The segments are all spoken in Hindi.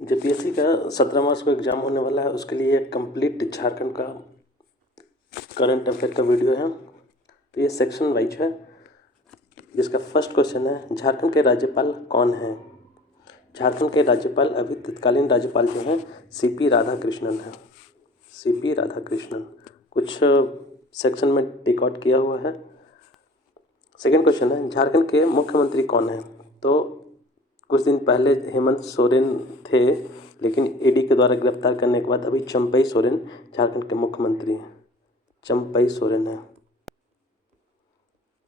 जेपीएससी का 17 मार्च को एग्ज़ाम होने वाला है, उसके लिए कंप्लीट झारखंड का करंट अफेयर का वीडियो है। तो ये सेक्शन वाइज है, जिसका फर्स्ट क्वेश्चन है, झारखंड के राज्यपाल कौन हैं? झारखंड के राज्यपाल अभी तत्कालीन राज्यपाल जो हैं सीपी राधाकृष्णन हैं। सीपी राधाकृष्णन कुछ सेक्शन में टिक आउट किया हुआ है। सेकेंड क्वेश्चन है, झारखंड के मुख्यमंत्री कौन हैं? तो कुछ दिन पहले हेमंत सोरेन थे, लेकिन ईडी के द्वारा गिरफ्तार करने के बाद अभी चंपई सोरेन झारखंड के मुख्यमंत्री हैं। चंपई सोरेन है,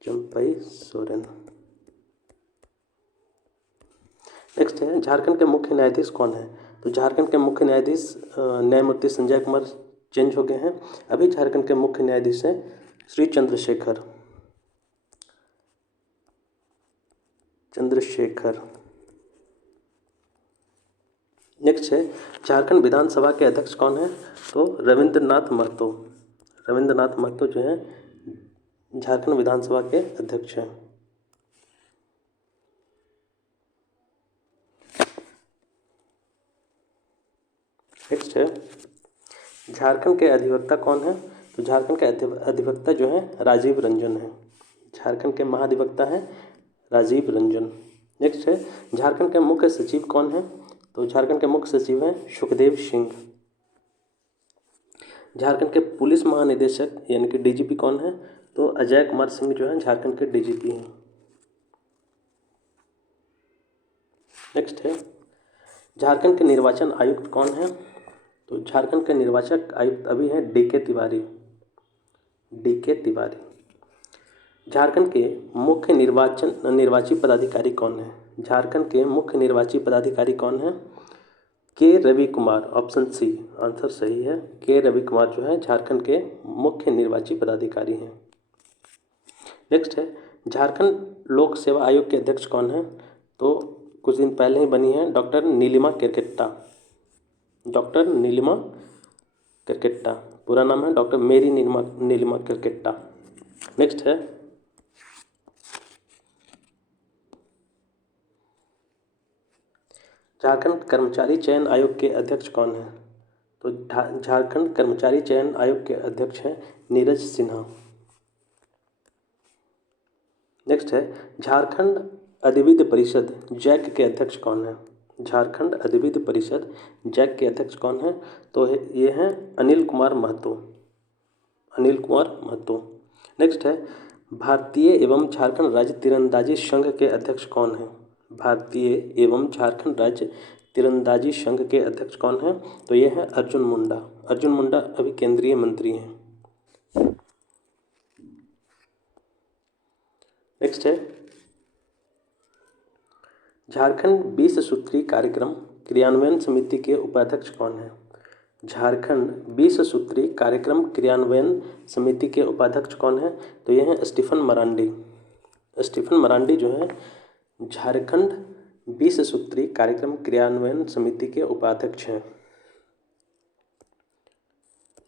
चंपई सोरेन। नेक्स्ट है, झारखंड के मुख्य न्यायाधीश कौन है? तो झारखंड के मुख्य न्यायाधीश न्यायमूर्ति संजय कुमार चेंज हो गए हैं। अभी झारखंड के मुख्य न्यायाधीश हैं श्री चंद्रशेखर। नेक्स्ट है, झारखंड विधानसभा के अध्यक्ष कौन है? तो रविंद्रनाथ महतो। रविंद्रनाथ महतो जो है झारखंड विधानसभा के अध्यक्ष हैं। नेक्स्ट है, झारखंड के अधिवक्ता कौन है? तो झारखंड के अधिवक्ता जो है राजीव रंजन है। झारखंड के महाधिवक्ता हैं राजीव रंजन। नेक्स्ट है, झारखंड के मुख्य सचिव कौन है? तो झारखंड के मुख्य सचिव हैं सुखदेव सिंह। झारखंड के पुलिस महानिदेशक यानी कि डीजीपी कौन है? तो अजय कुमार सिंह जो है झारखंड के डीजीपी हैं। नेक्स्ट है, झारखंड के निर्वाचन आयुक्त कौन है? तो झारखंड के निर्वाचक आयुक्त अभी हैं डीके तिवारी। डीके तिवारी। झारखंड के मुख्य निर्वाची पदाधिकारी कौन है? झारखंड के मुख्य निर्वाची पदाधिकारी कौन है? K Ravi Kumar. Option C answer सही है। के रवि कुमार जो है झारखंड के मुख्य निर्वाची पदाधिकारी हैं। नेक्स्ट है, झारखंड लोक सेवा आयोग के अध्यक्ष कौन है? तो कुछ दिन पहले ही बनी है डॉक्टर नीलिमा केरकेट्टा। डॉक्टर नीलिमा केरकेट्टा, पूरा नाम है डॉक्टर मेरी नीलिमा केरकेट्टा। नेक्स्ट है, झारखंड कर्मचारी चयन आयोग के अध्यक्ष कौन है? तो झारखंड कर्मचारी चयन आयोग के अध्यक्ष हैं नीरज सिन्हा। नेक्स्ट है, झारखंड अधिविद्य परिषद जैक के अध्यक्ष कौन है? झारखंड अधिविद्य परिषद जैक के अध्यक्ष कौन है? तो ये हैं अनिल कुमार महतो। अनिल कुमार महतो। नेक्स्ट है, भारतीय एवं झारखंड राज्य तीरंदाजी संघ के अध्यक्ष कौन है? भारतीय एवं झारखंड राज्य तीरंदाजी संघ के अध्यक्ष कौन है? तो ये है अर्जुन मुंडा। अर्जुन मुंडा अभी केंद्रीय मंत्री हैं। नेक्स्ट है, झारखंड 20 सूत्री कार्यक्रम क्रियान्वयन समिति के उपाध्यक्ष कौन है? झारखंड 20 सूत्री कार्यक्रम क्रियान्वयन समिति के उपाध्यक्ष कौन है? तो ये हैं स्टीफन मरांडी। स्टीफन मरांडी जो है झारखंड 20 सूत्री कार्यक्रम क्रियान्वयन समिति के उपाध्यक्ष हैं।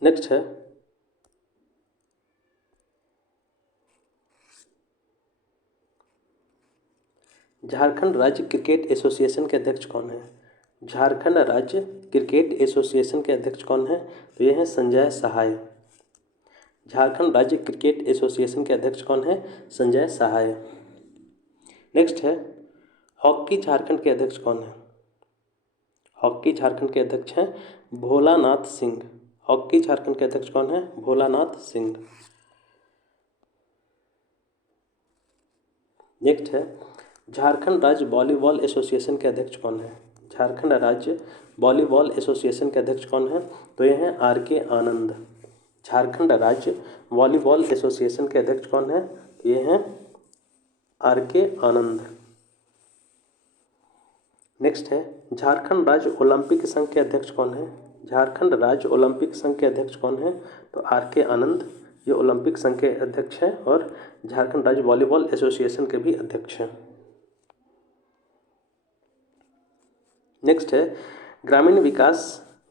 नेक्स्ट है, झारखंड राज्य क्रिकेट एसोसिएशन के अध्यक्ष कौन है? झारखंड राज्य क्रिकेट एसोसिएशन के अध्यक्ष कौन है? तो ये हैं संजय सहाय। झारखंड राज्य क्रिकेट एसोसिएशन के अध्यक्ष कौन है? संजय सहाय। नेक्स्ट है, हॉकी झारखंड के अध्यक्ष कौन है? हॉकी झारखंड के अध्यक्ष हैं भोलानाथ सिंह। हॉकी झारखंड के अध्यक्ष कौन है? भोलानाथ सिंह। नेक्स्ट है, झारखंड राज्य वॉलीबॉल एसोसिएशन के अध्यक्ष कौन है? झारखंड राज्य वॉलीबॉल एसोसिएशन के अध्यक्ष कौन है? तो ये हैं आर के आनंद। झारखंड राज्य वॉलीबॉल एसोसिएशन के अध्यक्ष कौन है? तो ये हैं आर के आनंद। नेक्स्ट है, झारखंड राज्य ओलंपिक संघ के अध्यक्ष कौन है? झारखंड राज्य ओलंपिक संघ के अध्यक्ष कौन है? तो आर के आनंद ये ओलंपिक संघ के अध्यक्ष हैं और झारखंड राज्य वॉलीबॉल एसोसिएशन के भी अध्यक्ष हैं। नेक्स्ट है, ग्रामीण विकास,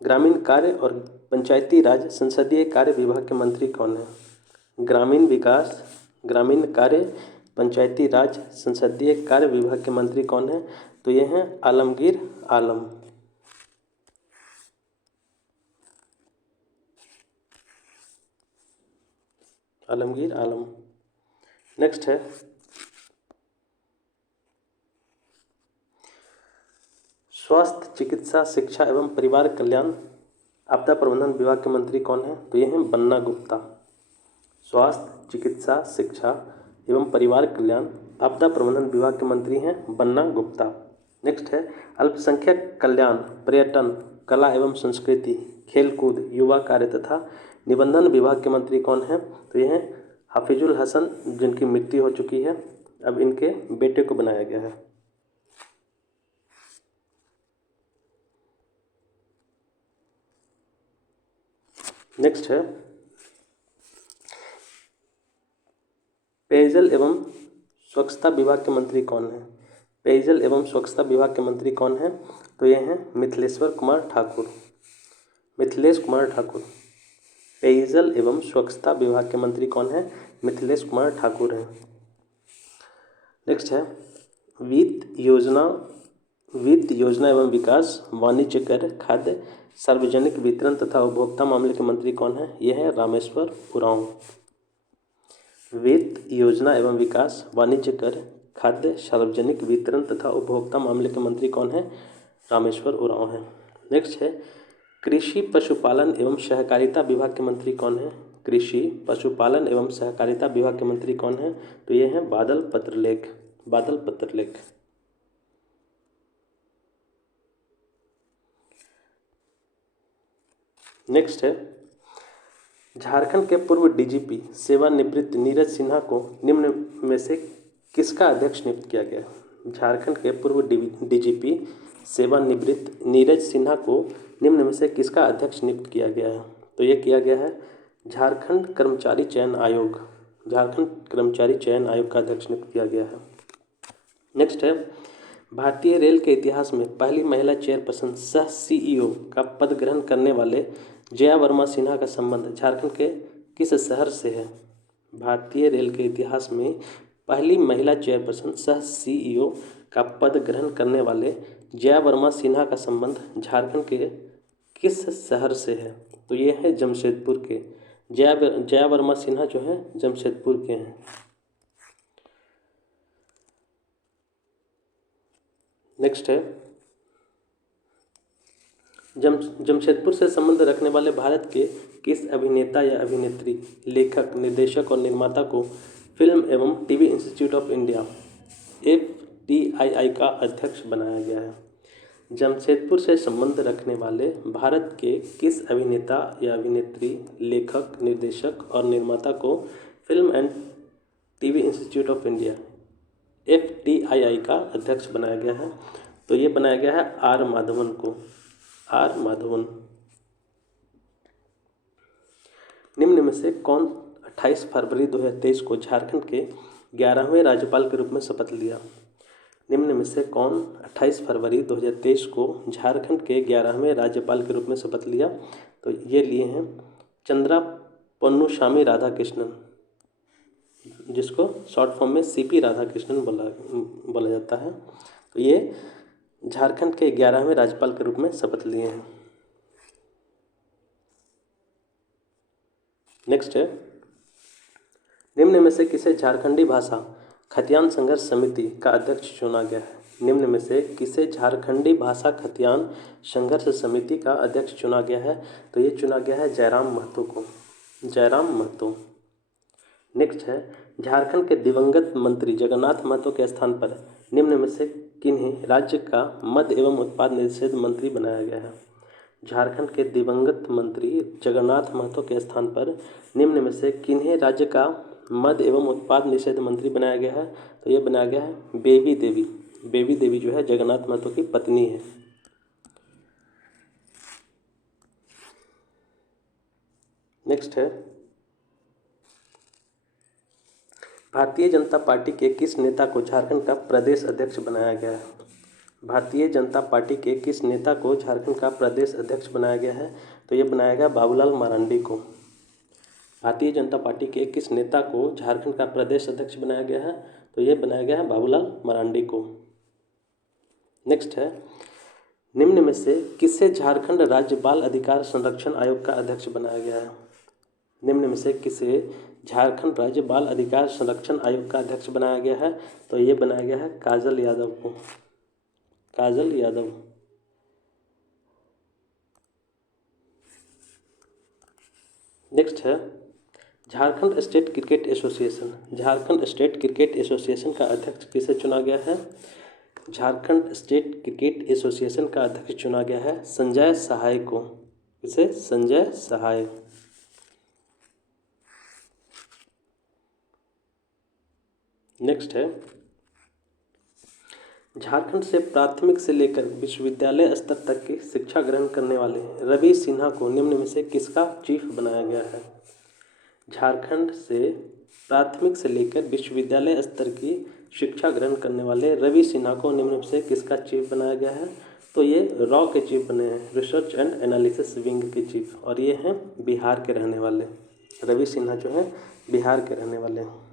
ग्रामीण कार्य और पंचायती राज संसदीय कार्य विभाग के मंत्री कौन है? ग्रामीण विकास, ग्रामीण कार्य, पंचायती राज संसदीय कार्य विभाग के मंत्री कौन है? तो ये हैं आलमगीर आलम। आलमगीर आलम। नेक्स्ट है स्वास्थ्य चिकित्सा शिक्षा एवं परिवार कल्याण आपदा प्रबंधन विभाग के मंत्री कौन है? तो ये हैं बन्ना गुप्ता। स्वास्थ्य चिकित्सा शिक्षा एवं परिवार कल्याण आपदा प्रबंधन विभाग के मंत्री हैं बन्ना गुप्ता। नेक्स्ट है अल्पसंख्यक कल्याण पर्यटन कला एवं संस्कृति खेलकूद युवा कार्य तथा निबंधन विभाग के मंत्री कौन हैं? तो ये हैं हाफिजुल हसन, जिनकी मृत्यु हो चुकी है। अब इनके बेटे को बनाया गया है। नेक्स्ट है पेयजल एवं स्वच्छता विभाग के मंत्री कौन हैं? पेयजल एवं स्वच्छता विभाग के मंत्री कौन हैं? तो ये हैं मिथिलेश्वर कुमार ठाकुर। मिथिलेश कुमार ठाकुर। पेयजल एवं स्वच्छता विभाग के मंत्री कौन हैं? मिथिलेश कुमार ठाकुर हैं। नेक्स्ट है वित्त योजना एवं विकास वाणिज्य कर खाद्य सार्वजनिक वितरण तथा उपभोक्ता मामले के मंत्री कौन हैं? ये है रामेश्वर उरांव। वित्त योजना एवं विकास वाणिज्य कर खाद्य सार्वजनिक वितरण तथा उपभोक्ता मामले के मंत्री कौन हैं? रामेश्वर उरांव हैं। नेक्स्ट है कृषि पशुपालन एवं सहकारिता विभाग के मंत्री कौन हैं? कृषि पशुपालन एवं सहकारिता विभाग के मंत्री कौन हैं? तो ये हैं बादल पत्रलेख। बादल पत्रलेख। नेक्स्ट है झारखंड के पूर्व डीजीपी सेवानिवृत्त नीरज सिन्हा को निम्न में से किसका अध्यक्ष नियुक्त किया गया? झारखंड के पूर्व डीजीपी सेवानिवृत्त नीरज सिन्हा को निम्न में से किसका अध्यक्ष नियुक्त किया गया है? तो ये किया गया है झारखंड कर्मचारी चयन आयोग। झारखंड कर्मचारी चयन आयोग का अध्यक्ष नियुक्त किया गया है। नेक्स्ट है भारतीय रेल के इतिहास में पहली महिला चेयरपर्सन सह सीईओ का पद ग्रहण करने वाले जया वर्मा सिन्हा का संबंध झारखंड के किस शहर से है? भारतीय रेल के इतिहास में पहली महिला चेयरपर्सन सह सीईओ का पद ग्रहण करने वाले जया वर्मा सिन्हा का संबंध झारखंड के किस शहर से है? तो ये है जमशेदपुर के। जया वर्मा सिन्हा जो है जमशेदपुर के हैं। नेक्स्ट है जमशेदपुर से संबंध रखने वाले भारत के किस अभिनेता या अभिनेत्री लेखक निर्देशक और निर्माता को फिल्म एवं TV institute of India FTII का अध्यक्ष बनाया गया है? जमशेदपुर से संबंध रखने वाले भारत के किस अभिनेता या अभिनेत्री लेखक निर्देशक और निर्माता को film and TV institute of India FTII का अध्यक्ष बनाया गया है? तो ये बनाया गया है R माधवन को। R माधवन। निम्न में से कौन 28 फरवरी 2023 को झारखंड के 11वें राज्यपाल के रूप में शपथ लिया? निम्न में से कौन 28 फरवरी 2023 को झारखंड के 11वें राज्यपाल के रूप में शपथ लिया? तो ये लिए हैं चंद्रा पोन्नुसामी राधाकृष्णन, जिसको शॉर्ट फॉर्म में CP राधाकृष्णन बोला जाता है। तो ये झारखंड के 11वें राज्यपाल के रूप में शपथ लिए हैं। नेक्स्ट है निम्न में से किसे झारखंडी भाषा खतियान संघर्ष समिति का अध्यक्ष चुना गया है? निम्न में से किसे झारखंडी भाषा खतियान संघर्ष समिति का अध्यक्ष चुना गया है? तो ये चुना गया है जयराम महतो को। जयराम महतो। नेक्स्ट है झारखंड के दिवंगत मंत्री जगन्नाथ महतो के स्थान पर निम्न में से किन्हें राज्य का मद्य एवं उत्पाद निषेध मंत्री बनाया गया है? झारखंड के दिवंगत मंत्री जगन्नाथ महतो के स्थान पर निम्न में से किन्हें राज्य का मद्य एवं उत्पाद निषेध मंत्री बनाया गया है? तो ये बनाया गया है बेबी देवी। बेबी देवी जो है जगन्नाथ महतो की पत्नी है। नेक्स्ट है भारतीय जनता पार्टी के किस नेता को झारखंड का प्रदेश अध्यक्ष बनाया गया है? भारतीय जनता पार्टी के किस नेता को झारखंड का प्रदेश अध्यक्ष बनाया गया है? तो ये बनाया गया बाबूलाल मरांडी को। भारतीय जनता पार्टी के किस नेता को झारखंड का प्रदेश अध्यक्ष बनाया गया है? तो ये बनाया गया है बाबूलाल मरांडी को। नेक्स्ट है निम्न में से किसे झारखंड राज्य बाल अधिकार संरक्षण आयोग का अध्यक्ष बनाया गया है? निम्न में से किसे झारखंड राज्य बाल अधिकार संरक्षण आयोग का अध्यक्ष बनाया गया है? तो ये बनाया गया है काजल यादव को, काजल यादव। नेक्स्ट है Jharkhand state cricket association. Jharkhand state cricket association का अध्यक्ष किसे चुना गया है? झारखंड स्टेट क्रिकेट एसोसिएशन का अध्यक्ष चुना गया है संजय सहाय को। किसे? संजय सहाय। नेक्स्ट है झारखंड से प्राथमिक से लेकर विश्वविद्यालय स्तर तक की शिक्षा ग्रहण करने वाले रवि सिन्हा को निम्न में से किसका चीफ बनाया गया है? झारखंड से प्राथमिक से लेकर विश्वविद्यालय स्तर की शिक्षा ग्रहण करने वाले रवि सिन्हा को निम्न में से किसका चीफ बनाया गया है? तो ये रॉ के चीफ बने हैं, रिसर्च एंड एनालिसिस विंग के चीफ, और ये हैं बिहार के रहने वाले। रवि सिन्हा जो हैं बिहार के रहने वाले हैं।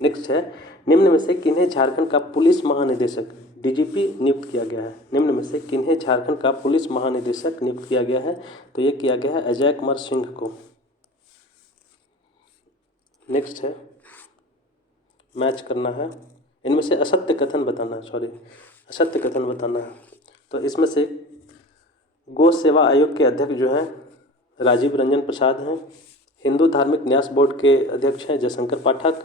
नेक्स्ट है निम्न में से किन्हें झारखंड का पुलिस महानिदेशक डीजीपी नियुक्त किया गया है? निम्न में से किन्हें झारखंड का पुलिस महानिदेशक नियुक्त किया गया है? तो ये किया गया है अजय कुमार सिंह को। नेक्स्ट है मैच करना है, इनमें से असत्य कथन बताना है, असत्य कथन बताना है। तो इसमें से गौ सेवा आयोग के अध्यक्ष जो हैं राजीव रंजन प्रसाद हैं, हिंदू धार्मिक न्यास बोर्ड के अध्यक्ष हैं जयशंकर पाठक,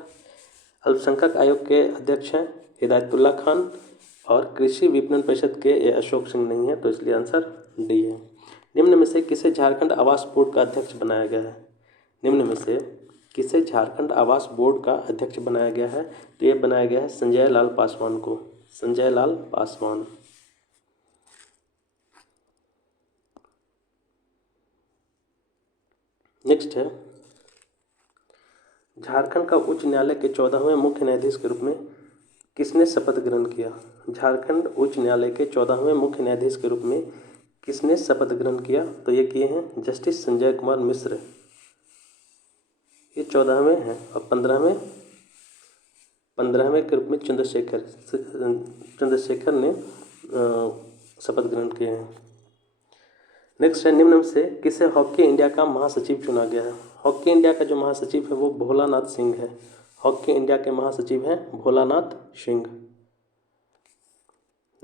अल्पसंख्यक आयोग के अध्यक्ष हैं हिदायतुल्ला खान, और कृषि विपणन परिषद के अशोक सिंह नहीं है, तो इसलिए आंसर डी है। निम्न में से किसे झारखंड आवास बोर्ड का अध्यक्ष बनाया गया है? निम्न में से किसे झारखंड आवास बोर्ड का अध्यक्ष बनाया गया है? तो ये बनाया गया है संजय लाल पासवान को, संजय लाल पासवान। नेक्स्ट है झारखंड का उच्च न्यायालय के 14वें मुख्य न्यायाधीश के रूप में किसने शपथ ग्रहण किया? झारखंड उच्च न्यायालय के 14वें मुख्य न्यायाधीश के रूप में किसने शपथ ग्रहण किया? तो ये किए हैं जस्टिस संजय कुमार मिश्र। ये 14वें हैं, और 15वें के रूप में चंद्रशेखर ने शपथ ग्रहण किए हैं। नेक्स्ट है निम्न में से किसे हॉकी इंडिया का महासचिव चुना गया है? हॉकी इंडिया का जो महासचिव है वो भोलानाथ सिंह है। हॉकी इंडिया के महासचिव हैं भोलानाथ सिंह।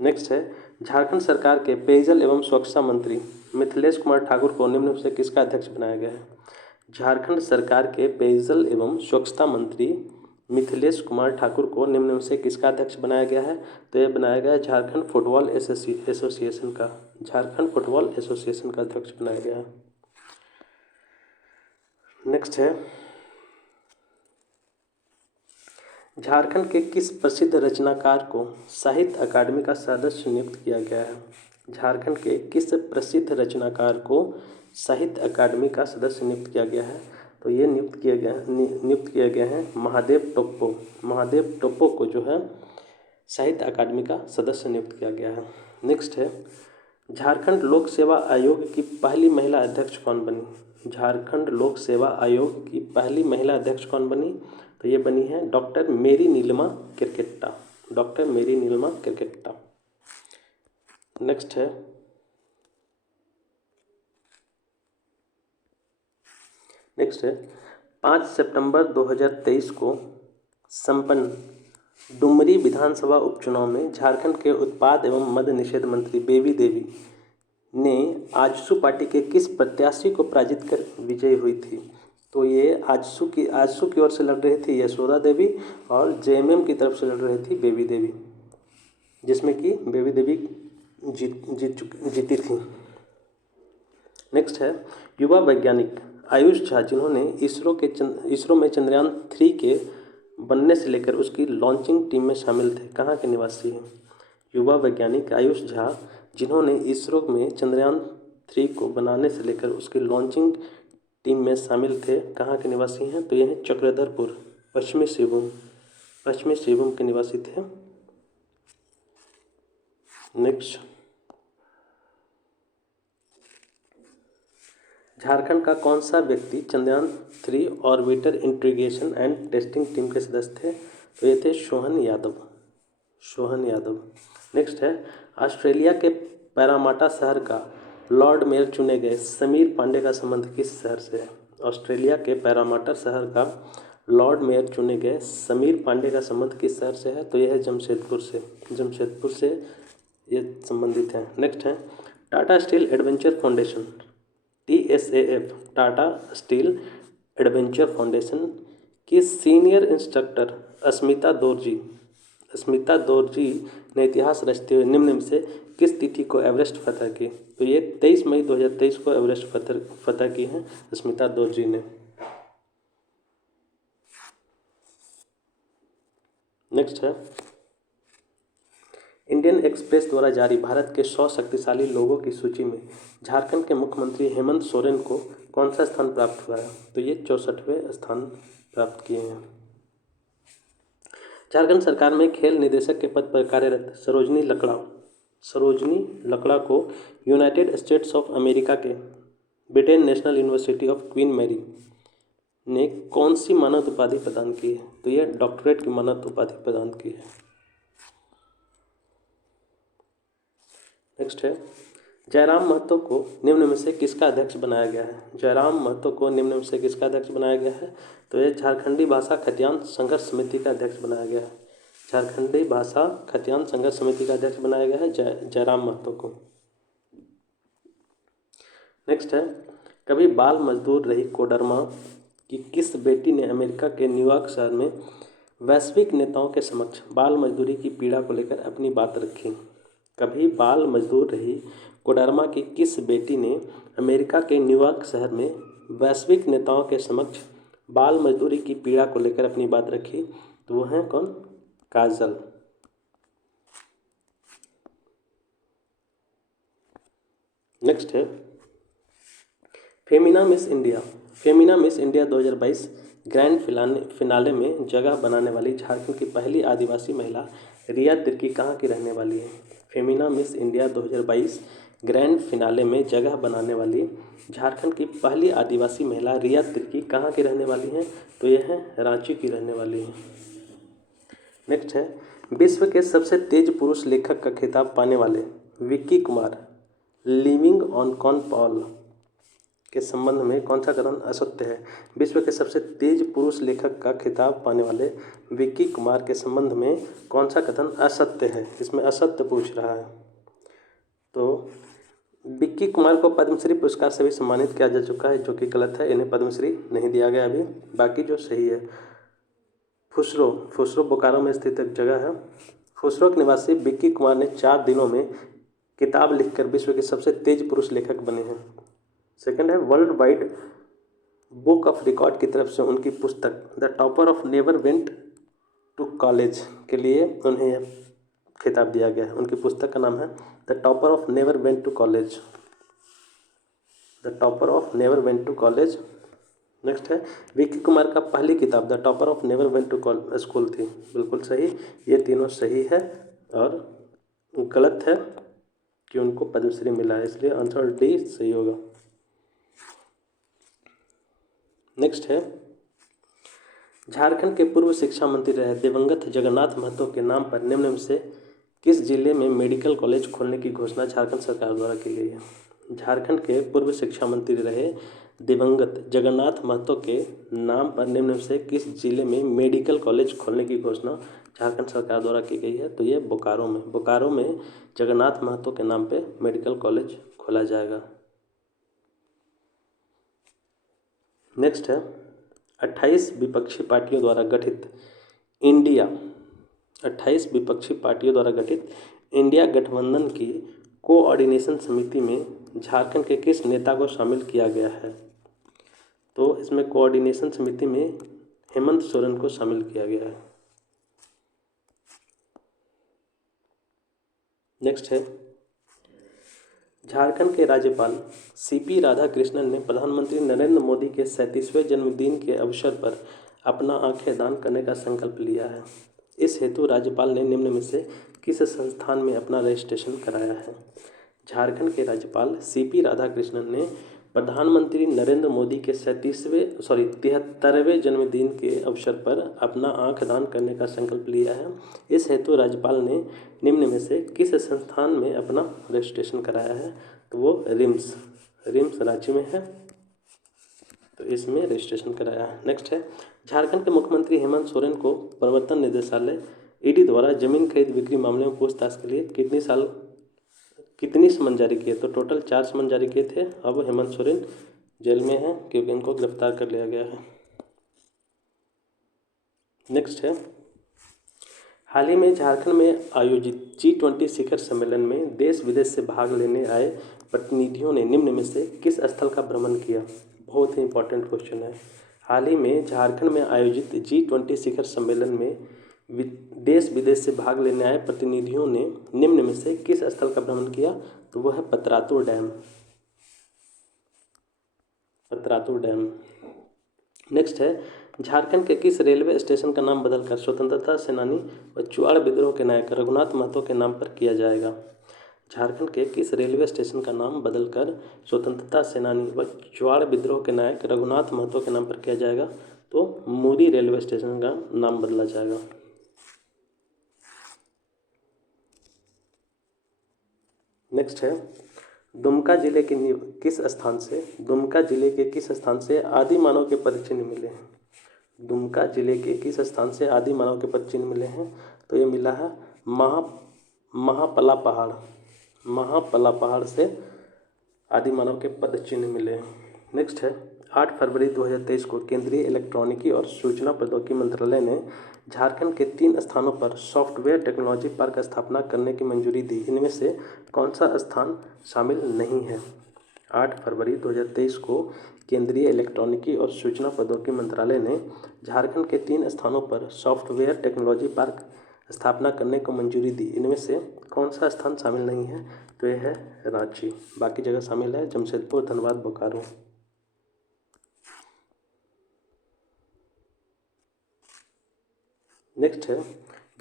नेक्स्ट है झारखंड सरकार के पेयजल एवं स्वच्छता मंत्री मिथिलेश कुमार ठाकुर को निम्न में से किसका अध्यक्ष बनाया गया है? झारखंड सरकार के पेयजल एवं स्वच्छता मंत्री मिथिलेश कुमार ठाकुर को निम्न में से किसका अध्यक्ष बनाया गया है? तो ये बनाया गया है झारखंड फुटबॉल एसोसिएशन का, झारखंड फुटबॉल एसोसिएशन का अध्यक्ष बनाया गया है। नेक्स्ट है झारखंड के किस प्रसिद्ध रचनाकार को साहित्य अकादमी का सदस्य नियुक्त किया गया है? झारखंड के किस प्रसिद्ध रचनाकार को साहित्य अकादमी का सदस्य नियुक्त किया गया है? तो ये नियुक्त किया गया है महादेव टोप्पो। महादेव टोप्पो को जो है साहित्य अकादमी का सदस्य नियुक्त किया गया है। नेक्स्ट है झारखंड लोक सेवा आयोग की पहली महिला अध्यक्ष कौन बनी? झारखंड लोक सेवा आयोग की पहली महिला अध्यक्ष कौन बनी? तो ये बनी है डॉक्टर मेरी नीलिमा किरकेट्टा, डॉक्टर मेरी नीलिमा किरकेट्टा। नेक्स्ट है 5 सितंबर 2023 को संपन्न डुमरी विधानसभा उपचुनाव में झारखंड के उत्पाद एवं मद्य निषेध मंत्री बेबी देवी ने आजसू पार्टी के किस प्रत्याशी को पराजित कर विजयी हुई थी? तो ये आजसू की ओर से लड़ रही थी यशोदा देवी, और जेएमएम की तरफ से लड़ रही थी बेबी देवी, जिसमें कि बेबी देवी जीती थी। नेक्स्ट है युवा वैज्ञानिक आयुष झा, जिन्होंने इसरो में चंद्रयान 3 के बनने से लेकर उसकी लॉन्चिंग टीम में शामिल थे, कहाँ के निवासी हैं? युवा वैज्ञानिक आयुष झा, जिन्होंने इसरो में चंद्रयान 3 को बनाने से लेकर उसकी लॉन्चिंग टीम में शामिल थे, कहाँ के निवासी हैं? तो ये हैं चक्रधरपुर, पश्चिमी सिंहभूम के निवासी थे। नेक्स्ट झारखंड का कौन सा व्यक्ति Chandrayaan 3 orbiter integration and testing team के सदस्य थे? तो ये थे सोहन यादव। नेक्स्ट है ऑस्ट्रेलिया के पैरामाटा शहर का लॉर्ड मेयर चुने गए समीर पांडे का संबंध किस शहर से है? ऑस्ट्रेलिया के पैरामाटा शहर का लॉर्ड मेयर चुने गए समीर पांडे का संबंध किस शहर से है? तो यह है जमशेदपुर से। जमशेदपुर से ये संबंधित है। नेक्स्ट है Tata steel adventure foundation TSAF, Tata steel adventure foundation की सीनियर इंस्ट्रक्टर अस्मिता दोरजी ने इतिहास रचते हुए निम्न में से किस तिथि को एवरेस्ट फतह की? तो ये 23 मई 2023 को एवरेस्ट फतह की है अस्मिता दोरजी ने। नेक्स्ट है इंडियन एक्सप्रेस द्वारा जारी भारत के 100 शक्तिशाली लोगों की सूची में झारखंड के मुख्यमंत्री हेमंत सोरेन को कौन सा स्थान प्राप्त हुआ है? तो ये 64वें स्थान प्राप्त किए हैं। झारखंड सरकार में खेल निदेशक के पद पर कार्यरत सरोजनी लकड़ा को यूनाइटेड स्टेट्स ऑफ अमेरिका के Britain National University of Queen Mary ने कौन सी मानद उपाधि प्रदान की है? तो यह डॉक्टरेट की मानद उपाधि प्रदान की है। नेक्स्ट है जयराम महतो को निम्न में से किसका अध्यक्ष बनाया गया है? जयराम महतो को निम्न में से किसका अध्यक्ष बनाया गया है? तो यह झारखंडी भाषा खतियान संघर्ष समिति का अध्यक्ष बनाया गया है। झारखंडी भाषा खतियान संघर्ष समिति का अध्यक्ष बनाया गया है जयराम महतो को। नेक्स्ट है कभी बाल मजदूर रही कोडरमा की किस बेटी ने अमेरिका के न्यूयॉर्क शहर में वैश्विक नेताओं के समक्ष बाल मजदूरी की पीड़ा को लेकर अपनी बात रखी? कभी बाल मजदूर रही कोडरमा की किस बेटी ने अमेरिका के न्यूयॉर्क शहर में वैश्विक नेताओं के समक्ष बाल मजदूरी की पीड़ा को लेकर अपनी बात रखी? तो वो हैं कौन? काजल। नेक्स्ट है Femina miss India 2022 grand finale में जगह बनाने वाली झारखंड की पहली आदिवासी महिला रिया तिर्की कहाँ की रहने वाली है? Femina miss India 2022 grand finale में जगह बनाने वाली झारखंड की पहली आदिवासी महिला रिया तिर्की कहाँ की रहने वाली हैं? तो यह है रांची की रहने वाली हैं। नेक्स्ट है विश्व के सबसे तेज पुरुष लेखक का खिताब पाने वाले Vicky Kumar living on con Paul के संबंध में कौन सा कथन असत्य है? विश्व के सबसे तेज पुरुष लेखक का खिताब पाने वाले विक्की कुमार के संबंध में कौन सा कथन असत्य है? इसमें असत्य पूछ रहा है। तो विक्की कुमार को पद्मश्री पुरस्कार से भी सम्मानित किया जा चुका है, जो कि गलत है। इन्हें पद्मश्री नहीं दिया गया अभी। बाकी जो सही है फुसरो बोकारो में स्थित एक जगह है। फुसरो के निवासी विक्की कुमार ने 4 दिनों में किताब लिखकर विश्व के सबसे तेज पुरुष लेखक बने हैं। सेकंड है world wide book of record की तरफ से उनकी पुस्तक the topper of never went to college के लिए उन्हें यह खिताब दिया गया है। उनकी पुस्तक का नाम है the topper of never went to college. The topper of never went to college. Next है विक्की कुमार का पहली किताब the topper of never went to school थी। बिल्कुल सही। ये तीनों सही है और गलत है कि उनको पद्मश्री मिला है, इसलिए आंसर डी सही होगा। नेक्स्ट है झारखंड के पूर्व शिक्षा मंत्री रहे दिवंगत जगन्नाथ महतो के नाम पर निम्न में से किस जिले में मेडिकल कॉलेज खोलने की घोषणा झारखंड सरकार द्वारा की गई है? झारखंड के पूर्व शिक्षा मंत्री रहे दिवंगत जगन्नाथ महतो के नाम पर निम्न में से किस जिले में मेडिकल कॉलेज खोलने की घोषणा झारखंड सरकार द्वारा की गई है? तो ये बोकारो में जगन्नाथ महतो के नाम पे मेडिकल कॉलेज खोला जाएगा। नेक्स्ट है 28 विपक्षी पार्टियों द्वारा गठित इंडिया गठबंधन की कोऑर्डिनेशन समिति में झारखंड के किस नेता को शामिल किया गया है? तो इसमें कोऑर्डिनेशन समिति में हेमंत सोरेन को शामिल किया गया है। नेक्स्ट है झारखंड के राज्यपाल CP राधाकृष्णन ने प्रधानमंत्री नरेंद्र मोदी के 37वें जन्मदिन के अवसर पर अपना आंखें दान करने का संकल्प लिया है। इस हेतु राज्यपाल ने निम्न में से किस संस्थान में अपना रजिस्ट्रेशन कराया है? झारखंड के राज्यपाल CP राधाकृष्णन ने प्रधानमंत्री नरेंद्र मोदी के 73वें जन्मदिन के अवसर पर अपना आंख दान करने का संकल्प लिया है। इस हेतु राज्यपाल ने निम्न में से किस संस्थान में अपना रजिस्ट्रेशन कराया है? तो वो रिम्स रांची में है, तो इसमें रजिस्ट्रेशन कराया है। नेक्स्ट है झारखंड के मुख्यमंत्री हेमंत सोरेन को प्रवर्तन निदेशालय ईडी द्वारा जमीन खरीद बिक्री मामले में पूछताछ के लिए कितनी समन जारी किए? तो टोटल 4 समन जारी किए थे। अब हेमंत सोरेन जेल में हैं क्योंकि इनको गिरफ्तार कर लिया गया है। नेक्स्ट है, हाल ही में झारखंड में आयोजित G20 शिखर सम्मेलन में देश विदेश से भाग लेने आए प्रतिनिधियों ने निम्न में से किस स्थल का भ्रमण किया? बहुत ही इंपॉर्टेंट क्वेश्चन है। हाल ही में झारखंड में आयोजित G20 शिखर सम्मेलन में देश विदेश से भाग लेने आए प्रतिनिधियों ने निम्न में से किस स्थल का भ्रमण किया? तो वह है पतरातुर डैम। पतरातुर डैम। नेक्स्ट है, झारखंड के किस रेलवे स्टेशन का नाम बदलकर स्वतंत्रता सेनानी व चुआड़ विद्रोह के नायक रघुनाथ महतो के नाम पर किया जाएगा? झारखंड के किस रेलवे स्टेशन का नाम बदलकर स्वतंत्रता सेनानी व चुआड़ विद्रोह के नायक रघुनाथ महतो के नाम पर किया जाएगा? तो मूरी रेलवे स्टेशन का नाम बदला जाएगा। नेक्स्ट है, दुमका जिले के किस स्थान से आदि मानव के पदचिन्ह मिले हैं? दुमका जिले के किस स्थान से आदि मानव के पदचिन्ह मिले हैं? तो ये मिला है महापला पहाड़ से आदि मानव के पदचिन्ह मिले हैं। नेक्स्ट है, 8 फरवरी 2023 को केंद्रीय इलेक्ट्रॉनिकी और सूचना प्रौद्योगिकी मंत्रालय ने झारखंड के 3 स्थानों पर सॉफ्टवेयर टेक्नोलॉजी पार्क स्थापना करने की मंजूरी दी। इनमें से कौन सा स्थान शामिल नहीं है? 8 फरवरी 2023 को केंद्रीय इलेक्ट्रॉनिकी और सूचना प्रौद्योगिकी मंत्रालय ने झारखंड के 3 स्थानों पर सॉफ्टवेयर टेक्नोलॉजी पार्क स्थापना करने को मंजूरी दी। इनमें से कौन सा स्थान शामिल नहीं है? तो यह है रांची। बाकी जगह शामिल है जमशेदपुर, धनबाद, बोकारो। नेक्स्ट है,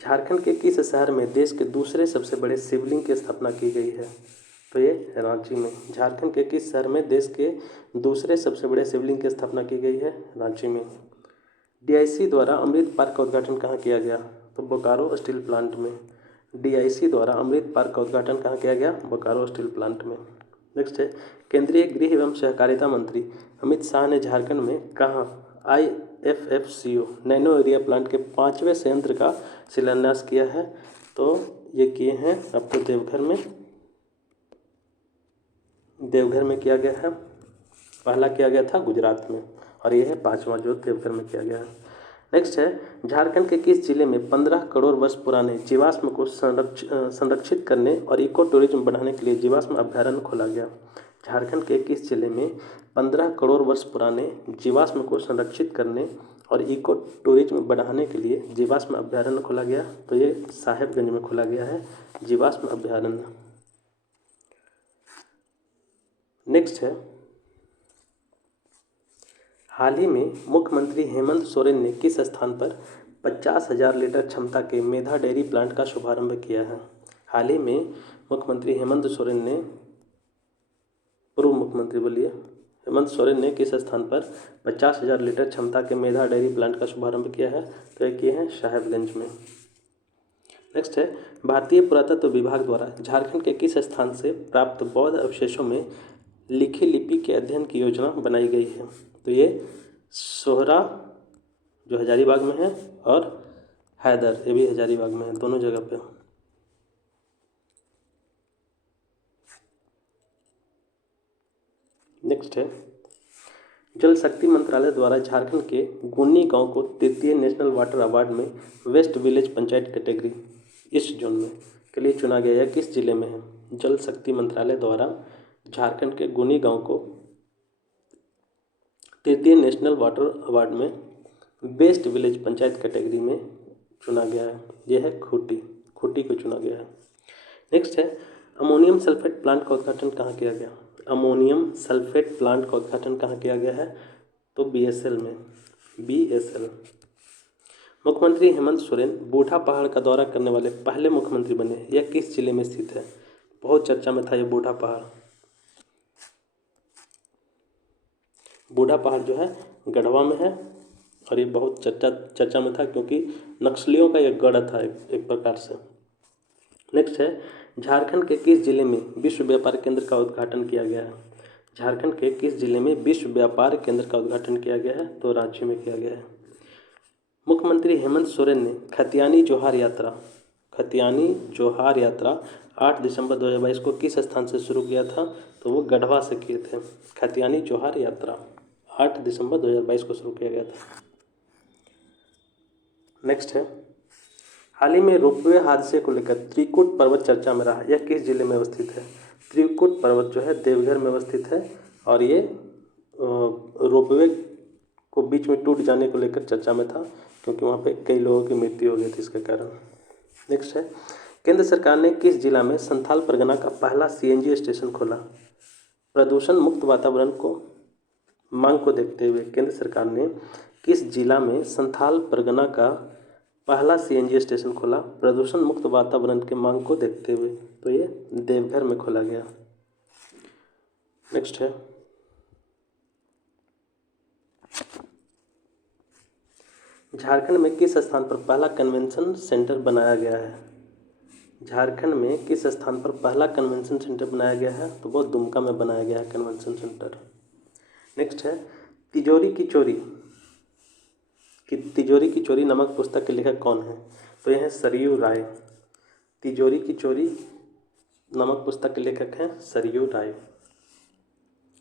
झारखंड के किस शहर में देश के दूसरे सबसे बड़े शिवलिंग की स्थापना की गई है? तो ये रांची में। झारखंड के किस शहर में देश के दूसरे सबसे बड़े शिवलिंग की स्थापना की गई है? रांची में। DIC द्वारा अमृत पार्क का उद्घाटन कहाँ किया गया? तो बोकारो स्टील प्लांट में। DIC द्वारा अमृत पार्क का उद्घाटन कहाँ किया गया? बोकारो स्टील प्लांट में। नेक्स्ट है, केंद्रीय गृह एवं सहकारिता मंत्री अमित शाह ने झारखंड में कहाँ IFFCO नैनो यूरिया प्लांट के 5वें संयंत्र का शिलान्यास किया है? तो ये किए हैं आपको देवघर में किया गया है। पहला किया गया था गुजरात में और ये है 5वां जो देवघर में किया गया है। नेक्स्ट है, झारखंड के किस जिले में 15 करोड़ वर्ष पुराने जीवाश्म को संरक्षित करने और इको टूरिज्म बढ़ाने के लिए जीवाश्म अभ्यारण्य खोला गया? झारखंड के किस जिले में 15 करोड़ वर्ष पुराने जीवाश्म को संरक्षित करने और इको टूरिज्म बढ़ाने के लिए जीवाश्म अभ्यारण्य खोला गया? तो ये साहेबगंज में खोला गया है जीवाश्म अभ्यारण्य। नेक्स्ट है, हाल ही में मुख्यमंत्री हेमंत सोरेन ने किस स्थान पर 50,000 लीटर क्षमता के मेधा डेयरी प्लांट का शुभारंभ किया है? हाल ही में मुख्यमंत्री हेमंत सोरेन ने हेमंत सोरेन ने किस स्थान पर 50,000 लीटर क्षमता के मेधा डेयरी प्लांट का शुभारंभ किया है? तो ये किए हैं साहेबगंज में। नेक्स्ट है, भारतीय पुरातत्व विभाग द्वारा झारखंड के किस स्थान से प्राप्त बौद्ध अवशेषों में लिखी लिपि के अध्ययन की योजना बनाई गई है? तो ये सोहरा जो हजारीबाग में है और हैदर ये भी हजारीबाग में है, दोनों जगह पे। नेक्स्ट है, जल शक्ति मंत्रालय द्वारा झारखंड के गुन्नी गांव को तृतीय नेशनल वाटर अवार्ड में west village panchayat category east zone में के लिए चुना गया है। किस जिले में है? जल शक्ति मंत्रालय द्वारा झारखंड के गुन्नी गांव को तृतीय नेशनल वाटर अवार्ड में बेस्ट विलेज पंचायत कैटेगरी में चुना गया है। यह है खूंटी को चुना गया है। नेक्स्ट है, अमोनियम सल्फेट प्लांट का उद्घाटन कहाँ किया गया? अमोनियम सल्फेट प्लांट का उद्घाटन कहाँ किया गया है? तो BSL में। BSL। मुख्यमंत्री हेमंत सोरेन बूढ़ा पहाड़ का दौरा करने वाले पहले मुख्यमंत्री बने। यह किस जिले में स्थित है? बहुत चर्चा में था ये बूढ़ा पहाड़। बूढ़ा पहाड़ जो है गढ़वा में है और ये बहुत चर्चा में था क्योंकि नक्सलियों का यह गढ़ था एक प्रकार से। नेक्स्ट है, झारखंड के किस जिले में विश्व व्यापार केंद्र का उद्घाटन किया गया है? झारखंड के किस जिले में विश्व व्यापार केंद्र का उद्घाटन किया गया है? तो रांची में किया गया है। मुख्यमंत्री हेमंत सोरेन ने खतियानी जोहार यात्रा 8 दिसंबर 2022 को किस स्थान से शुरू किया था? तो वो गढ़वा से किए थे। खतियानी जोहार यात्रा 8 दिसंबर 2022 को शुरू किया गया था। नेक्स्ट है, हाल ही में रोपवे हादसे को लेकर त्रिकुट पर्वत चर्चा में रहा। यह किस जिले में अवस्थित है? त्रिकुट पर्वत जो है देवघर में अवस्थित है और ये रोपवे को बीच में टूट जाने को लेकर चर्चा में था, क्योंकि वहाँ पे कई लोगों की मृत्यु हो गई थी इसके कारण। नेक्स्ट है, केंद्र सरकार ने किस जिला में संथाल परगना का पहला CNG स्टेशन खोला? प्रदूषण मुक्त वातावरण को मांग को देखते हुए केंद्र सरकार ने किस जिला में संथाल परगना का पहला CNG स्टेशन खोला? प्रदूषण मुक्त वातावरण के मांग को देखते हुए, तो ये देवघर में खोला गया। नेक्स्ट है, झारखंड में किस स्थान पर पहला कन्वेंशन सेंटर बनाया गया है? झारखंड में किस स्थान पर पहला कन्वेंशन सेंटर बनाया गया है? तो वो दुमका में बनाया गया है कन्वेंशन सेंटर। नेक्स्ट है, तिजोरी की चोरी नामक पुस्तक के लेखक कौन है? तो यह है सरयू राय। तिजोरी की चोरी नामक पुस्तक के लेखक हैं सरयू राय।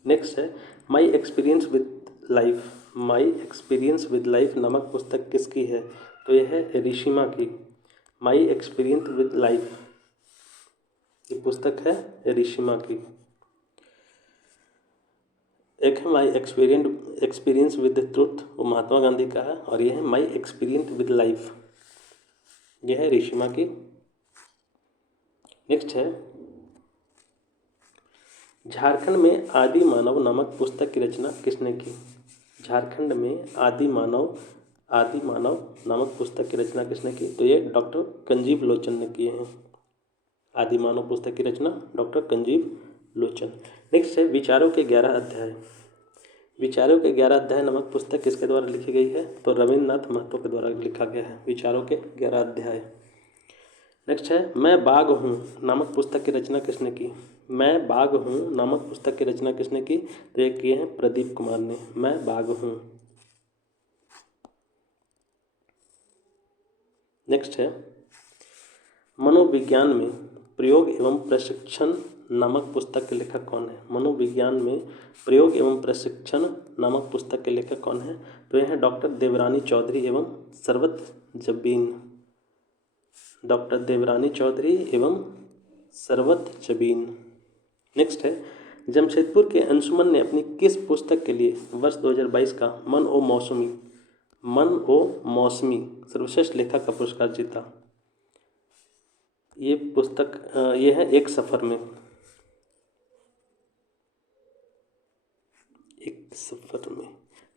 नेक्स्ट है, माई एक्सपीरियंस विद लाइफ नामक पुस्तक किसकी है? तो यह है ऋषिमा की। माई एक्सपीरियंस विद लाइफ ये पुस्तक है ऋषिमा की। एक है माई एक्सपीरियंस विद ट्रुथ, वो महात्मा गांधी का है, और यह है माई एक्सपीरियंस विद लाइफ, यह है ऋषिमा की। नेक्स्ट है, झारखंड में आदि मानव नामक पुस्तक की रचना किसने की? झारखंड में आदि मानव नामक पुस्तक की रचना किसने की? तो ये डॉक्टर कंजीव लोचन ने किए हैं। आदि मानव पुस्तक की रचना डॉक्टर कंजीव लोचन। नेक्स्ट है, विचारों के 11 अध्याय नामक पुस्तक किसके द्वारा लिखी गई है? तो रविन्द्रनाथ महतो के द्वारा लिखा गया है विचारों के 11 अध्याय। नेक्स्ट है, मैं बाघ हूँ नामक पुस्तक की रचना किसने की? मैं बाघ हूँ नामक पुस्तक की रचना किसने की? तो ये किए हैं प्रदीप कुमार ने, मैं बाघ हूँ। नेक्स्ट है, मनोविज्ञान में प्रयोग एवं प्रशिक्षण नामक पुस्तक के लेखक कौन है? मनोविज्ञान में प्रयोग एवं प्रशिक्षण नामक पुस्तक के लेखक कौन है? तो यह है डॉक्टर देवरानी चौधरी एवं सरवत जबीन। डॉक्टर देवरानी चौधरी एवं सरवत जबीन। नेक्स्ट है, जमशेदपुर के अंशुमन ने अपनी किस पुस्तक के लिए वर्ष 2022 का मन ओ मौसमी सर्वश्रेष्ठ लेखक का पुरस्कार जीता? ये पुस्तक ये है एक सफ़र में।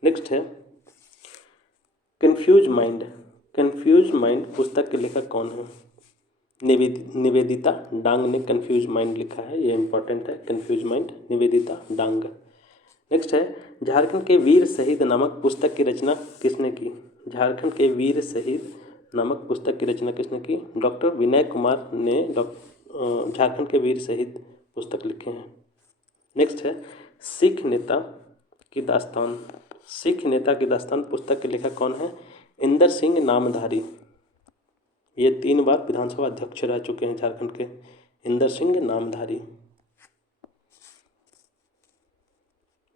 नेक्स्ट है, कन्फ्यूज माइंड पुस्तक के लेखक कौन है? निवेदिता डांग ने कन्फ्यूज माइंड लिखा है, ये इंपॉर्टेंट है। कन्फ्यूज माइंड निवेदिता डांग। नेक्स्ट है, झारखंड के वीर शहीद नामक पुस्तक की रचना किसने की? झारखंड के वीर शहीद नामक पुस्तक की रचना किसने की? डॉक्टर विनय कुमार ने झारखंड के वीर शहीद पुस्तक लिखे हैं। नेक्स्ट है, सिख नेता की दास्तान पुस्तक के लेखक कौन है? इंदर सिंह नामधारी। ये 3 बार विधानसभा अध्यक्ष रह चुके हैं झारखंड के, इंदर सिंह नामधारी।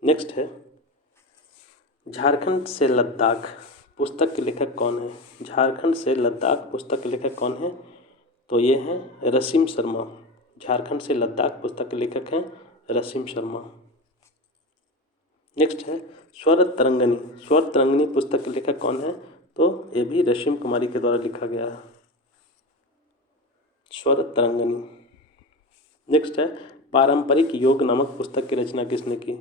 नेक्स्ट है, झारखंड से लद्दाख पुस्तक के लेखक कौन है? झारखंड से लद्दाख पुस्तक के लेखक कौन है? तो ये हैं रसीम शर्मा। झारखंड से लद्दाख पुस्तक के लेखक हैं रसीम शर्मा। नेक्स्ट है, स्वर तरंगिणी पुस्तक के लेखक कौन है? तो ये भी रसीम कुमारी के द्वारा लिखा गया है, स्वर तरंगिणी। नेक्स्ट है, पारंपरिक योग नामक पुस्तक की रचना किसने की?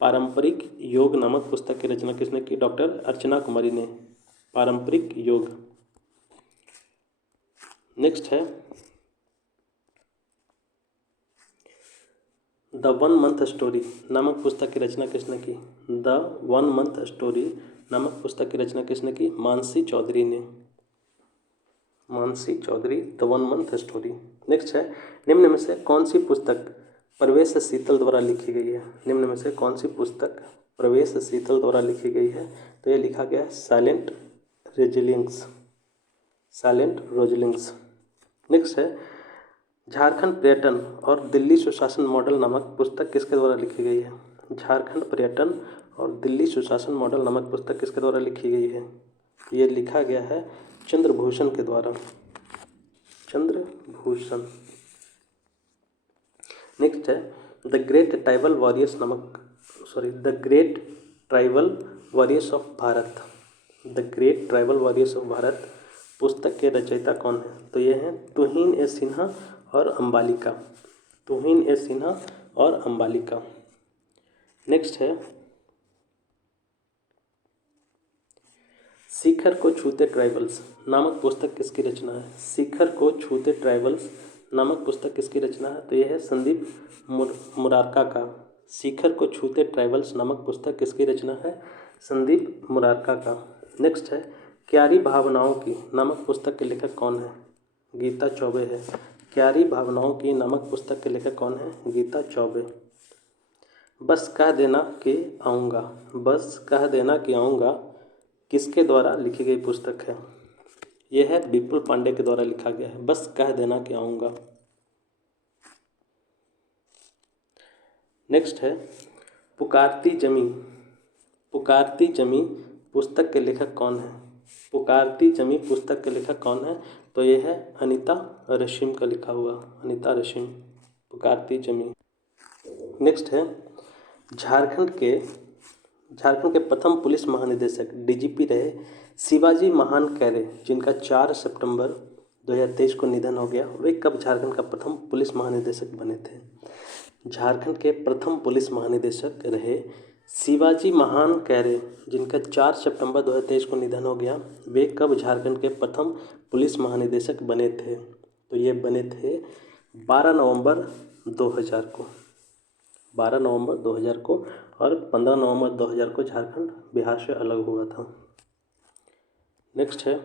पारंपरिक योग नामक पुस्तक की रचना किसने की? डॉक्टर अर्चना कुमारी ने, पारंपरिक योग। नेक्स्ट है, द 1 मंथ स्टोरी नामक पुस्तक की रचना किसने की? द 1 मंथ स्टोरी नामक पुस्तक की रचना किसने की? मानसी चौधरी ने, द 1 मंथ स्टोरी। नेक्स्ट है, निम्न में से कौन सी पुस्तक प्रवेश शीतल द्वारा लिखी गई है? निम्न में से कौन सी पुस्तक प्रवेश शीतल द्वारा लिखी गई है? तो ये लिखा गया है silent resilience, silent resilience. Next है झारखंड पर्यटन और दिल्ली सुशासन मॉडल नामक पुस्तक किसके द्वारा लिखी गई है? झारखंड पर्यटन और दिल्ली सुशासन मॉडल नामक पुस्तक किसके द्वारा लिखी गई है? ये लिखा गया है चंद्रभूषण के द्वारा, चंद्रभूषण। नेक्स्ट है the great tribal warriors of Bharat, the great tribal warriors of Bharat पुस्तक के रचयिता कौन है? तो ये हैं तुहिन ए सिन्हा और अंबालिका, तुहिन ए सिन्हा और अंबालिका। नेक्स्ट है शिखर को छूते ट्राइबल्स नामक पुस्तक किसकी रचना है? शिखर को छूते ट्राइबल्स नामक पुस्तक किसकी रचना है? तो यह है संदीप मुरारका का। शिखर को छूते ट्राइबल्स नामक पुस्तक किसकी रचना है? संदीप मुरारका का। नेक्स्ट है क्यारी भावनाओं की नामक पुस्तक के लेखक कौन है? गीता चौबे है। क्यारी भावनाओं की नामक पुस्तक के लेखक कौन है? गीता चौबे। बस कह देना कि आऊँगा, बस कह देना कि आऊँगा किसके द्वारा लिखी गई पुस्तक है? यह है विपुल पांडे के द्वारा लिखा गया है, बस कह देना कि आऊँगा। नेक्स्ट है पुकारती जमी, पुकारती जमी पुस्तक के लेखक कौन है? पुकारती जमी पुस्तक के लेखक कौन है? तो ये है अनीता रशीम का लिखा हुआ, अनीता रशीम, पुकारती जमी। नेक्स्ट है झारखंड के प्रथम पुलिस महानिदेशक डीजीपी रहे शिवाजी महान कैरे, जिनका 4 सितंबर 2023 को निधन हो गया, वे कब झारखंड का प्रथम पुलिस महानिदेशक बने थे? झारखंड के प्रथम पुलिस महानिदेशक रहे शिवाजी महान कैरे, जिनका 4 सितंबर 2023 को निधन हो गया, वे कब झारखंड के प्रथम पुलिस महानिदेशक बने थे? तो ये बने थे 12 नवंबर 2000 को, 12 नवंबर 2000 को, और 15 नवंबर 2000 को झारखंड बिहार से अलग हुआ था। नेक्स्ट है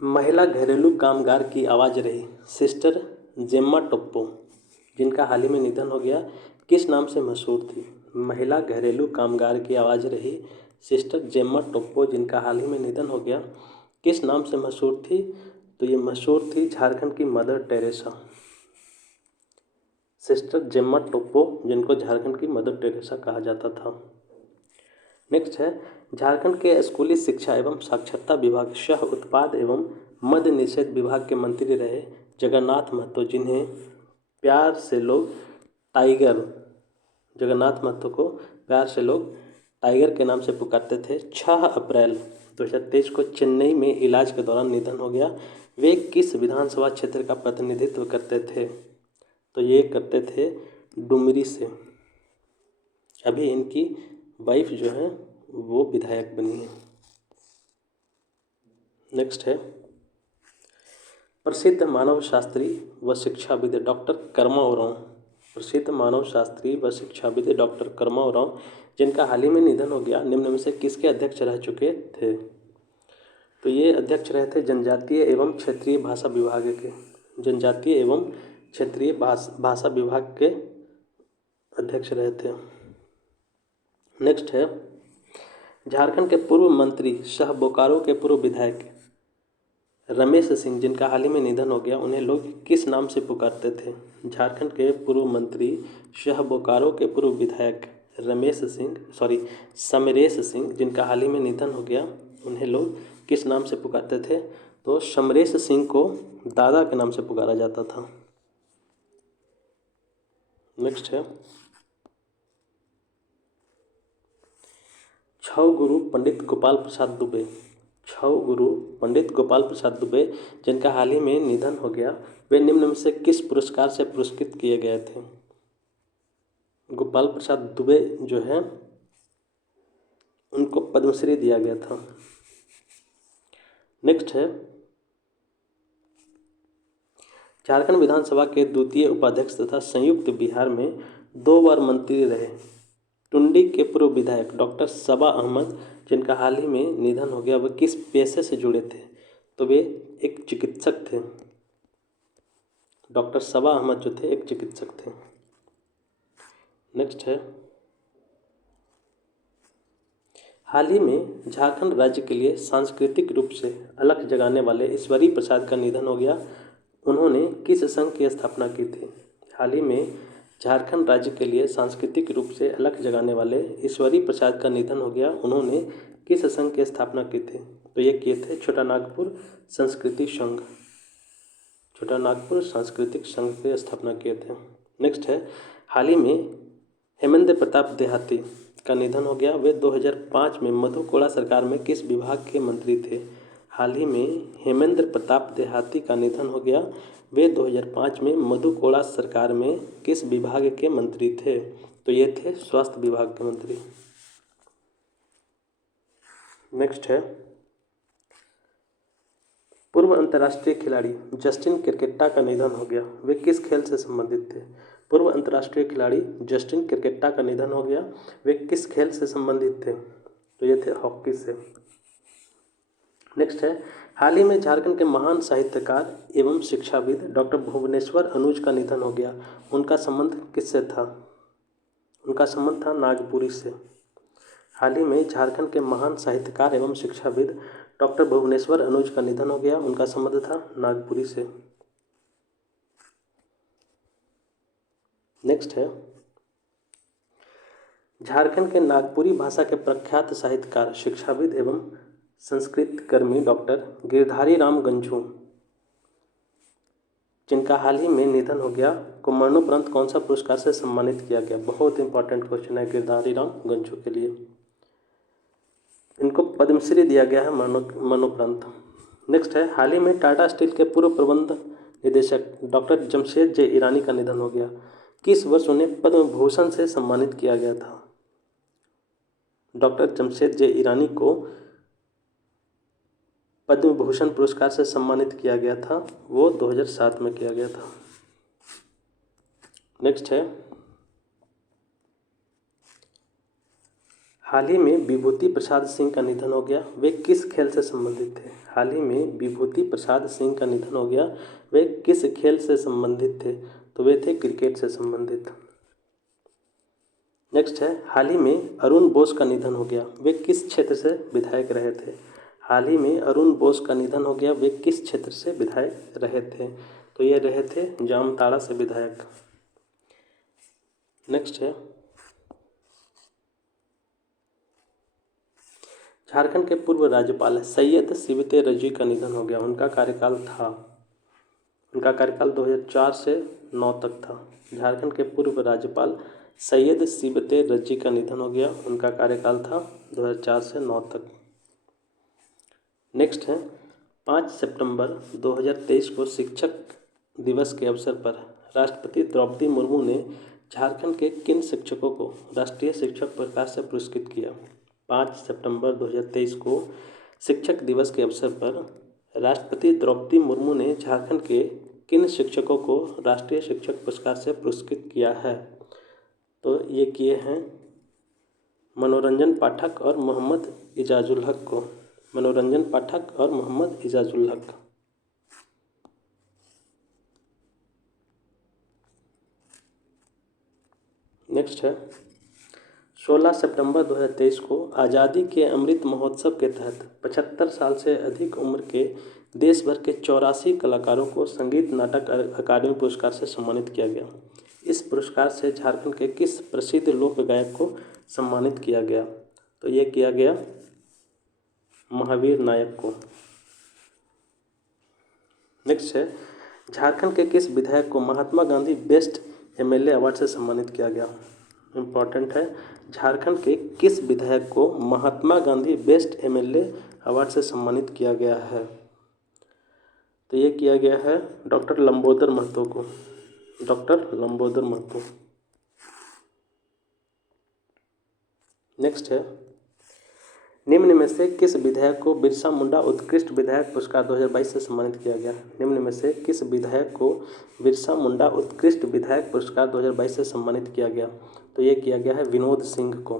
महिला घरेलू कामगार की आवाज़ रही सिस्टर जेम्मा टोप्पो, जिनका हाल ही में निधन हो गया, किस नाम से मशहूर थी? महिला घरेलू कामगार की आवाज़ रही सिस्टर जेम्मा टोप्पो, जिनका हाल ही में निधन हो गया, किस नाम से मशहूर थी? तो ये मशहूर थी झारखंड की Mother Teresa, sister Gemma Toppo, जिनको झारखंड की मदर टेरेसा कहा जाता था। नेक्स्ट है झारखंड के स्कूली शिक्षा एवं साक्षरता विभाग सह उत्पाद एवं मद्य निषेध विभाग के मंत्री रहे जगन्नाथ महतो, जिन्हें प्यार से लोग टाइगर, जगन्नाथ महतो को प्यार से लोग टाइगर के नाम से पुकारते थे। 6 अप्रैल 2023 को चेन्नई में इलाज के दौरान निधन हो गया। वे किस विधानसभा क्षेत्र का प्रतिनिधित्व करते थे? तो ये करते थे डुमरी से। अभी इनकी वाइफ जो है वो विधायक बनी है। नेक्स्ट है प्रसिद्ध मानव शास्त्री व शिक्षाविद डॉक्टर कर्मा ओरांव, प्रसिद्ध मानव शास्त्री व शिक्षाविद डॉक्टर कर्मा ओरांव, जिनका हाल ही में निधन हो गया, निम्न में से किसके अध्यक्ष रह चुके थे? तो ये अध्यक्ष रहे थे जनजातीय एवं क्षेत्रीय भाषा विभाग के, जनजातीय एवं क्षेत्रीय भाषा विभाग के अध्यक्ष रहे थे। नेक्स्ट है झारखंड के पूर्व मंत्री सह बोकारो के पूर्व विधायक रमेश सिंह, जिनका हाल ही में निधन हो गया, उन्हें लोग किस नाम से पुकारते थे? झारखंड के पूर्व मंत्री सह बोकारो के पूर्व विधायक समरेश सिंह, जिनका हाल ही में निधन हो गया, उन्हें लोग किस नाम से पुकारते थे? तो समरेश सिंह को दादा के नाम से पुकारा जाता था। नेक्स्ट है छौ गुरु पंडित गोपाल प्रसाद दुबे, छौ गुरु पंडित गोपाल प्रसाद दुबे, जिनका हाल ही में निधन हो गया, वे निम्न में से किस पुरस्कार से पुरस्कृत किए गए थे? गोपाल प्रसाद दुबे जो है उनको पद्मश्री दिया गया था। नेक्स्ट है झारखंड विधानसभा के द्वितीय उपाध्यक्ष तथा संयुक्त बिहार में 2 बार मंत्री रहे टुंडी के पूर्व विधायक डॉक्टर सबा अहमद, जिनका हाल ही में निधन हो गया, वह किस पेशे से जुड़े थे? तो वे एक चिकित्सक थे। डॉक्टर सबा अहमद जो थे एक चिकित्सक थे। नेक्स्ट है हाल ही में झारखंड राज्य के लिए सांस्कृतिक रूप से अलख जगाने वाले ईश्वरी प्रसाद का निधन हो गया। उन्होंने किस संघ की स्थापना की थी? हाल ही में झारखंड राज्य के लिए सांस्कृतिक रूप से अलख जगाने वाले ईश्वरी प्रसाद का निधन हो गया। उन्होंने किस संघ की स्थापना की थी? तो ये किए थे छोटा नागपुर सांस्कृतिक संघ। छोटा नागपुर सांस्कृतिक संघ की स्थापना किए थे। नेक्स्ट है, हाल ही में हेमेंद्र प्रताप देहाती का निधन हो गया। वे 2005 में मधु कोड़ा सरकार में किस विभाग के मंत्री थे? हाल ही में हेमेंद्र प्रताप देहाती का निधन हो गया। वे 2005 में मधु कोड़ा सरकार में किस विभाग के मंत्री थे? तो ये थे स्वास्थ्य विभाग के मंत्री। नेक्स्ट है, पूर्व अंतर्राष्ट्रीय खिलाड़ी जस्टिन क्रिकेटा का निधन हो गया। वे किस खेल से संबंधित थे? पूर्व अंतर्राष्ट्रीय खिलाड़ी जस्टिन क्रिकेटा का निधन हो गया। वे किस खेल से संबंधित थे? तो ये थे हॉकी से। नेक्स्ट है, हाल ही में झारखंड के महान साहित्यकार एवं शिक्षाविद डॉक्टर भुवनेश्वर अनुज का निधन हो गया। उनका संबंध किससे था? उनका संबंध था नागपुरी से। हाल ही में झारखंड के महान साहित्यकार एवं शिक्षाविद डॉक्टर भुवनेश्वर अनुज का निधन हो गया। उनका संबंध था नागपुरी से। नेक्स्ट है, झारखंड के नागपुरी भाषा के प्रख्यात साहित्यकार शिक्षाविद एवं संस्कृत कर्मी डॉक्टर गिरधारी राम गंझू, जिनका हाल ही में निधन हो गया, को मरणोपरांत कौन सा पुरस्कार से सम्मानित किया गया? बहुत इंपॉर्टेंट क्वेश्चन है गिरधारी राम गंझू के लिए। इनको पद्मश्री दिया गया है मरणोपरांत। नेक्स्ट है, हाल ही में टाटा स्टील के पूर्व प्रबंध निदेशक डॉक्टर जमशेद जे ईरानी का निधन हो गया। किस वर्ष उन्हें पद्म भूषण से सम्मानित किया गया था? डॉक्टर जमशेद जे ईरानी को पद्म भूषण पुरस्कार से सम्मानित किया गया था, वो 2007 में किया गया था। नेक्स्ट है, हाल ही में विभूति प्रसाद सिंह का निधन हो गया। वे किस खेल से संबंधित थे? हाल ही में विभूति प्रसाद सिंह का निधन हो गया। वे किस खेल से संबंधित थे? तो वे थे क्रिकेट से संबंधित। नेक्स्ट है, हाल ही में अरुण बोस का निधन हो गया। वे किस क्षेत्र से विधायक रहे थे? हाल ही में अरुण बोस का निधन हो गया। वे किस क्षेत्र से विधायक रहे थे? तो ये रहे थे जामताड़ा से विधायक। नेक्स्ट है, झारखंड के पूर्व राज्यपाल सैयद सिबते रजी का निधन हो गया। उनका कार्यकाल 2004 से 9 तक था। झारखंड के पूर्व राज्यपाल सैयद सिबते रजी का निधन हो गया। उनका कार्यकाल था 2004 से 9 तक। नेक्स्ट है, 5 सितंबर 2023 को शिक्षक दिवस के अवसर पर राष्ट्रपति द्रौपदी मुर्मू ने झारखंड के किन शिक्षकों को राष्ट्रीय शिक्षक पुरस्कार से पुरस्कृत किया? 5 सितंबर 2023 को शिक्षक दिवस के अवसर पर राष्ट्रपति द्रौपदी मुर्मू ने झारखंड के किन शिक्षकों को राष्ट्रीय शिक्षक पुरस्कार से पुरस्कृत किया है? तो ये किए हैं मनोरंजन पाठक और मोहम्मद इजाजुल हक को। मनोरंजन पाठक और मोहम्मद इजाजुल हक। नेक्स्ट है, 16 सितंबर 2023 को आज़ादी के अमृत महोत्सव के तहत 75 साल से अधिक उम्र के देश भर के 84 कलाकारों को संगीत नाटक अकादमी पुरस्कार से सम्मानित किया गया। इस पुरस्कार से झारखंड के किस प्रसिद्ध लोक गायक को सम्मानित किया गया? तो ये किया गया महावीर नायक को। नेक्स्ट है, झारखंड के किस विधायक को Mahatma Gandhi best MLA award से सम्मानित किया गया? इम्पॉर्टेंट है, झारखंड के किस विधायक को Mahatma Gandhi best MLA award से सम्मानित किया गया है? तो ये किया गया है डॉक्टर लंबोदर महतो को। डॉक्टर लंबोदर महतो। नेक्स्ट है, निम्न में से किस विधायक को बिरसा मुंडा उत्कृष्ट विधायक पुरस्कार 2022 से सम्मानित किया गया? निम्न में से किस विधायक को बिरसा मुंडा उत्कृष्ट विधायक पुरस्कार 2022 से सम्मानित किया गया? तो ये किया गया है विनोद सिंह को।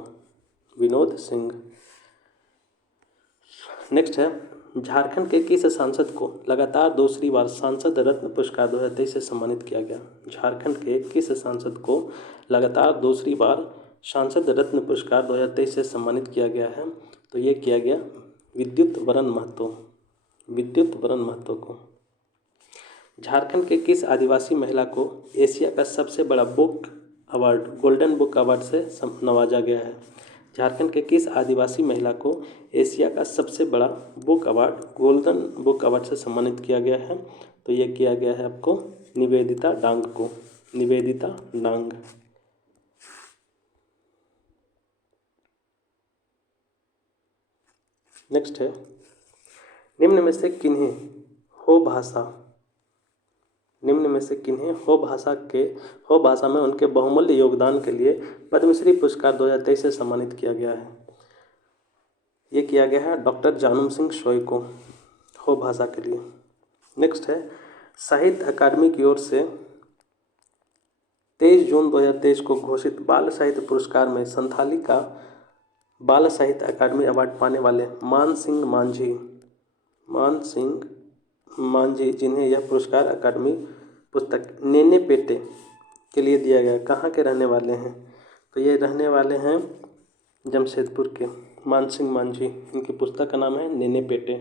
विनोद सिंह। नेक्स्ट है, झारखंड के किस सांसद को लगातार दूसरी बार सांसद रत्न पुरस्कार 2023 से सम्मानित किया गया? झारखंड के किस सांसद को लगातार दूसरी बार सांसद रत्न पुरस्कार 2023 से सम्मानित किया गया है? तो ये किया गया विद्युत वरण महतो, विद्युत वरण महतो को। झारखंड के किस आदिवासी महिला को एशिया का सबसे बड़ा book award golden book award से नवाजा गया है? झारखंड के किस आदिवासी महिला को एशिया का सबसे बड़ा book award golden book award से सम्मानित किया गया है? तो ये किया गया है आपको निवेदिता डांग को, निवेदिता डांग। नेक्स्ट है, निम्न में से किन्हें हो भाषा, निम्न में से किन्हें हो भाषा में उनके बहुमूल्य योगदान के लिए पद्मश्री पुरस्कार 2023 से सम्मानित किया गया है? ये किया गया है डॉक्टर जानम सिंह सोई को हो भाषा के लिए। नेक्स्ट है, साहित्य अकादमी की ओर से 23 जून 2023 को घोषित बाल साहित्य पुरस्कार में संथाली का बाल साहित्य अकादमी अवार्ड पाने वाले मान सिंह मांझी जिन्हें यह पुरस्कार अकादमी पुस्तक नेने पेटे के लिए दिया गया, कहाँ के रहने वाले हैं? तो ये रहने वाले हैं जमशेदपुर के, मान सिंह मांझी। इनकी पुस्तक का नाम है नेने पेटे।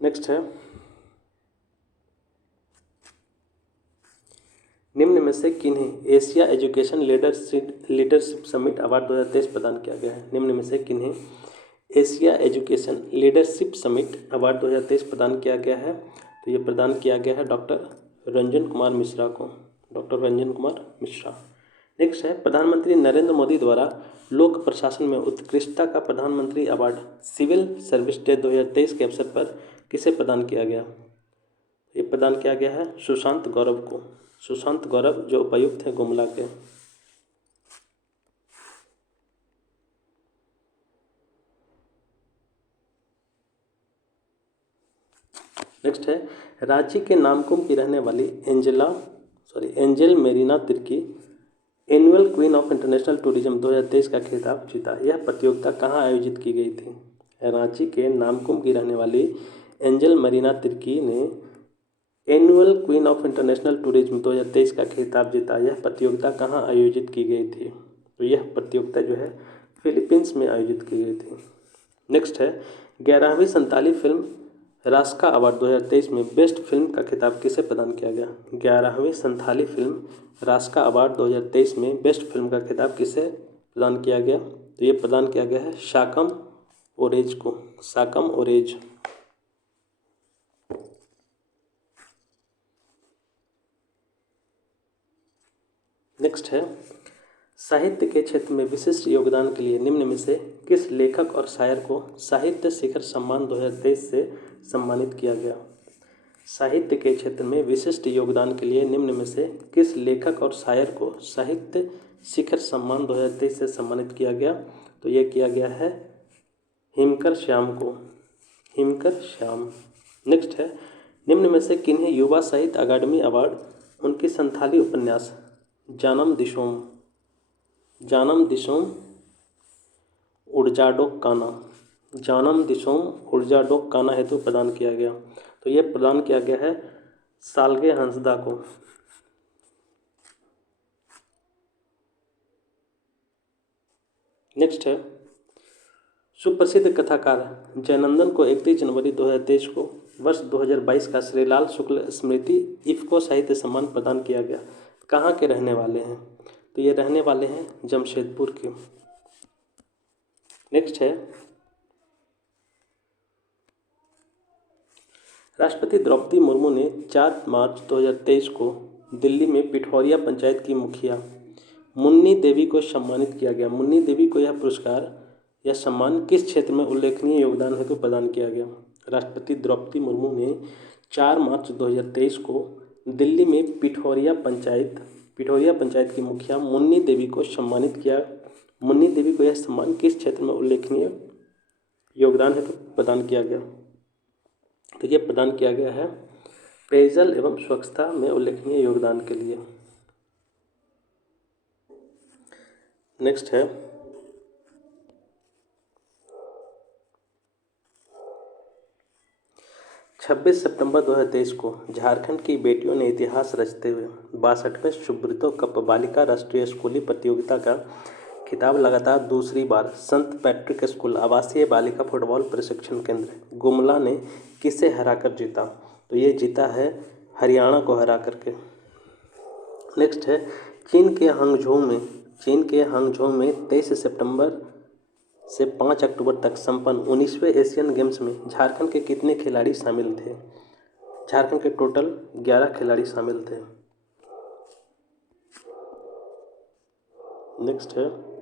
नेक्स्ट है, निम्न में से किन्हें Asia education leadership summit award 2023 प्रदान किया गया है? निम्न में से किन्हें Asia education leadership summit award 2023 प्रदान किया गया है? तो ये प्रदान किया गया है डॉक्टर रंजन कुमार मिश्रा को, डॉक्टर रंजन कुमार मिश्रा। नेक्स्ट है, प्रधानमंत्री नरेंद्र मोदी द्वारा लोक प्रशासन में उत्कृष्टता का प्रधानमंत्री अवार्ड सिविल सर्विस डे 2023 के अवसर पर किसे प्रदान किया गया? ये प्रदान किया गया है सुशांत गौरव को, सुशांत गौरव जो उपायुक्त हैं गुमला के। नेक्स्ट है, रांची के नामकुम की रहने वाली angel Mirena Tirkey annual queen of international tourism 2023 का खिताब जीता। यह प्रतियोगिता कहाँ आयोजित की गई थी? रांची के नामकुम की रहने वाली एंजेल मेरीना तिर्की ने annual queen of international tourism 2023 का खिताब जीता। यह प्रतियोगिता कहाँ आयोजित की गई थी? तो यह प्रतियोगिता जो है फिलीपींस में आयोजित की गई थी। नेक्स्ट है, 11वीं संताली फिल्म रास्का अवार्ड 2023 में बेस्ट फिल्म का खिताब किसे प्रदान किया गया? 11वीं संथाली फिल्म रास्का अवार्ड 2023 में बेस्ट फिल्म का खिताब किसे प्रदान किया गया? तो ये प्रदान किया गया है शाकम ओरेज को, शाकम ओरेज। नेक्स्ट है, साहित्य के क्षेत्र में विशिष्ट योगदान के लिए निम्न में से किस लेखक और शायर को साहित्य शिखर सम्मान 2023 से सम्मानित किया गया? साहित्य के क्षेत्र में विशिष्ट योगदान के लिए निम्न में से किस लेखक और शायर को साहित्य शिखर सम्मान 2023 से सम्मानित किया गया? तो ये किया गया है हिमकर श्याम को, हिमकर श्याम। नेक्स्ट है, निम्न में से किन्हें युवा साहित्य अकादमी अवार्ड उनकी संथाली उपन्यास जानम दिशोम उर्जाडोक काना हेतु प्रदान किया गया? तो यह प्रदान किया गया है सालगे हंसदा को। नेक्स्ट है, सुप्रसिद्ध कथाकार जयनंदन को 31 जनवरी 2023 को वर्ष 2022 का श्रीलाल शुक्ल स्मृति इफ्को साहित्य सम्मान प्रदान किया गया। कहाँ के रहने वाले हैं? तो ये रहने वाले हैं जमशेदपुर के। नेक्स्ट है, राष्ट्रपति द्रौपदी मुर्मू ने 4 मार्च 2023 को दिल्ली में पिठौरिया पंचायत की मुखिया मुन्नी देवी को सम्मानित किया गया। मुन्नी देवी को यह पुरस्कार या सम्मान किस क्षेत्र में उल्लेखनीय योगदान हेतु प्रदान किया गया? राष्ट्रपति द्रौपदी मुर्मू ने 4 मार्च 2023 को दिल्ली में पिठौरिया पंचायत की मुखिया मुन्नी देवी को सम्मानित किया। मुन्नी देवी को यह सम्मान किस क्षेत्र में उल्लेखनीय योगदान हेतु प्रदान किया गया? तो ये प्रदान किया गया है पेयजल एवं स्वच्छता में उल्लेखनीय योगदान के लिए। नेक्स्ट है, छब्बीस सितंबर 2023 को झारखंड की बेटियों ने इतिहास रचते हुए 62वें सुब्रतो कप बालिका राष्ट्रीय स्कूली प्रतियोगिता का खिताब लगातार दूसरी बार संत पैट्रिक स्कूल आवासीय बालिका फुटबॉल प्रशिक्षण केंद्र गुमला ने किसे हराकर जीता? तो ये जीता है हरियाणा को हरा करके। नेक्स्ट है चीन के हांगझोउ में 23 सितंबर से 5 अक्टूबर तक संपन्न 19वें एशियन गेम्स में झारखंड के कितने खिलाड़ी शामिल थे? झारखंड के टोटल 11 खिलाड़ी शामिल थे। नेक्स्ट है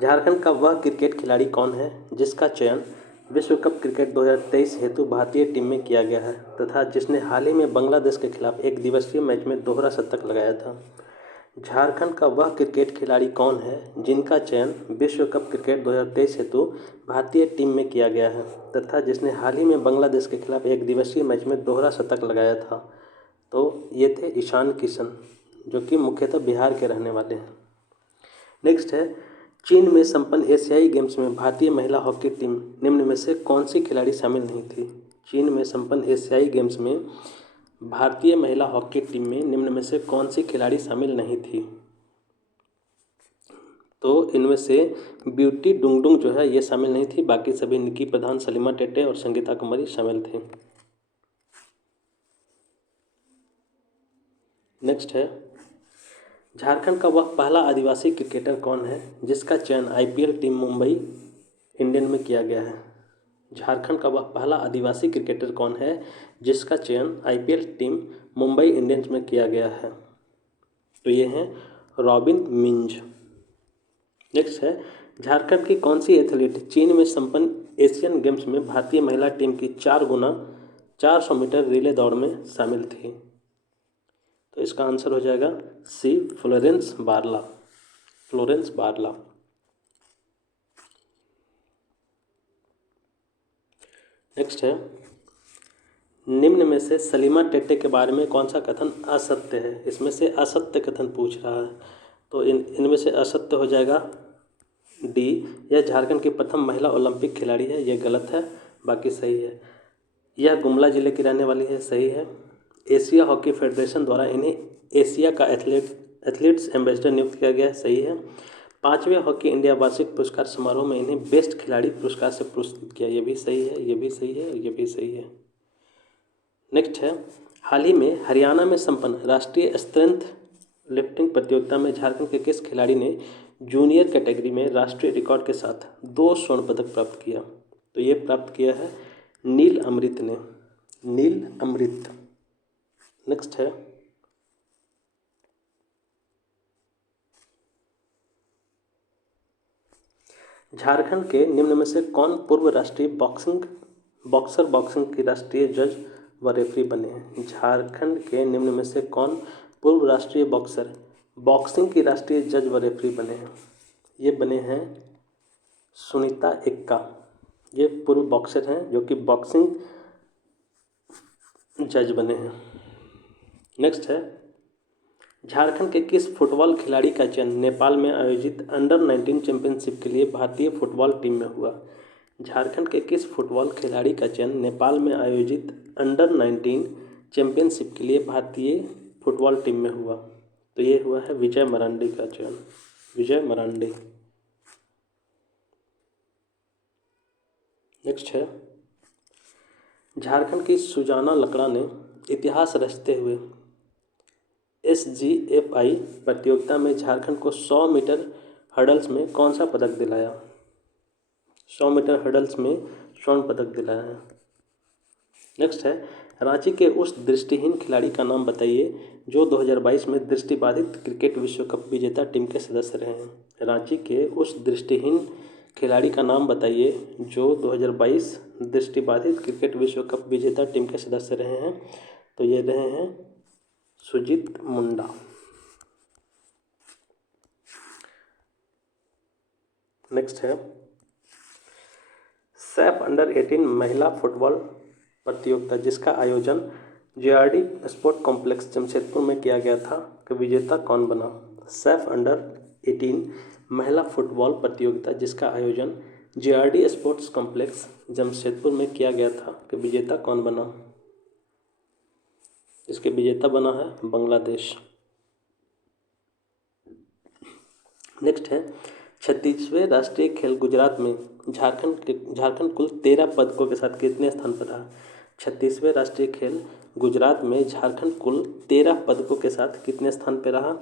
झारखंड का वह क्रिकेट खिलाड़ी कौन है जिसका चयन विश्व कप क्रिकेट 2023 हेतु भारतीय टीम में किया गया है तथा जिसने हाल ही में बांग्लादेश के खिलाफ एक दिवसीय मैच में दोहरा शतक लगाया था? झारखंड का वह क्रिकेट खिलाड़ी कौन है जिनका चयन विश्व कप क्रिकेट 2023 हेतु भारतीय टीम में किया गया है तथा जिसने हाल ही में बांग्लादेश के खिलाफ एक दिवसीय मैच में दोहरा शतक लगाया था? तो ये थे ईशान किशन, जो कि मुख्यतः बिहार के रहने वाले हैं। नेक्स्ट है चीन में संपन्न एशियाई गेम्स में भारतीय महिला हॉकी टीम निम्न में से कौन सी खिलाड़ी शामिल नहीं थी? चीन में संपन्न एशियाई गेम्स में भारतीय महिला हॉकी टीम में निम्न में से कौन सी खिलाड़ी शामिल नहीं थी? तो इनमें से ब्यूटी डुंगडुंग जो है ये शामिल नहीं थी, बाकी सभी निकी प्रधान, सलीमा टेटे और संगीता कुमारी शामिल थे। नेक्स्ट है झारखंड का वह पहला आदिवासी क्रिकेटर कौन है जिसका चयन आईपीएल टीम मुंबई इंडियन में किया गया है? झारखंड का वह पहला आदिवासी क्रिकेटर कौन है जिसका चयन आईपीएल टीम मुंबई इंडियंस में किया गया है? तो ये हैं रॉबिन मिंज। नेक्स्ट है झारखंड की कौन सी एथलीट चीन में संपन्न एशियन गेम्स में भारतीय महिला टीम की 4x400 मीटर रिले दौड़ में शामिल थी? तो इसका आंसर हो जाएगा सी, फ्लोरेंस बारला। नेक्स्ट है निम्न में से सलीमा टेटे के बारे में कौन सा कथन असत्य है? इसमें से असत्य कथन पूछ रहा है, तो इनमें से असत्य हो जाएगा डी, यह झारखंड की प्रथम महिला ओलंपिक खिलाड़ी है, यह गलत है, बाकी सही है। यह गुमला जिले की रहने वाली है, सही है। एशिया हॉकी फेडरेशन द्वारा इन्हें एशिया का एथलीट्स एम्बेसडर नियुक्त किया गया है, सही है। 5वें हॉकी इंडिया वार्षिक पुरस्कार समारोह में इन्हें बेस्ट खिलाड़ी पुरस्कार से पुरस्कृत किया, ये भी सही है, ये भी सही है, ये भी सही है। नेक्स्ट है हाल ही में हरियाणा में संपन्न राष्ट्रीय स्ट्रेंथ लिफ्टिंग प्रतियोगिता में झारखंड के किस खिलाड़ी ने जूनियर कैटेगरी में राष्ट्रीय रिकॉर्ड के साथ 2 स्वर्ण पदक प्राप्त किया? तो ये प्राप्त किया है नील अमृत ने, नील अमृत। नेक्स्ट है झारखंड के निम्न में से कौन पूर्व राष्ट्रीय बॉक्सिंग की राष्ट्रीय जज व रेफरी बने हैं? झारखंड के निम्न में से कौन पूर्व राष्ट्रीय बॉक्सिंग की राष्ट्रीय जज व रेफरी बने हैं? ये बने हैं सुनीता एक्का, ये पूर्व बॉक्सर हैं जो कि बॉक्सिंग जज बने हैं। नेक्स्ट है झारखंड के किस फुटबॉल खिलाड़ी का चयन नेपाल में आयोजित अंडर 19 चैंपियनशिप के लिए भारतीय फुटबॉल टीम में हुआ? झारखंड के किस फुटबॉल खिलाड़ी का चयन नेपाल में आयोजित अंडर 19 चैंपियनशिप के लिए भारतीय फुटबॉल टीम में हुआ? तो ये हुआ है विजय मरांडी का चयन, विजय मरांडी। नेक्स्ट है झारखंड की सुजाना लकड़ा ने इतिहास रचते हुए SGFI प्रतियोगिता में झारखंड को 100 मीटर हर्डल्स में कौन सा पदक दिलाया? 100 मीटर हर्डल्स में स्वर्ण पदक दिलाया है। नेक्स्ट है रांची के उस दृष्टिहीन खिलाड़ी का नाम बताइए जो 2022 में दृष्टिबाधित क्रिकेट विश्व कप विजेता टीम के सदस्य रहे हैं। रांची के उस दृष्टिहीन खिलाड़ी का नाम बताइए जो 2022 दृष्टिबाधित क्रिकेट विश्व कप विजेता टीम के सदस्य रहे हैं। तो ये रहे हैं सुजीत मुंडा। नेक्स्ट है सैफ अंडर 18 महिला फुटबॉल प्रतियोगिता जिसका आयोजन JRD स्पोर्ट कॉम्प्लेक्स जमशेदपुर में किया गया था कि विजेता कौन बना? सैफ अंडर 18 महिला फुटबॉल प्रतियोगिता जिसका आयोजन JRD स्पोर्ट्स कॉम्प्लेक्स जमशेदपुर में किया गया था कि विजेता कौन बना? इसके विजेता बना है बांग्लादेश। नेक्स्ट है, 36वें राष्ट्रीय खेल गुजरात में झारखंड कुल 13 पदकों के साथ कितने स्थान पर रहा? 36वें राष्ट्रीय खेल गुजरात में झारखंड कुल 13 पदकों के साथ कितने स्थान पर रहा?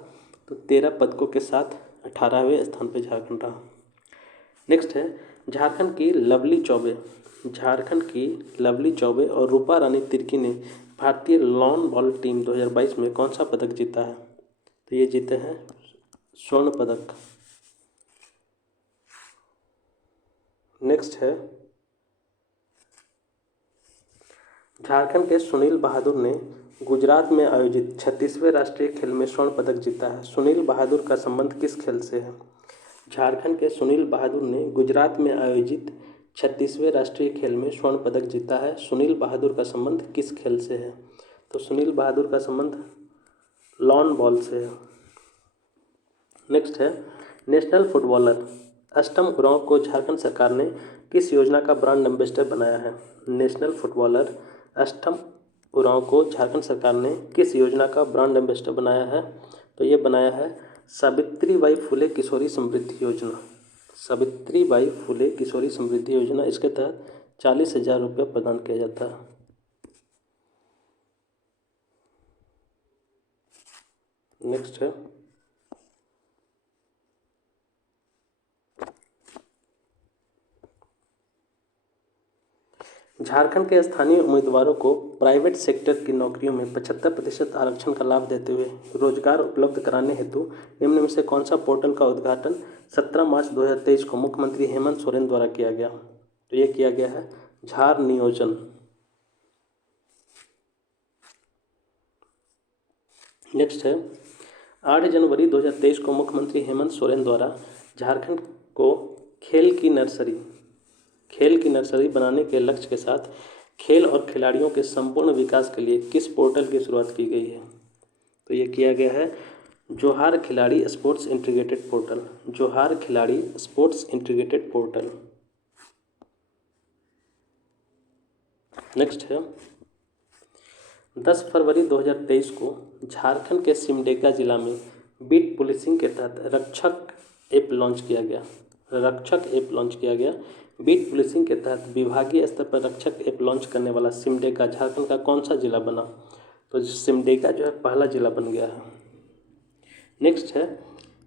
तो 13 पदकों के साथ 18वें स्थान पर झारखंड रहा। नेक्स्ट है, झारखंड की लवली चौबे और रूपा रानी तिर्की ने भारतीय लॉन बॉल टीम 2022 में कौन सा पदक जीता है? तो ये जीते हैं स्वर्ण पदक। नेक्स्ट है, झारखंड के सुनील बहादुर ने गुजरात में आयोजित 36वें राष्ट्रीय खेल में स्वर्ण पदक जीता है। सुनील बहादुर का संबंध किस खेल से है? झारखंड के सुनील बहादुर ने गुजरात में आयोजित 36वें राष्ट्रीय खेल में स्वर्ण पदक जीता है। सुनील बहादुर का संबंध किस खेल से है? तो सुनील बहादुर का संबंध लॉन बॉल से है। नेक्स्ट है, नेशनल फुटबॉलर अष्टम उरांव को झारखंड सरकार ने किस योजना का ब्रांड एम्बेसडर बनाया है? नेशनल फुटबॉलर अष्टम उरांव को झारखंड सरकार ने किस योजना का ब्रांड एम्बेसडर बनाया है? तो ये बनाया है सावित्रीबाई फुले किशोरी समृद्धि योजना। सावित्रीबाई फुले किशोरी समृद्धि योजना, इसके तहत 40,000 रुपये प्रदान किया जाता है। नेक्स्ट है, झारखंड के स्थानीय उम्मीदवारों को प्राइवेट सेक्टर की नौकरियों में 75% आरक्षण का लाभ देते हुए रोजगार उपलब्ध कराने हेतु निम्न में से कौन सा पोर्टल का उद्घाटन 17 मार्च 2023 को मुख्यमंत्री हेमंत सोरेन द्वारा किया गया? तो ये किया गया है झार नियोजन। नेक्स्ट है, 8 जनवरी 2023 को मुख्यमंत्री हेमंत सोरेन द्वारा झारखंड को खेल की नर्सरी बनाने के लक्ष्य के साथ खेल और खिलाड़ियों के संपूर्ण विकास के लिए किस पोर्टल की शुरुआत की गई है? तो ये किया गया है जोहार खिलाड़ी स्पोर्ट्स इंटीग्रेटेड पोर्टल। जोहार खिलाड़ी स्पोर्ट्स इंटीग्रेटेड पोर्टल। नेक्स्ट है, 10 फरवरी 2023 को झारखंड के सिमडेगा जिला में बीट पुलिसिंग के तहत रक्षक ऐप लॉन्च किया गया। बीट पुलिसिंग के तहत विभागीय स्तर पर रक्षक ऐप लॉन्च करने वाला सिमडेगा झारखंड का कौन सा जिला बना? तो सिमडेगा जो है पहला जिला बन गया है। नेक्स्ट है,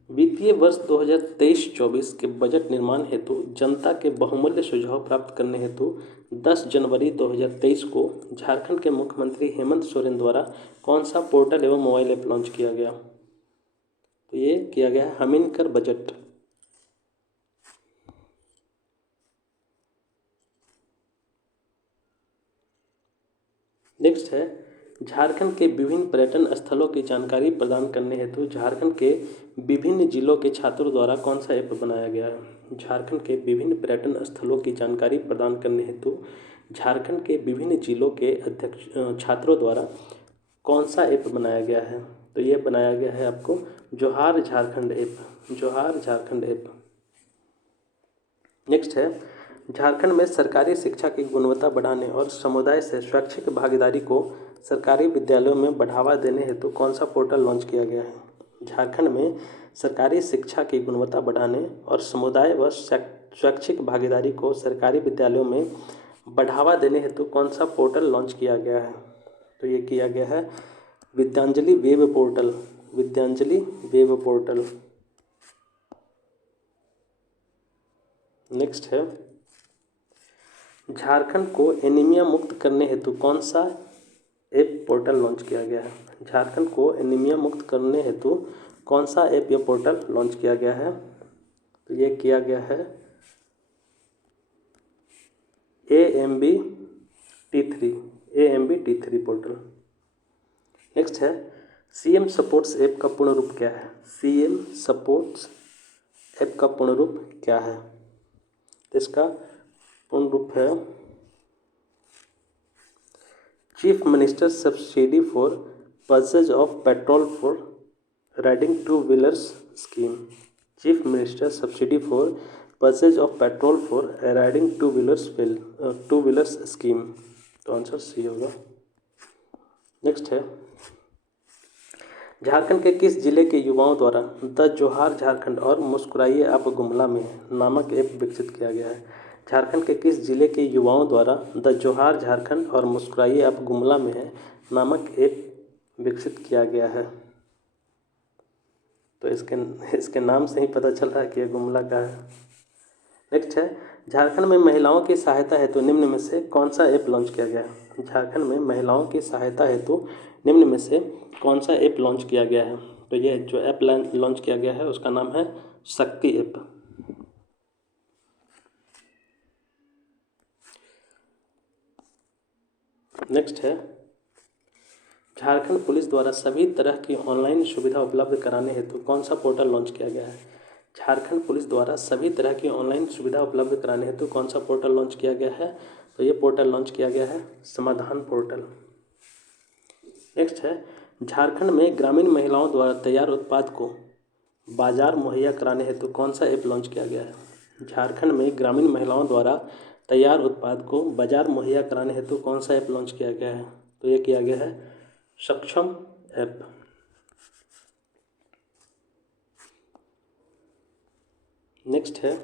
वित्तीय वर्ष 2023-24 के बजट निर्माण हेतु जनता के बहुमूल्य सुझाव प्राप्त करने हेतु 10 जनवरी 2023 को झारखंड के मुख्यमंत्री हेमंत सोरेन द्वारा कौन सा पोर्टल एवं मोबाइल ऐप लॉन्च किया गया? तो ये किया गया है हमीनकर बजट। नेक्स्ट है, झारखंड के विभिन्न पर्यटन स्थलों की जानकारी प्रदान करने हेतु झारखंड के विभिन्न जिलों के छात्रों द्वारा कौन सा ऐप बनाया गया है? झारखंड के विभिन्न पर्यटन स्थलों की जानकारी प्रदान करने हेतु झारखंड के विभिन्न जिलों के छात्रों द्वारा कौन सा ऐप बनाया गया है? तो ये बनाया गया है आपको जोहार झारखंड ऐप। नेक्स्ट है, झारखंड में सरकारी शिक्षा की गुणवत्ता बढ़ाने और समुदाय से शैक्षिक भागीदारी को सरकारी विद्यालयों में बढ़ावा देने हेतु कौन सा पोर्टल लॉन्च किया गया है? झारखंड में सरकारी शिक्षा की गुणवत्ता बढ़ाने और समुदाय व शैक्षिक भागीदारी को सरकारी विद्यालयों में बढ़ावा देने हेतु कौन सा पोर्टल लॉन्च किया गया है? तो ये किया गया है विद्यांजलि वेब पोर्टल। नेक्स्ट है, झारखंड को एनीमिया मुक्त करने हेतु कौन सा ऐप पोर्टल लॉन्च किया गया है? झारखंड को एनीमिया मुक्त करने हेतु कौन सा ऐप या पोर्टल लॉन्च किया गया है? तो ये किया गया है AMB T3 पोर्टल। नेक्स्ट है, CM सपोर्ट्स ऐप का पूर्ण रूप क्या है? CM सपोर्ट्स ऐप का पूर्ण रूप क्या है? तो इसका पूर्ण रूप है chief minister subsidy for purchase of petrol for riding two wheelers scheme. Chief minister subsidy for purchase of petrol for riding two wheelers scheme. तो आंसर सी होगा। नेक्स्ट है, झारखंड के किस जिले के युवाओं द्वारा द जोहार झारखंड और मुस्कुराइए आप गुमला में हैं नामक ऐप विकसित किया गया है? झारखंड के किस जिले के युवाओं द्वारा द जोहार झारखंड और मुस्कुराइए आप गुमला में हैं नामक ऐप विकसित किया गया है? तो इसके नाम से ही पता चल रहा है कि ये गुमला का है। नेक्स्ट है, झारखंड में महिलाओं की सहायता हेतु निम्न में से कौन सा ऐप लॉन्च किया गया है? झारखंड में महिलाओं की सहायता हेतु निम्न में से कौन सा ऐप लॉन्च किया गया है? तो ये जो ऐप लॉन्च किया गया है उसका नाम है शक्ति ऐप। नेक्स्ट है, झारखंड पुलिस द्वारा सभी तरह की ऑनलाइन सुविधा उपलब्ध कराने हेतु कौन सा पोर्टल लॉन्च किया गया है? झारखंड पुलिस द्वारा सभी तरह की ऑनलाइन सुविधा उपलब्ध कराने हेतु कौन सा पोर्टल लॉन्च किया गया है? तो ये पोर्टल लॉन्च किया गया है समाधान पोर्टल। नेक्स्ट है, झारखंड में ग्रामीण महिलाओं द्वारा तैयार उत्पाद को बाजार मुहैया कराने हेतु कौन सा ऐप लॉन्च किया गया है? झारखंड में ग्रामीण महिलाओं द्वारा तैयार उत्पाद को बाजार मुहैया कराने हेतु कौन सा ऐप लॉन्च किया गया है? तो ये किया गया है सक्षम ऐप। नेक्स्ट है,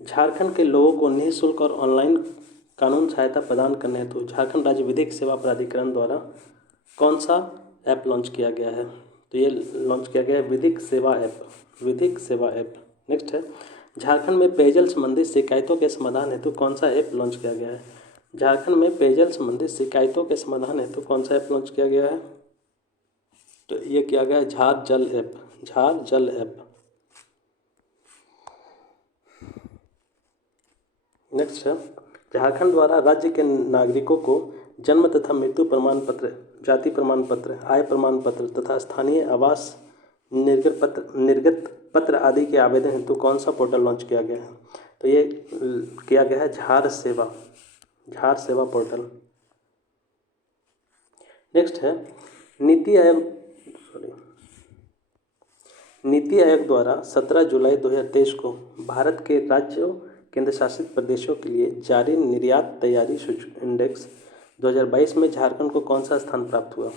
झारखंड के लोगों को निःशुल्क और ऑनलाइन कानून सहायता प्रदान करने हेतु झारखंड राज्य विधिक सेवा प्राधिकरण द्वारा कौन सा ऐप लॉन्च किया गया है? तो ये लॉन्च किया गया है विधिक सेवा ऐप, विधिक सेवा ऐप। नेक्स्ट है, झारखंड में पेयजल संबंधित शिकायतों के समाधान हेतु कौन सा ऐप लॉन्च किया गया है? झारखंड में पेयजल संबंधित शिकायतों के समाधान हेतु कौन सा ऐप लॉन्च किया गया है? तो ये किया गया है झार जल ऐप, झार जल ऐप। नेक्स्ट है, झारखंड द्वारा राज्य के नागरिकों को जन्म तथा मृत्यु प्रमाण पत्र, जाति प्रमाण पत्र, आय प्रमाण पत्र तथा स्थानीय आवास निर्गत पत्र आदि के आवेदन हेतु कौन सा पोर्टल लॉन्च किया गया है? तो ये किया गया है झार सेवा, झार सेवा पोर्टल। नेक्स्ट है, नीति आयोग द्वारा 17 जुलाई 2023 को भारत के राज्यों केंद्र शासित प्रदेशों के लिए जारी निर्यात तैयारी सूचकांक इंडेक्स 2022 में झारखंड को कौन सा स्थान प्राप्त हुआ?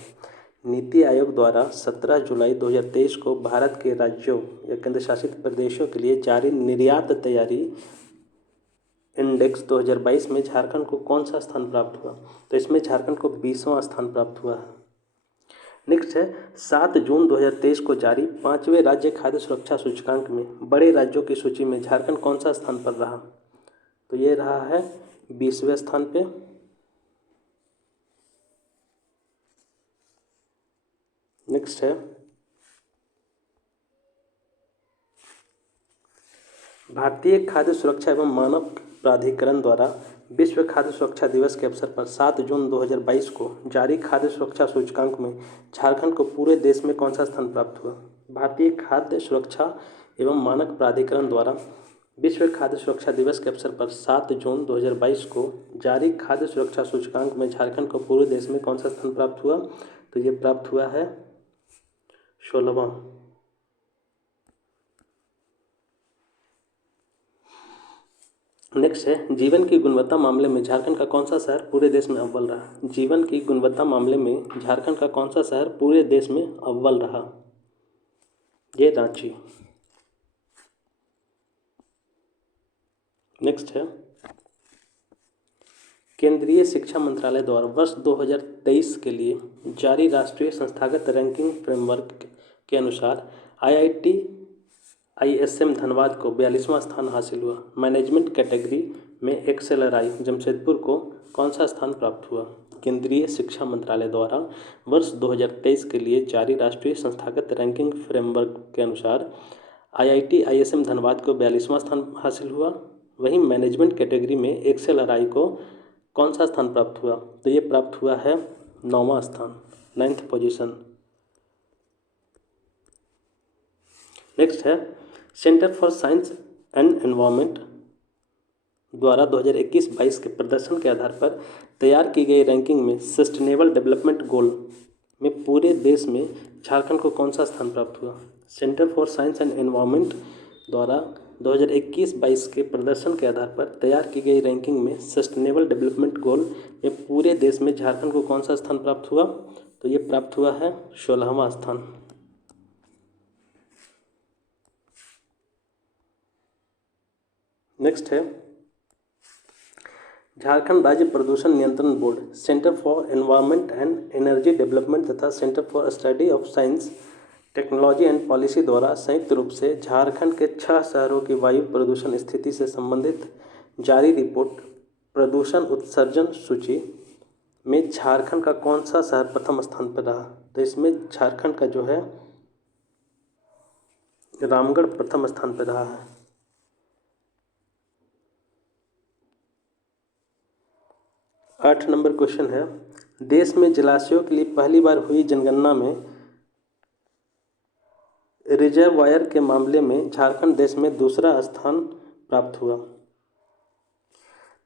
नीति आयोग द्वारा 17 जुलाई 2023 को भारत के राज्यों या केंद्र शासित प्रदेशों के लिए जारी निर्यात तैयारी इंडेक्स 2022 में झारखंड को कौन सा स्थान प्राप्त हुआ? तो इसमें झारखंड को 20वां स्थान प्राप्त हुआ है। नेक्स्ट है, 7 जून 2023 को जारी 5वें राज्य खाद्य सुरक्षा सूचकांक में बड़े राज्यों की सूची में झारखंड कौन सा स्थान पर रहा? तो ये रहा है 20वें स्थान पे। नेक्स्ट है, भारतीय खाद्य सुरक्षा एवं मानक प्राधिकरण द्वारा विश्व खाद्य सुरक्षा दिवस के अवसर पर 7 जून 2022 को जारी खाद्य सुरक्षा सूचकांक में झारखंड को पूरे देश में कौन सा स्थान प्राप्त हुआ? भारतीय खाद्य सुरक्षा एवं मानक प्राधिकरण द्वारा विश्व खाद्य सुरक्षा दिवस के अवसर पर 7 जून 2022 को जारी खाद्य सुरक्षा सूचकांक में झारखंड को पूरे देश में कौन सा स्थान प्राप्त हुआ? तो ये प्राप्त हुआ है 16वां। नेक्स्ट है, जीवन की गुणवत्ता मामले में झारखंड का कौन सा शहर पूरे देश में अव्वल रहा? जीवन की गुणवत्ता मामले में झारखंड का कौन सा शहर पूरे देश में अव्वल रहा? ये रांची। नेक्स्ट है, केंद्रीय शिक्षा मंत्रालय द्वारा वर्ष 2023 के लिए जारी राष्ट्रीय संस्थागत रैंकिंग फ्रेमवर्क के अनुसार IISM धनबाद को 42वां स्थान हासिल हुआ। मैनेजमेंट कैटेगरी में XLRI जमशेदपुर को कौन सा स्थान प्राप्त हुआ? केंद्रीय शिक्षा मंत्रालय द्वारा वर्ष 2023 के लिए जारी राष्ट्रीय संस्थागत रैंकिंग फ्रेमवर्क के अनुसार IISM धनबाद को 42वां स्थान हासिल हुआ। वहीं मैनेजमेंट कैटेगरी में XLRI को कौन सा स्थान प्राप्त हुआ? तो ये प्राप्त हुआ है 9वां स्थान, 9th पोजीशन। नेक्स्ट है, centre for science and environment द्वारा 2021-22 के प्रदर्शन के आधार पर तैयार की गई रैंकिंग में सस्टेनेबल डेवलपमेंट गोल में पूरे देश में झारखंड को कौन सा स्थान प्राप्त हुआ? Centre for science and environment द्वारा 2021-22 के प्रदर्शन के आधार पर तैयार की गई रैंकिंग में सस्टेनेबल डेवलपमेंट गोल में पूरे देश में झारखंड को कौन सा स्थान प्राप्त हुआ? तो ये प्राप्त हुआ है 16वां स्थान। नेक्स्ट है झारखंड राज्य प्रदूषण नियंत्रण बोर्ड, centre for environment and energy development तथा centre for study of science technology and policy द्वारा संयुक्त रूप से झारखंड के 6 शहरों की वायु प्रदूषण स्थिति से संबंधित जारी रिपोर्ट प्रदूषण उत्सर्जन सूची में झारखंड का कौन सा शहर प्रथम स्थान पर रहा? तो इसमें झारखंड का जो है रामगढ़ प्रथम स्थान पर रहा है। 8 नंबर क्वेश्चन है, देश में जलाशयों के लिए पहली बार हुई जनगणना में रिजर्वायर के मामले में झारखंड देश में दूसरा स्थान प्राप्त हुआ।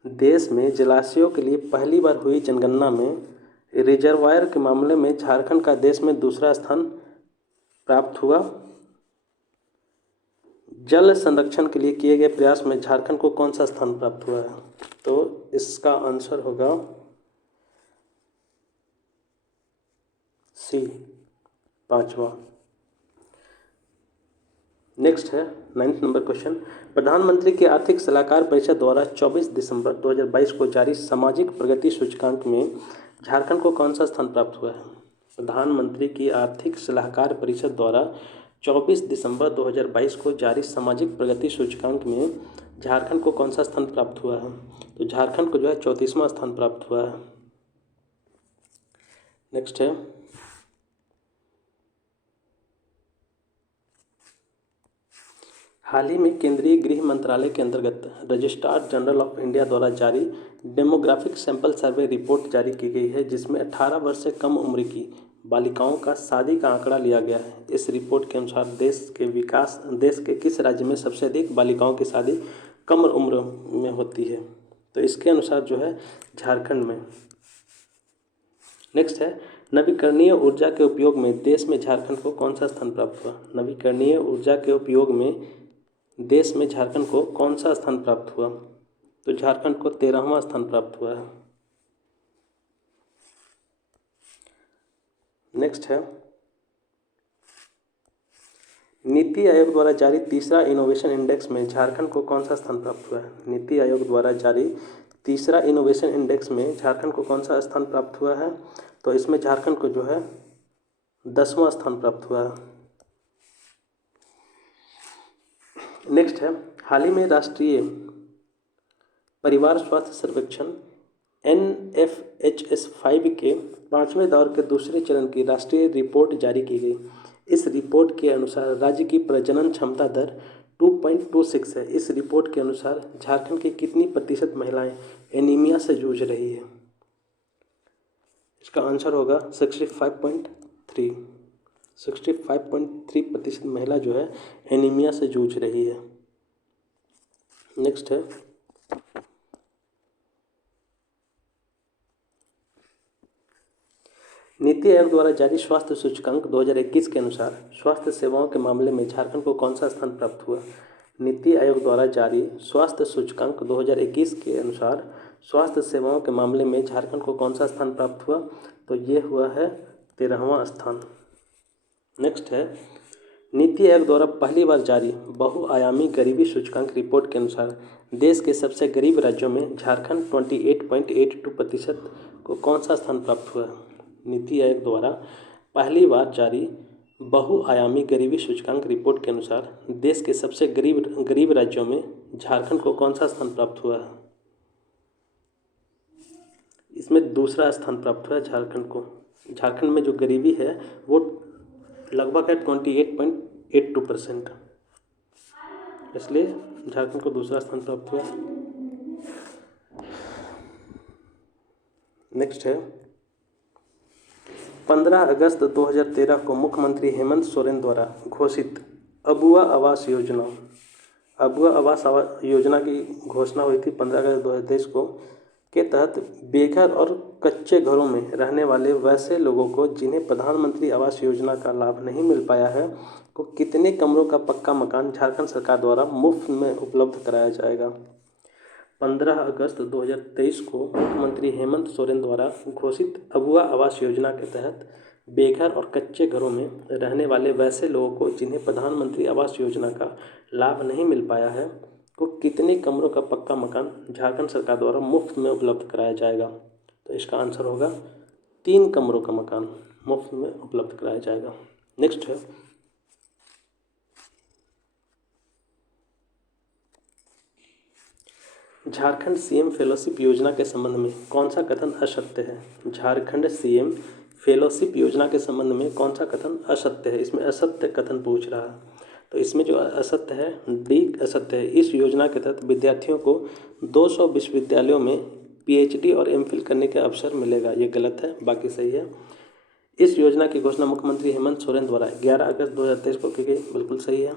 देश में जलाशयों के लिए पहली बार हुई जनगणना में रिजर्वायर के मामले में झारखंड का देश में दूसरा स्थान प्राप्त हुआ। जल संरक्षण के लिए किए गए प्रयास में झारखंड को कौन सा स्थान प्राप्त हुआ है? तो इसका आंसर होगा सी, 5वां। नेक्स्ट है 9th नंबर क्वेश्चन, प्रधानमंत्री की आर्थिक सलाहकार परिषद द्वारा 24 दिसंबर 2022 को जारी सामाजिक प्रगति सूचकांक में झारखंड को कौन सा स्थान प्राप्त हुआ है? प्रधानमंत्री की आर्थिक सलाहकार परिषद द्वारा 24 दिसंबर 2022 को जारी सामाजिक प्रगति सूचकांक में झारखंड को कौन सा स्थान प्राप्त हुआ है? तो झारखंड को जो है 34वां स्थान प्राप्त हुआ है। नेक्स्ट है हाल ही में केंद्रीय गृह मंत्रालय के अंतर्गत रजिस्ट्रार जनरल ऑफ इंडिया द्वारा जारी डेमोग्राफिक सैंपल सर्वे रिपोर्ट जारी की गई है, जिसमें 18 वर्ष से कम उम्र की बालिकाओं का शादी का आंकड़ा लिया गया है। इस रिपोर्ट के अनुसार देश के किस राज्य में सबसे अधिक बालिकाओं की शादी कम उम्र में होती है? तो इसके अनुसार जो है झारखंड में। नेक्स्ट है नवीकरणीय ऊर्जा के उपयोग में देश में झारखंड को कौन सा स्थान प्राप्त हुआ? नवीकरणीय ऊर्जा के उपयोग में देश में झारखंड को कौन सा स्थान प्राप्त हुआ? तो झारखंड को 13वां स्थान प्राप्त हुआ है। नेक्स्ट है नीति आयोग द्वारा जारी तीसरा इनोवेशन इंडेक्स में झारखंड को कौन सा स्थान प्राप्त हुआ है? नीति आयोग द्वारा जारी तीसरा इनोवेशन इंडेक्स में झारखंड को कौन सा स्थान प्राप्त हुआ है? तो इसमें झारखंड को जो है 10वां स्थान प्राप्त हुआ है। नेक्स्ट है हाल ही में राष्ट्रीय परिवार स्वास्थ्य सर्वेक्षण NFHS 5 के 5वें दौर के दूसरे चरण की राष्ट्रीय रिपोर्ट जारी की गई। इस रिपोर्ट के अनुसार राज्य की प्रजनन क्षमता दर 2.26 है। इस रिपोर्ट के अनुसार झारखंड की कितनी प्रतिशत महिलाएं एनीमिया से जूझ रही है? इसका आंसर होगा 65.3। 65.3% महिला जो है एनीमिया से जूझ रही है। नेक्स्ट है नीति आयोग द्वारा जारी स्वास्थ्य सूचकांक 2021 के अनुसार स्वास्थ्य सेवाओं के मामले में झारखंड को कौन सा स्थान प्राप्त हुआ? नीति आयोग द्वारा जारी स्वास्थ्य सूचकांक 2021 के अनुसार स्वास्थ्य सेवाओं के मामले में झारखंड को कौन सा स्थान प्राप्त हुआ? तो ये हुआ है 13वां स्थान। नेक्स्ट है नीति आयोग द्वारा पहली बार जारी बहुआयामी गरीबी सूचकांक रिपोर्ट के अनुसार देश के सबसे गरीब राज्यों में झारखंड 28.82% को कौन सा स्थान प्राप्त हुआ? नीति आयोग द्वारा पहली बार जारी बहुआयामी गरीबी सूचकांक रिपोर्ट के अनुसार देश के सबसे गरीब राज्यों में झारखंड को कौन सा स्थान प्राप्त हुआ है? इसमें दूसरा स्थान प्राप्त हुआ है झारखंड को। झारखंड में जो गरीबी है वो लगभग है 28.82%, इसलिए झारखंड को दूसरा स्थान प्राप्त हुआ। नेक्स्ट है 15 अगस्त 2013 को मुख्यमंत्री हेमंत सोरेन द्वारा घोषित अबुआ आवास योजना की घोषणा हुई थी 15 अगस्त 2023 को। के तहत बेघर और कच्चे घरों में रहने वाले वैसे लोगों को जिन्हें प्रधानमंत्री आवास योजना का लाभ नहीं मिल पाया है को कितने कमरों का पक्का मकान झारखंड सरकार द्वारा मुफ्त में उपलब्ध कराया जाएगा। 15 अगस्त 2023 को मुख्यमंत्री हेमंत सोरेन द्वारा घोषित अगुआ आवास योजना के तहत बेघर और कच्चे घरों में रहने वाले वैसे लोगों को जिन्हें प्रधानमंत्री आवास योजना का लाभ नहीं मिल पाया है को कितने कमरों का पक्का मकान झारखंड सरकार द्वारा मुफ्त में उपलब्ध कराया जाएगा। तो इसका आंसर होगा 3 कमरों का मकान मुफ्त में उपलब्ध कराया जाएगा। नेक्स्ट है, झारखंड सीएम फेलोशिप योजना के संबंध में कौन सा कथन असत्य है। झारखंड सीएम फेलोशिप योजना के संबंध में कौन सा कथन असत्य है। इसमें असत्य कथन पूछ रहा है, तो इसमें जो असत्य है डी असत्य है। इस योजना के तहत विद्यार्थियों को 200 विश्वविद्यालयों में पीएचडी और एमफिल करने का अवसर मिलेगा, ये गलत है, बाकी सही है। इस योजना की घोषणा मुख्यमंत्री हेमंत सोरेन द्वारा 11 अगस्त 2023 को की गई, बिल्कुल सही है।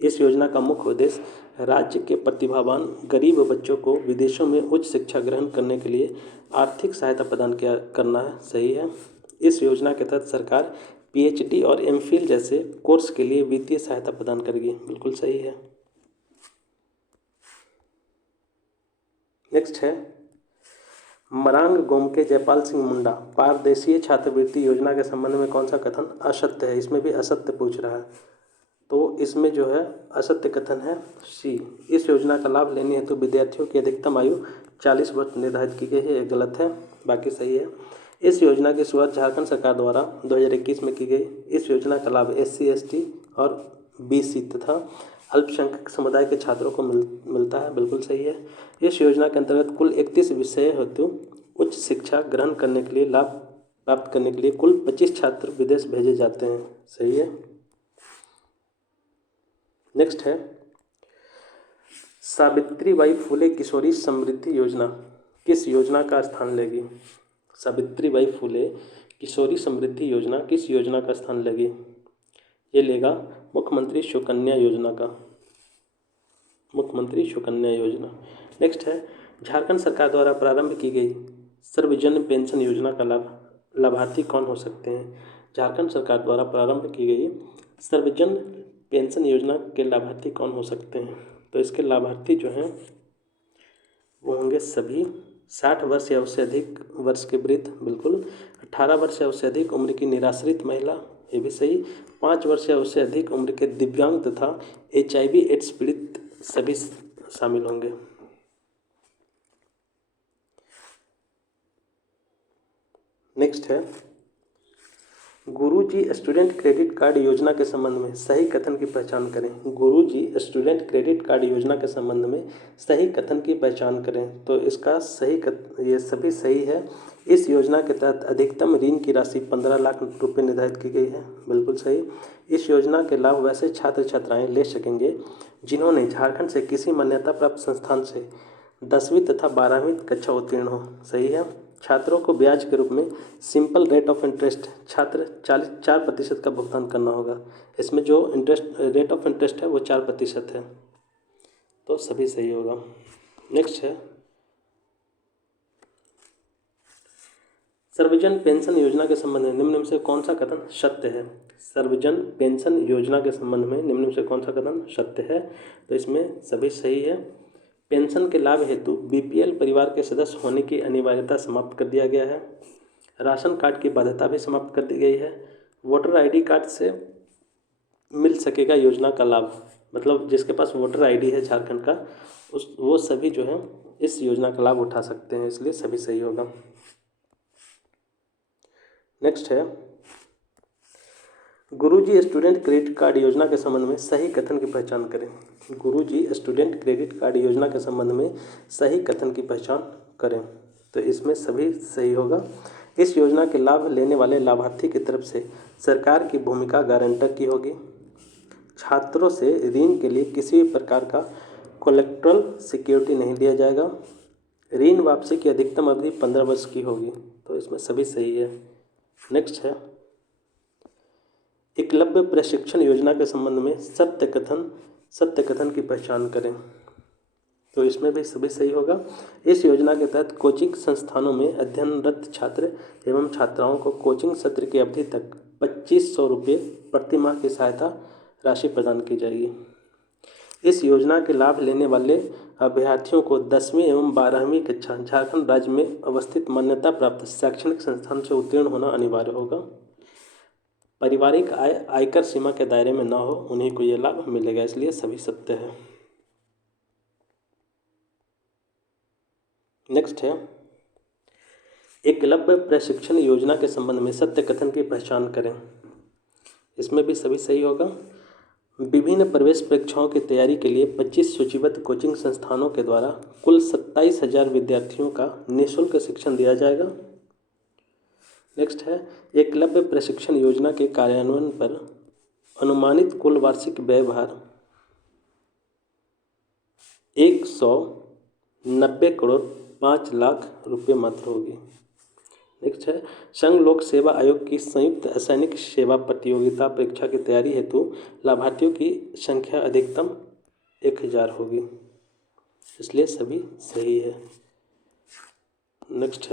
इस योजना का मुख्य उद्देश्य राज्य के प्रतिभावान गरीब बच्चों को विदेशों में उच्च शिक्षा ग्रहण करने के लिए आर्थिक सहायता प्रदान करना है, सही है। इस योजना के तहत सरकार पीएचडी और एमफिल जैसे कोर्स के लिए वित्तीय सहायता प्रदान करेगी, बिल्कुल सही है। नेक्स्ट है, मरांग गोमके जयपाल सिंह मुंडा पारदेशीय छात्रवृत्ति योजना के संबंध में कौन सा कथन असत्य है। इसमें भी असत्य पूछ रहा है, तो इसमें जो है असत्य कथन है सी। इस योजना का लाभ लेने हेतु विद्यार्थियों की अधिकतम आयु 40 वर्ष निर्धारित की गई है, ये गलत है, बाकी सही है। इस योजना की शुरुआत झारखंड सरकार द्वारा 2021 में की गई। इस योजना का लाभ SC ST और BC तथा अल्पसंख्यक समुदाय के छात्रों को मिलता है, बिल्कुल सही है। इस योजना के अंतर्गत कुल 31 विषय हेतु उच्च शिक्षा ग्रहण करने के लिए लाभ प्राप्त करने के लिए कुल 25 छात्र विदेश भेजे जाते हैं, सही है। नेक्स्ट है, सावित्रीबाई फुले किशोरी समृद्धि योजना किस योजना का स्थान लेगी। सावित्रीबाई फुले किशोरी समृद्धि योजना किस योजना का स्थान लेगी। ये लेगा मुख्यमंत्री सुकन्या योजना का, मुख्यमंत्री सुकन्या योजना। नेक्स्ट है, झारखंड सरकार द्वारा प्रारंभ की गई सर्वजन पेंशन योजना का लाभार्थी कौन हो सकते हैं। झारखंड सरकार द्वारा प्रारंभ की गई सर्वजन पेंशन योजना के लाभार्थी कौन हो सकते हैं। तो इसके लाभार्थी जो हैं वो होंगे सभी 60 वर्ष या उससे अधिक वर्ष के वृद्ध, बिल्कुल। 18 वर्ष या उससे अधिक उम्र की निराश्रित महिला, ये भी सही। 5 वर्ष या उससे अधिक उम्र के दिव्यांग तथा HIV एड्स पीड़ित सभी शामिल होंगे। नेक्स्ट है, गुरुजी स्टूडेंट क्रेडिट कार्ड योजना के संबंध में सही कथन की पहचान करें। गुरुजी स्टूडेंट क्रेडिट कार्ड योजना के संबंध में सही कथन की पहचान करें। तो इसका सही ये सभी सही है। इस योजना के तहत अधिकतम ऋण की राशि 15 लाख रुपए निर्धारित की गई है, बिल्कुल सही। इस योजना के लाभ वैसे छात्र छात्राएँ ले सकेंगे जिन्होंने झारखंड से किसी मान्यता प्राप्त संस्थान से 10वीं तथा 12वीं कक्षा उत्तीर्ण हो, सही है। छात्रों को ब्याज के रूप में सिंपल रेट ऑफ इंटरेस्ट छात्र 4% का भुगतान करना होगा। इसमें जो रेट ऑफ इंटरेस्ट है वो 4% है, तो सभी सही होगा। नेक्स्ट है, सर्वजन पेंशन योजना के संबंध में निम्न में से कौन सा कथन सत्य है। सर्वजन पेंशन योजना के संबंध में निम्न में से कौन सा कथन सत्य है। तो इसमें सभी सही है। पेंशन के लाभ हेतु BPL परिवार के सदस्य होने की अनिवार्यता समाप्त कर दिया गया है। राशन कार्ड की बाध्यता भी समाप्त कर दी गई है। वोटर ID कार्ड से मिल सकेगा योजना का लाभ, मतलब जिसके पास वोटर ID है झारखंड का वो सभी जो है इस योजना का लाभ उठा सकते हैं, इसलिए सभी सही होगा। नेक्स्ट है, गुरुजी स्टूडेंट क्रेडिट कार्ड योजना के संबंध में सही कथन की पहचान करें। गुरुजी स्टूडेंट क्रेडिट कार्ड योजना के संबंध में सही कथन की पहचान करें। तो इसमें सभी सही होगा। इस योजना के लाभ लेने वाले लाभार्थी की तरफ से सरकार की भूमिका गारंटर की होगी। छात्रों से ऋण के लिए किसी भी प्रकार का कोलेक्ट्रल सिक्योरिटी नहीं दिया जाएगा। ऋण वापसी की अधिकतम अवधि 15 वर्ष की होगी, तो इसमें सभी सही है। नेक्स्ट है, एकलव्य प्रशिक्षण योजना के संबंध में सत्य कथन की पहचान करें। तो इसमें भी सभी सही होगा। इस योजना के तहत कोचिंग संस्थानों में अध्ययनरत छात्र एवं छात्राओं को कोचिंग सत्र की अवधि तक 2500 रुपये प्रति माह की सहायता राशि प्रदान की जाएगी। इस योजना के लाभ लेने वाले अभ्यर्थियों को 10वीं एवं 12वीं कक्षा झारखंड राज्य में अवस्थित मान्यता प्राप्त शैक्षणिक संस्थान से उत्तीर्ण होना अनिवार्य होगा। पारिवारिक आय आयकर सीमा के दायरे में न हो उन्हीं को ये लाभ मिलेगा, इसलिए सभी सत्य है। नेक्स्ट है, एकलव्य प्रशिक्षण योजना के संबंध में सत्य कथन की पहचान करें। इसमें भी सभी सही होगा। विभिन्न प्रवेश परीक्षाओं की तैयारी के लिए 25 सूचीबद्ध कोचिंग संस्थानों के द्वारा कुल 27,000 विद्यार्थियों का निःशुल्क शिक्षण दिया जाएगा। नेक्स्ट है, एकलव्य प्रशिक्षण योजना के कार्यान्वयन पर अनुमानित कुल वार्षिक व्ययभार 190 करोड़ 5 लाख रुपये मात्र होगी। नेक्स्ट है, संघ लोक सेवा आयोग की संयुक्त असैनिक सेवा प्रतियोगिता परीक्षा की तैयारी हेतु लाभार्थियों की संख्या अधिकतम 1000 होगी, इसलिए सभी सही है। नेक्स्ट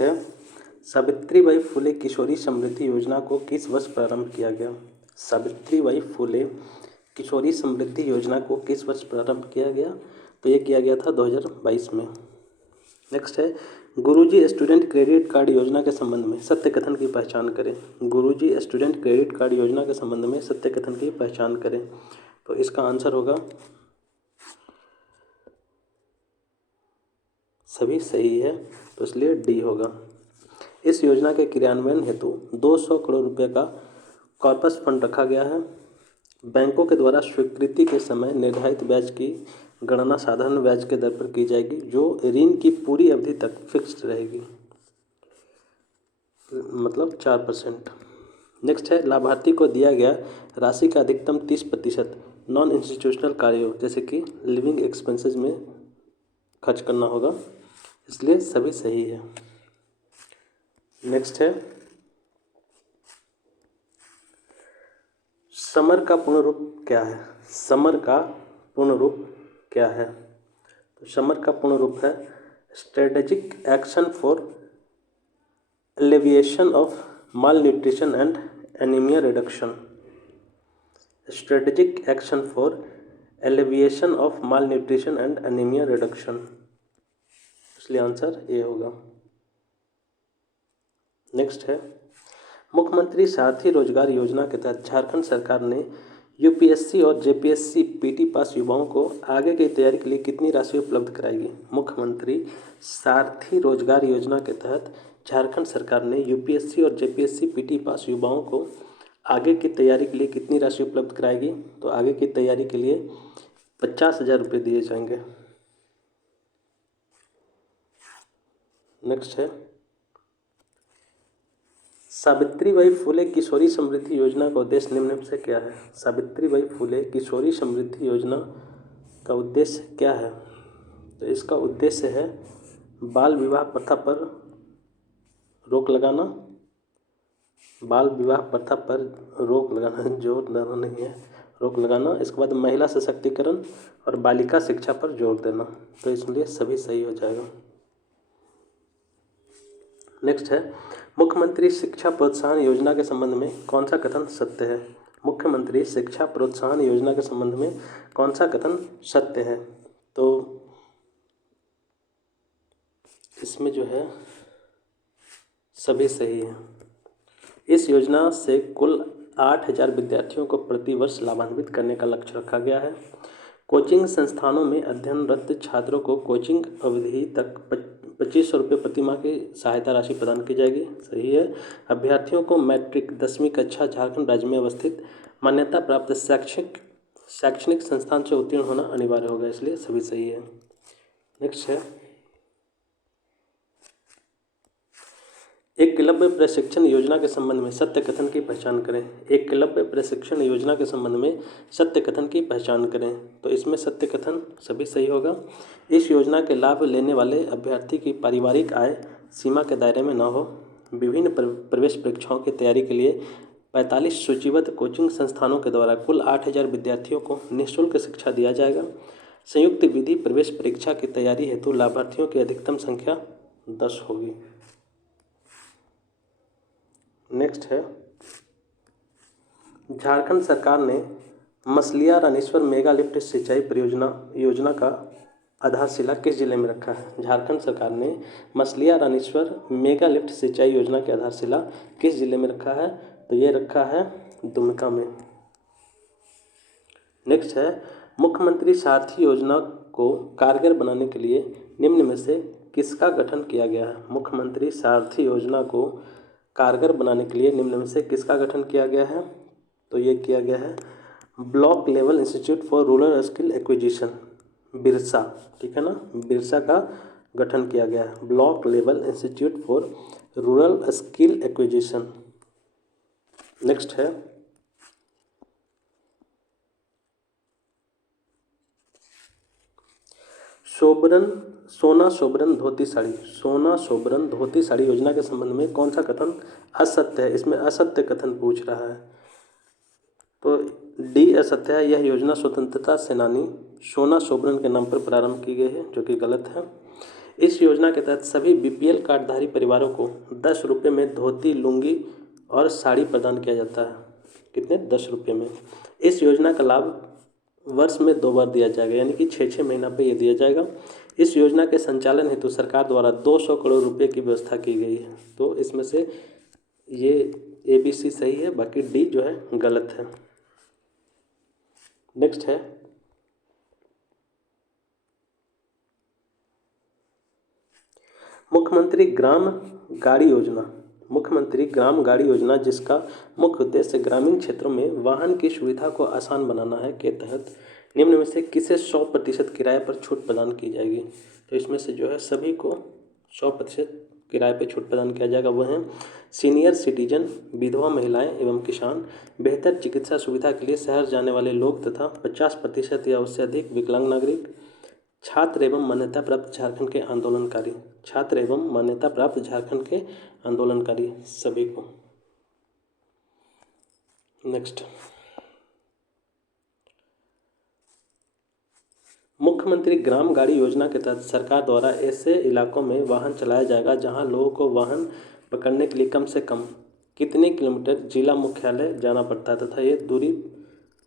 है, सावित्रीबाई फुले किशोरी समृद्धि योजना को किस वर्ष प्रारंभ किया गया। सावित्रीबाई फुले किशोरी समृद्धि योजना को किस वर्ष प्रारंभ किया गया, तो ये किया गया था 2022 में। नेक्स्ट है, गुरुजी स्टूडेंट क्रेडिट कार्ड योजना के संबंध में सत्य कथन की पहचान करें। गुरुजी स्टूडेंट क्रेडिट कार्ड योजना के संबंध में सत्य कथन की पहचान करें, तो इसका आंसर होगा सभी सही है, तो इसलिए डी होगा। इस योजना के क्रियान्वयन हेतु 200 करोड़ रुपये का कॉर्पस फंड रखा गया है। बैंकों के द्वारा स्वीकृति के समय निर्धारित ब्याज की गणना साधारण ब्याज के दर पर की जाएगी, जो ऋण की पूरी अवधि तक फिक्स्ड रहेगी, मतलब 4%। नेक्स्ट है, लाभार्थी को दिया गया राशि का अधिकतम 30% नॉन इंस्टीट्यूशनल कार्यों जैसे कि लिविंग एक्सपेंसेस में खर्च करना होगा, इसलिए सभी सही है। नेक्स्ट है, समर का पूर्ण रूप क्या है। समर का पूर्ण रूप क्या है, तो समर का पूर्ण रूप है strategic action for alleviation of mall nutrition and anaemia reduction. Strategic action for alleviation of mall nutrition and anaemia reduction, इसलिए आंसर ए होगा। नेक्स्ट है, मुख्यमंत्री सारथी रोजगार योजना के तहत झारखंड सरकार ने यूपीएससी और जेपीएससी पीटी पास युवाओं को आगे की तैयारी के लिए कितनी राशि उपलब्ध कराएगी। मुख्यमंत्री सारथी रोजगार योजना के तहत झारखंड सरकार ने यूपीएससी और जेपीएससी पीटी पास युवाओं को आगे की तैयारी के लिए कितनी राशि उपलब्ध कराएगी, तो आगे की तैयारी के लिए 50,000 रुपये दिए जाएंगे। नेक्स्ट है, सावित्रीबाई फुले किशोरी समृद्धि योजना का उद्देश्य निम्न में से क्या है। सावित्रीबाई फुले किशोरी समृद्धि योजना का उद्देश्य क्या है, तो इसका उद्देश्य है बाल विवाह प्रथा पर रोक लगाना। बाल विवाह प्रथा पर रोक लगाना, जोर देना नहीं है, रोक लगाना। इसके बाद महिला सशक्तिकरण और बालिका शिक्षा पर जोर देना, तो इसलिए सभी सही हो जाएगा। नेक्स्ट है, मुख्यमंत्री शिक्षा प्रोत्साहन योजना के संबंध में कौन सा कथन सत्य है। मुख्यमंत्री शिक्षा प्रोत्साहन योजना के संबंध में कौन सा कथन सत्य है, तो इसमें जो है सभी सही है। इस योजना से कुल 8,000 विद्यार्थियों को प्रतिवर्ष लाभान्वित करने का लक्ष्य रखा गया है। कोचिंग संस्थानों में अध्ययनरत छात्रों को कोचिंग अवधि तक 2500 रुपये प्रति माह की सहायता राशि प्रदान की जाएगी, सही है। अभ्यर्थियों को मैट्रिक 10वीं कक्षा झारखंड राज्य में अवस्थित मान्यता प्राप्त शैक्षणिक संस्थान से उत्तीर्ण होना अनिवार्य होगा, इसलिए सभी सही है। नेक्स्ट है, एकलव्य प्रशिक्षण योजना के संबंध में सत्य कथन की पहचान करें। एकलव्य प्रशिक्षण योजना के संबंध में सत्य कथन की पहचान करें, तो इसमें सत्य कथन सभी सही होगा। इस योजना के लाभ लेने वाले अभ्यर्थी की पारिवारिक आय सीमा के दायरे में न हो, विभिन्न प्रवेश परीक्षाओं की तैयारी के लिए 45 सूचीबद्ध कोचिंग संस्थानों के द्वारा कुल 8,000 विद्यार्थियों को निःशुल्क शिक्षा दिया जाएगा। संयुक्त विधि प्रवेश परीक्षा की तैयारी हेतु लाभार्थियों की अधिकतम संख्या 10 होगी। नेक्स्ट है, झारखंड सरकार ने मसलिया रानीश्वर मेगा लिफ्ट सिंचाई परियोजना योजना का आधारशिला किस जिले में रखा है? झारखंड सरकार ने मसलिया रानीश्वर मेगा लिफ्ट सिंचाई योजना की आधारशिला किस जिले में रखा है? तो ये रखा है दुमका में। नेक्स्ट है, मुख्यमंत्री सारथी योजना को कारगर बनाने के लिए निम्न में से किसका गठन किया गया है? मुख्यमंत्री सारथी योजना को कारगर बनाने के लिए निम्न में से किसका गठन किया गया है? तो ये किया गया है block level institute for rural skill acquisition, Birsa, ठीक है ना, बिरसा का गठन किया गया है, block level institute for rural skill acquisition. Next है, सोना सोबरन धोती साड़ी, सोना सोबरन धोती साड़ी योजना के संबंध में कौन सा कथन असत्य है? इसमें असत्य कथन पूछ रहा है, तो डी असत्य है। यह योजना स्वतंत्रता सेनानी सोना सोबरन के नाम पर प्रारंभ की गई है, जो कि गलत है। इस योजना के तहत सभी बीपीएल कार्डधारी परिवारों को 10 रुपये में धोती, लुंगी और साड़ी प्रदान किया जाता है। कितने? 10 रुपये में। इस योजना का लाभ वर्ष में 2 बार दिया जाएगा, यानी कि 6-6 महीना पे ये दिया जाएगा। इस योजना के संचालन हेतु सरकार द्वारा 200 करोड़ रुपये की व्यवस्था की गई है। तो इसमें से ये ABC सही है, बाकी डी जो है गलत है। नेक्स्ट है, मुख्यमंत्री ग्राम गाड़ी योजना, मुख्यमंत्री ग्राम गाड़ी योजना जिसका मुख्य उद्देश्य ग्रामीण क्षेत्रों में वाहन की सुविधा को आसान बनाना है के तहत निम्न में से किसे 100% किराए पर छूट प्रदान की जाएगी? तो इसमें से जो है सभी को 100% किराए पर छूट प्रदान किया जाएगा। वह हैं सीनियर सिटीजन, विधवा महिलाएं एवं किसान, बेहतर चिकित्सा सुविधा के लिए शहर जाने वाले लोग तथा 50% या उससे अधिक विकलांग नागरिक, छात्र एवं मान्यता प्राप्त झारखंड के आंदोलनकारी, छात्र एवं मान्यता प्राप्त झारखंड के आंदोलनकारी सभी को। नेक्स्ट, मुख्यमंत्री ग्राम गाड़ी योजना के तहत सरकार द्वारा ऐसे इलाकों में वाहन चलाया जाएगा जहां लोगों को वाहन पकड़ने के लिए कम से कम कितने किलोमीटर जिला मुख्यालय जाना पड़ता है तथा ये दूरी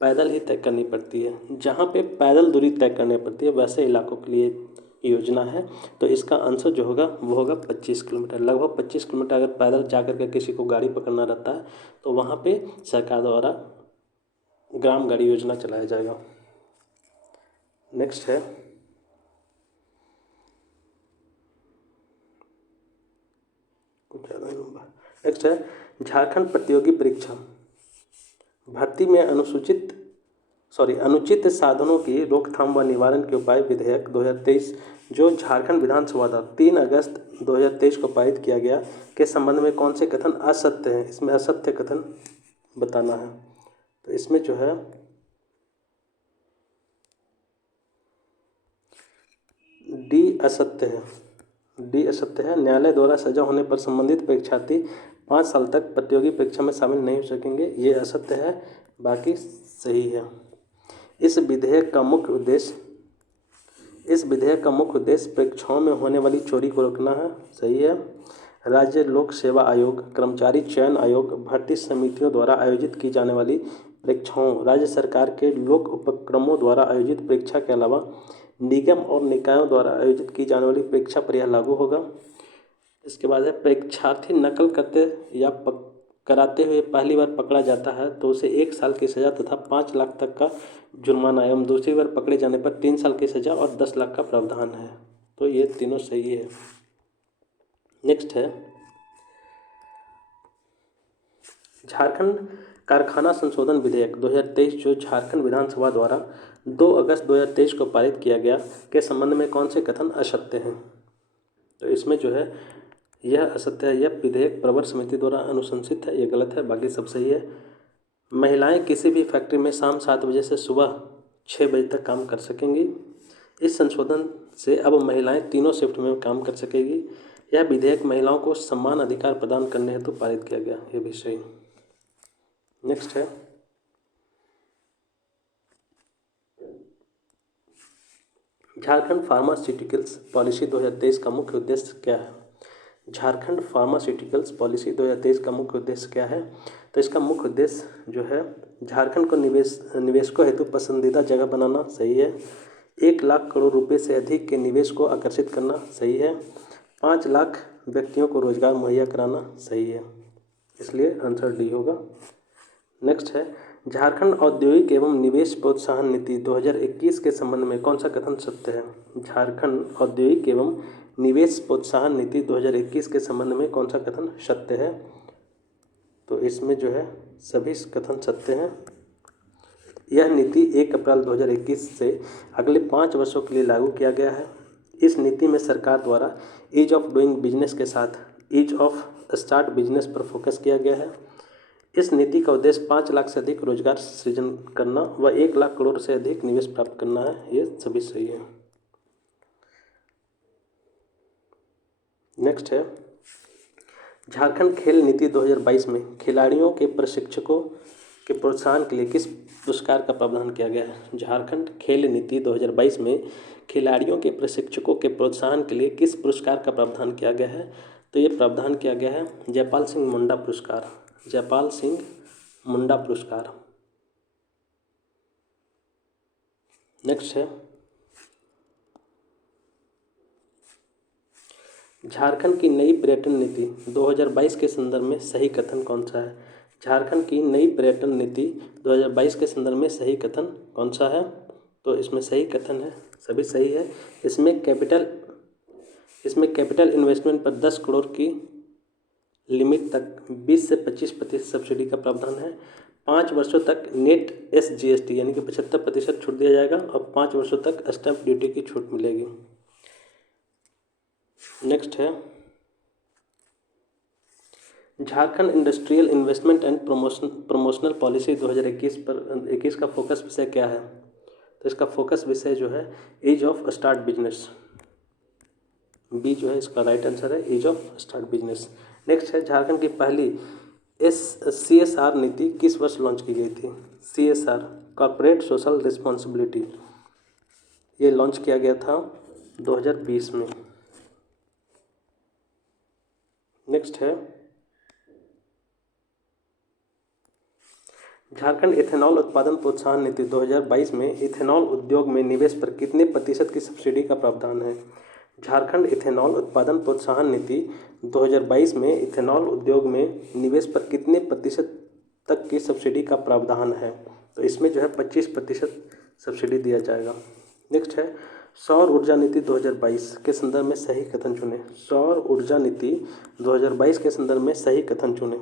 पैदल ही तय करनी पड़ती है। जहाँ पे पैदल दूरी तय करनी पड़ती है वैसे इलाकों के लिए योजना है। तो इसका आंसर जो होगा वो होगा 25 किलोमीटर। लगभग 25 किलोमीटर अगर पैदल जा कर के किसी को गाड़ी पकड़ना रहता है तो वहाँ पे सरकार द्वारा ग्राम गाड़ी योजना चलाया जाएगा। नेक्स्ट है, कुछ ज़्यादा लंबा। नेक्स्ट है, झारखंड प्रतियोगी परीक्षा भर्ती में अनुचित साधनों की रोकथाम व निवारण के उपाय विधेयक 2023 जो झारखंड विधानसभा द्वारा 3 अगस्त 2023 को पारित किया गया के संबंध में कौन से कथन असत्य हैं? इसमें असत्य कथन बताना है। तो इसमें जो है डी असत्य है, डी असत्य है। न्यायालय द्वारा सजा होने पर संबंधित परीक्षार्थी 5 साल तक प्रतियोगी परीक्षा में शामिल नहीं हो सकेंगे, ये असत्य है, बाकी सही है। इस विधेयक का मुख्य उद्देश्य परीक्षाओं में होने वाली चोरी को रोकना है, सही है। राज्य लोक सेवा आयोग, कर्मचारी चयन आयोग, भर्ती समितियों द्वारा आयोजित की जाने वाली परीक्षाओं, राज्य सरकार के लोक उपक्रमों द्वारा आयोजित परीक्षा के अलावा निगम और निकायों द्वारा आयोजित की जाने वाली परीक्षा पर यह लागू होगा। इसके बाद है, परीक्षार्थी नकल करते या कराते हुए पहली बार पकड़ा जाता है तो उसे 1 साल की सज़ा तथा 5 लाख तक का जुर्माना एवं दूसरी बार पकड़े जाने पर 3 साल की सज़ा और 10 लाख का प्रावधान है। तो ये तीनों सही है। नेक्स्ट है, झारखंड कारखाना संशोधन विधेयक 2023 जो झारखंड विधानसभा द्वारा 2 अगस्त 2023 को पारित किया गया के संबंध में कौन से कथन असत्य हैं? तो इसमें जो है यह असत्य है, यह विधेयक प्रवर समिति द्वारा अनुशंसित है, ये गलत है, बाकी सब सही है। महिलाएं किसी भी फैक्ट्री में शाम 7 बजे से सुबह 6 बजे तक काम कर सकेंगी। इस संशोधन से अब महिलाएं तीनों शिफ्ट में काम कर सकेगी। यह विधेयक महिलाओं को समान अधिकार प्रदान करने हेतु पारित किया गया। ये भी सही। नेक्स्ट है झारखंड फार्मास्यूटिकल्स पॉलिसी 2023 का मुख्य उद्देश्य क्या है। झारखंड फार्मास्यूटिकल्स पॉलिसी 2023 का मुख्य उद्देश्य क्या है। तो इसका मुख्य उद्देश्य जो है झारखंड को निवेशकों हेतु पसंदीदा जगह बनाना, सही है। 1 लाख करोड़ रुपए से अधिक के निवेश को आकर्षित करना, सही है। 5 लाख व्यक्तियों को रोजगार मुहैया कराना, सही है। इसलिए आंसर डी होगा। नेक्स्ट है झारखंड औद्योगिक एवं निवेश प्रोत्साहन नीति 2021 के संबंध में कौन सा कथन सत्य है। झारखंड औद्योगिक एवं निवेश प्रोत्साहन नीति 2021 के संबंध में कौन सा कथन सत्य है। तो इसमें जो है सभी कथन सत्य हैं। यह नीति 1 अप्रैल 2021 से अगले 5 वर्षों के लिए लागू किया गया है। इस नीति में सरकार द्वारा ईज ऑफ डूइंग बिजनेस के साथ ईज ऑफ स्टार्ट बिजनेस पर फोकस किया गया है। इस नीति का उद्देश्य 5 लाख से अधिक रोजगार सृजन करना व 1 लाख करोड़ से अधिक निवेश प्राप्त करना है। ये सभी सही है। नेक्स्ट है झारखंड खेल नीति 2022 में खिलाड़ियों के प्रशिक्षकों के प्रोत्साहन के लिए किस पुरस्कार का प्रावधान किया गया है। झारखंड खेल नीति 2022 में खिलाड़ियों के प्रशिक्षकों के प्रोत्साहन के लिए किस पुरस्कार का प्रावधान किया गया है। तो ये प्रावधान किया गया है जयपाल सिंह मुंडा पुरस्कार। जयपाल सिंह मुंडा पुरस्कार। नेक्स्ट है झारखंड की नई पर्यटन नीति 2022 के संदर्भ में सही कथन कौन सा है। झारखंड की नई पर्यटन नीति 2022 के संदर्भ में सही कथन कौन सा है। तो इसमें सही कथन है, सभी सही है। इसमें कैपिटल इन्वेस्टमेंट पर 10 करोड़ की लिमिट तक 20 से 25% सब्सिडी का प्रावधान है। 5 वर्षों तक नेट SGST यानी कि 75% छूट दिया जाएगा और 5 वर्षों तक स्टैंप ड्यूटी की छूट मिलेगी। नेक्स्ट है Jharkhand industrial investment and promotional policy 2021 का फोकस विषय क्या है। तो इसका फोकस विषय जो है ease of start business. B जो है इसका राइट आंसर है, ease of start business. Next है झारखंड की पहली CSR नीति किस वर्ष लॉन्च की गई थी। CSR कॉर्पोरेट सोशल रिस्पॉन्सिबिलिटी ये लॉन्च किया गया था 2020 में। नेक्स्ट है झारखंड इथेनॉल उत्पादन प्रोत्साहन नीति 2022 में इथेनॉल उद्योग में निवेश पर कितने प्रतिशत की सब्सिडी का प्रावधान है। झारखंड इथेनॉल उत्पादन प्रोत्साहन नीति 2022 में इथेनॉल उद्योग में निवेश पर कितने प्रतिशत तक की सब्सिडी का प्रावधान है। तो इसमें जो है 25% सब्सिडी दिया जाएगा। नेक्स्ट है सौर ऊर्जा नीति 2022 के संदर्भ में सही कथन चुने। सौर ऊर्जा नीति 2022 के संदर्भ में सही कथन चुने।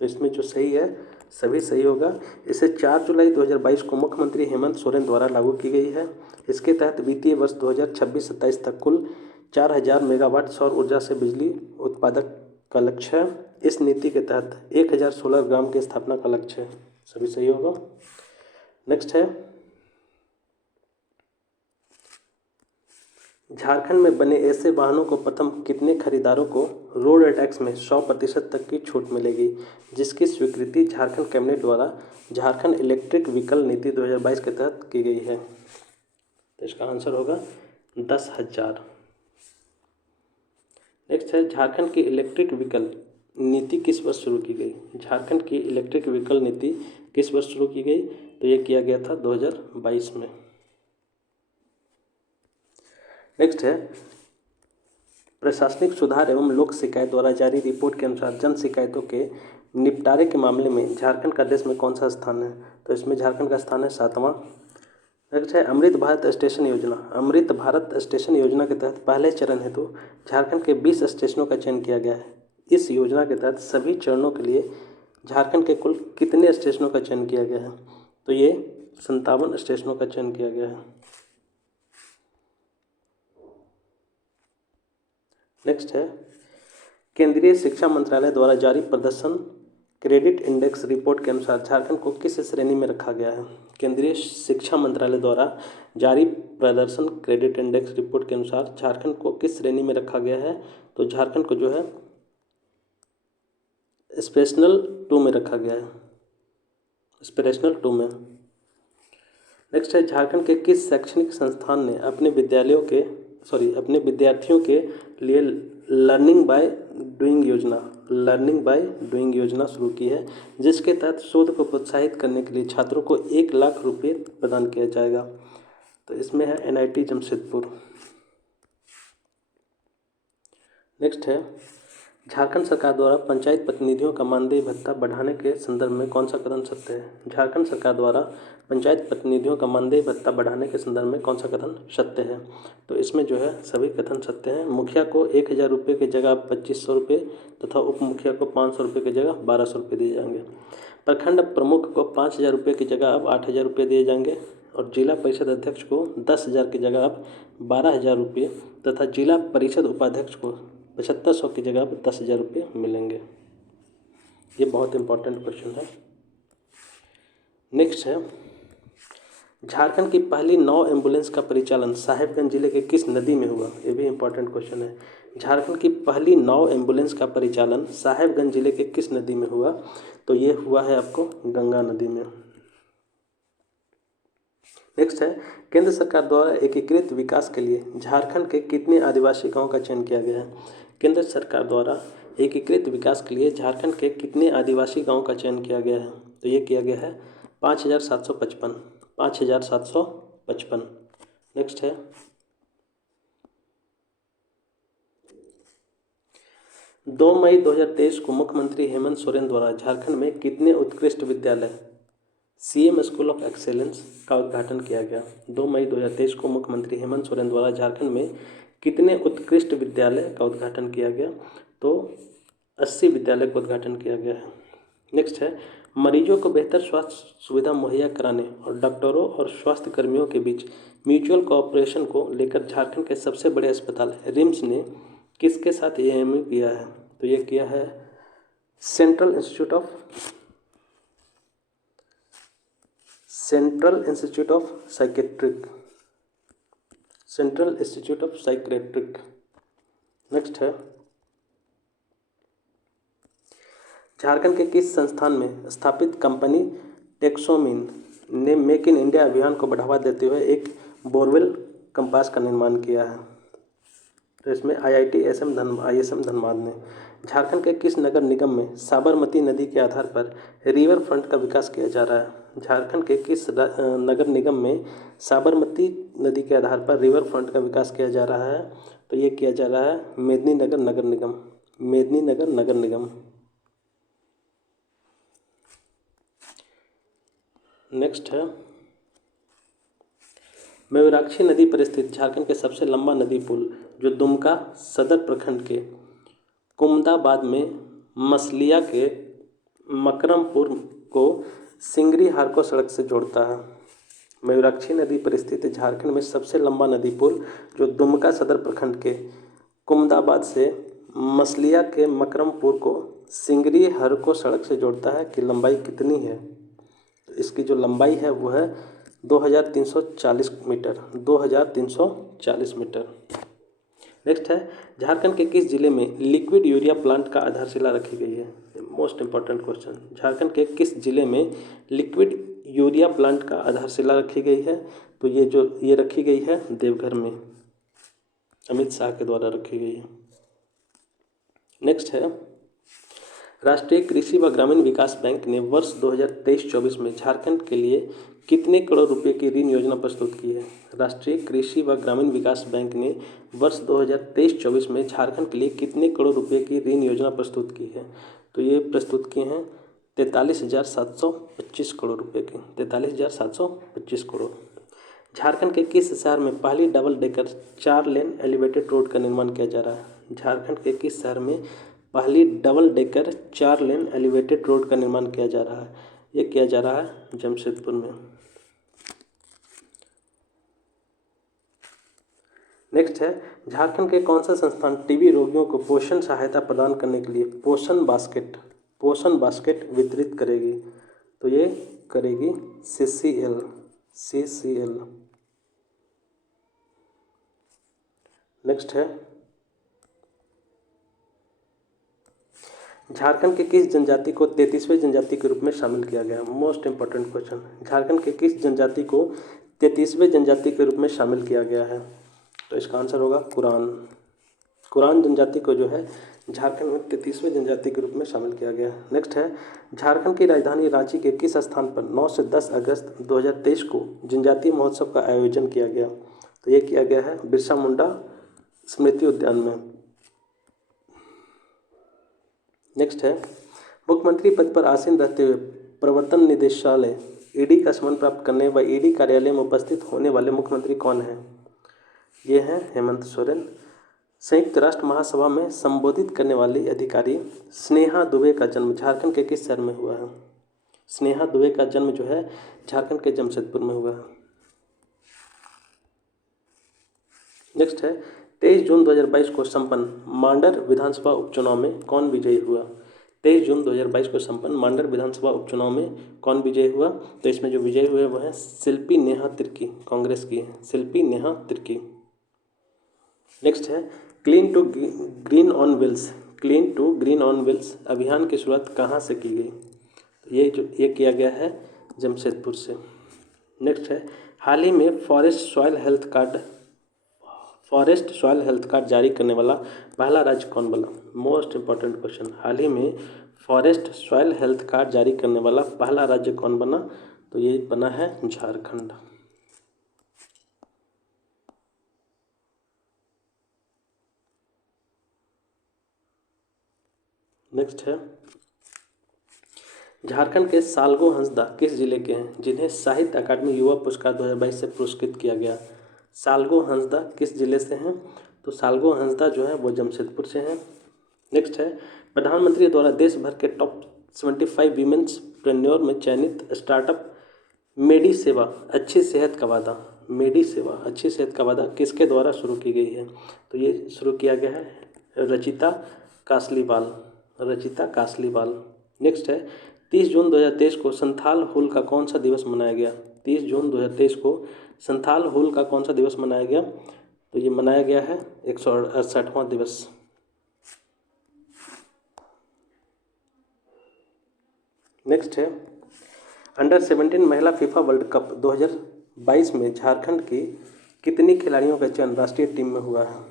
तो इसमें जो सही है सभी सही होगा। इसे 4 जुलाई 2022 को मुख्यमंत्री हेमंत सोरेन द्वारा लागू की गई है। इसके तहत वित्तीय वर्ष 2026-27 तक कुल 4000 मेगावाट सौर ऊर्जा से बिजली उत्पादक का लक्ष्य है। इस नीति के तहत 1000 सोलर ग्राम की स्थापना का लक्ष्य है। सभी सही होगा। नेक्स्ट है झारखंड में बने ऐसे वाहनों को प्रथम कितने खरीदारों को रोड टैक्स में 100% तक की छूट मिलेगी, जिसकी स्वीकृति झारखंड कैबिनेट द्वारा झारखंड इलेक्ट्रिक व्हीकल नीति 2022 के तहत की गई है। तो इसका आंसर होगा 10,000। नेक्स्ट है झारखंड की इलेक्ट्रिक व्हीकल नीति किस वर्ष शुरू की गई। झारखंड की इलेक्ट्रिक व्हीकल नीति किस वर्ष शुरू की गई। तो ये किया गया था 2022 में। नेक्स्ट है प्रशासनिक सुधार एवं लोक शिकायत द्वारा जारी रिपोर्ट के अनुसार जन शिकायतों के निपटारे के मामले में झारखंड का देश में कौन सा स्थान है। तो इसमें झारखंड का स्थान है 7वां। नेक्स्ट है अमृत भारत स्टेशन योजना। अमृत भारत स्टेशन योजना के तहत पहले चरण हेतु झारखंड के 20 स्टेशनों का चयन किया गया है। इस योजना के तहत सभी चरणों के लिए झारखंड के कुल कितने स्टेशनों का चयन किया गया है। तो ये 57 स्टेशनों का चयन किया गया है। नेक्स्ट है केंद्रीय शिक्षा मंत्रालय द्वारा जारी प्रदर्शन क्रेडिट इंडेक्स रिपोर्ट के अनुसार झारखंड को किस श्रेणी में रखा गया है। केंद्रीय शिक्षा मंत्रालय द्वारा जारी प्रदर्शन क्रेडिट इंडेक्स रिपोर्ट के अनुसार झारखंड को किस श्रेणी में रखा गया है। तो झारखंड को जो है एस्पिरेशनल 2 में रखा गया है, एस्पिरेशनल 2 में। नेक्स्ट है, झारखंड के किस शैक्षणिक संस्थान ने अपने विद्यार्थियों के लिए लर्निंग बाय डूइंग योजना शुरू की है, जिसके तहत शोध को प्रोत्साहित करने के लिए छात्रों को 1 लाख रुपये प्रदान किया जाएगा। तो इसमें है NIT जमशेदपुर। नेक्स्ट है, झारखंड सरकार द्वारा पंचायत प्रतिनिधियों का मानदेय भत्ता बढ़ाने के संदर्भ में कौन सा कथन सत्य है? झारखंड सरकार द्वारा पंचायत प्रतिनिधियों का मानदेय भत्ता बढ़ाने के संदर्भ में कौन सा कथन सत्य है? तो इसमें जो है सभी कथन सत्य हैं। मुखिया को 1,000 रुपये की जगह 2,500 रुपये तथा उप मुखिया को 500 रुपये की जगह 1,200 रुपये दिए जाएंगे। प्रखंड प्रमुख को 5,000 रुपये की जगह अब 8,000 रुपये दिए जाएंगे और जिला परिषद अध्यक्ष को 10,000 की जगह अब 12,000 रुपये तथा जिला परिषद उपाध्यक्ष को 7,500 की जगह अब 10,000 रुपये मिलेंगे। ये बहुत इंपॉर्टेंट क्वेश्चन है। नेक्स्ट है, झारखंड की पहली 9 एम्बुलेंस का परिचालन साहेबगंज जिले के किस नदी में हुआ? ये भी इंपॉर्टेंट क्वेश्चन है। झारखंड की पहली 9 एम्बुलेंस का परिचालन साहेबगंज जिले के किस नदी में हुआ? तो ये हुआ है आपको गंगा नदी में। नेक्स्ट है, केंद्र सरकार द्वारा एकीकृत विकास के लिए झारखंड के कितने आदिवासी गांवों का चयन किया गया है? केंद्र सरकार द्वारा एकीकृत विकास के लिए झारखंड के कितने आदिवासी गांवों का चयन किया गया है? तो ये किया गया है 5,755। नेक्स्ट है, दो मई 2023 को मुख्यमंत्री हेमंत सोरेन द्वारा झारखंड में कितने उत्कृष्ट विद्यालय CM स्कूल ऑफ एक्सेलेंस का उद्घाटन किया गया? 2 मई 2023 को मुख्यमंत्री हेमंत सोरेन द्वारा झारखंड में कितने उत्कृष्ट विद्यालय का उद्घाटन किया गया? तो 80 विद्यालय का उद्घाटन किया गया है। नेक्स्ट है, मरीजों को बेहतर स्वास्थ्य सुविधा मुहैया कराने और डॉक्टरों और स्वास्थ्य कर्मियों के बीच म्यूचुअल कोऑपरेशन को लेकर झारखंड के सबसे बड़े अस्पताल रिम्स ने किसके साथ MOU किया है? तो ये किया है central institute of psychiatric. Next है, झारखंड के किस संस्थान में स्थापित कंपनी टेक्सोमिन ने मेक इन इंडिया अभियान को बढ़ावा देते हुए एक बोरवेल कंपास का निर्माण किया है? तो इसमें ISM धनबाद ने। झारखंड के किस नगर निगम में साबरमती नदी के आधार पर रिवर फ्रंट का विकास किया जा रहा है? झारखंड के किस नगर निगम में साबरमती नदी के आधार पर रिवर फ्रंट का विकास किया जा रहा है? तो ये किया जा रहा है मेदिनीनगर नगर निगम। नेक्स्ट है, मयूराक्षी नदी पर स्थित झारखंड के सबसे लंबा नदी पुल जो दुमका सदर प्रखंड के कुमदाबाद में मसलिया के मकरमपुर को सिंगरी हारको सड़क से जोड़ता है। मयूराक्षी नदी पर स्थित झारखंड में सबसे लंबा नदी पुल जो दुमका सदर प्रखंड के कुमदाबाद से मसलिया के मकरमपुर को सिंगरी हारको सड़क से जोड़ता है की लंबाई कितनी है? तो इसकी जो लंबाई है वो है 2,340 मीटर। नेक्स्ट है, झारखंड के किस जिले में लिक्विड यूरिया प्लांट का आधारशिला रखी गई है? Most important question. झारखंड के किस जिले में लिक्विड यूरिया प्लांट का आधारशिला रखी गई है? तो ये रखी गई है देवघर में, अमित शाह के द्वारा रखी गई है। नेक्स्ट है, राष्ट्रीय कृषि व ग्रामीण विकास बैंक ने वर्ष 2023-24 में झारखंड के लिए कितने करोड़ रुपए की ऋण योजना प्रस्तुत की है? राष्ट्रीय कृषि व ग्रामीण विकास बैंक ने वर्ष 2023-24 में झारखंड के लिए कितने करोड़ रुपए की ऋण योजना प्रस्तुत की है? तो ये प्रस्तुत किए हैं 43,725 करोड़ रुपए की, 43,725 करोड़। झारखंड के किस शहर में पहली double decker 4 lane elevated road का निर्माण किया जा रहा है? झारखंड के किस शहर में पहली double decker 4 lane elevated road का निर्माण किया जा रहा है? ये किया जा रहा है जमशेदपुर में। नेक्स्ट है, झारखंड के कौन सा संस्थान टीबी रोगियों को पोषण सहायता प्रदान करने के लिए पोषण बास्केट वितरित करेगी? तो ये करेगी CCL। नेक्स्ट है, झारखंड के किस जनजाति को 33वें जनजाति के रूप में शामिल किया गया? Most important question. झारखंड के किस जनजाति को 33वें जनजाति के रूप में शामिल किया गया है? तो इसका आंसर होगा कुरान। कुरान जनजाति को जो है झारखंड में 33वें जनजाति के रूप में शामिल किया गया। नेक्स्ट है, झारखंड की राजधानी रांची के किस स्थान पर 9 से 10 अगस्त 2023 को जनजातीय महोत्सव का आयोजन किया गया? तो ये किया गया है बिरसा मुंडा स्मृति उद्यान में। नेक्स्ट है, मुख्यमंत्री पद पर आसीन रहते हुए प्रवर्तन निदेशालय ईडी का समन प्राप्त करने व ईडी कार्यालय में उपस्थित होने वाले मुख्यमंत्री कौन हैं? ये हैं हेमंत सोरेन। संयुक्त राष्ट्र महासभा में संबोधित करने वाली अधिकारी स्नेहा दुबे का जन्म झारखंड के किस शहर में हुआ है? स्नेहा दुबे का जन्म जो है झारखंड के जमशेदपुर में हुआ है। नेक्स्ट है, 23 जून 2022 को संपन्न मांडर विधानसभा उपचुनाव में कौन विजयी हुआ? 23 जून 2022 को संपन्न मांडर विधानसभा उपचुनाव में कौन विजयी हुआ? तो इसमें जो विजयी हुए वो है शिल्पी नेहा तिर्की, कांग्रेस की है शिल्पी नेहा तिर्की। नेक्स्ट है, clean to green on wheels, clean to green on wheels अभियान की शुरुआत कहाँ से की गई? ये किया गया है जमशेदपुर से। नेक्स्ट है, हाल ही में फॉरेस्ट सॉइल हेल्थ कार्ड जारी करने वाला पहला राज्य कौन बना? Most important question. हाल ही में फॉरेस्ट सॉइल हेल्थ कार्ड जारी करने वाला पहला राज्य कौन बना? तो ये बना है झारखंड। नेक्स्ट है, झारखंड के साल्गो हंसदा किस जिले के हैं जिन्हें साहित्य अकादमी युवा पुरस्कार 2022 से पुरस्कृत किया गया? साल्गो हंसदा किस जिले से हैं? तो साल्गो हंसदा जो है वो जमशेदपुर से हैं। नेक्स्ट है, प्रधानमंत्री द्वारा देश भर के टॉप 75 वीमेंस प्रेन्योर में चयनित स्टार्टअप मेडी सेवा अच्छी सेहत का वादा, मेडी सेवा अच्छी सेहत का वादा किसके द्वारा शुरू की गई है? तो ये शुरू किया गया है रचिता कासलीवाल, रचिता कासलीवाल। नेक्स्ट है, 30 जून 2023 को संथाल हुल का कौन सा दिवस मनाया गया? 30 जून 2023 को संथाल हुल का कौन सा दिवस मनाया गया? तो ये मनाया गया है 168वां दिवस। नेक्स्ट है, अंडर 17 महिला फीफा वर्ल्ड कप 2022 में झारखंड की कितनी खिलाड़ियों का चयन राष्ट्रीय टीम में हुआ है?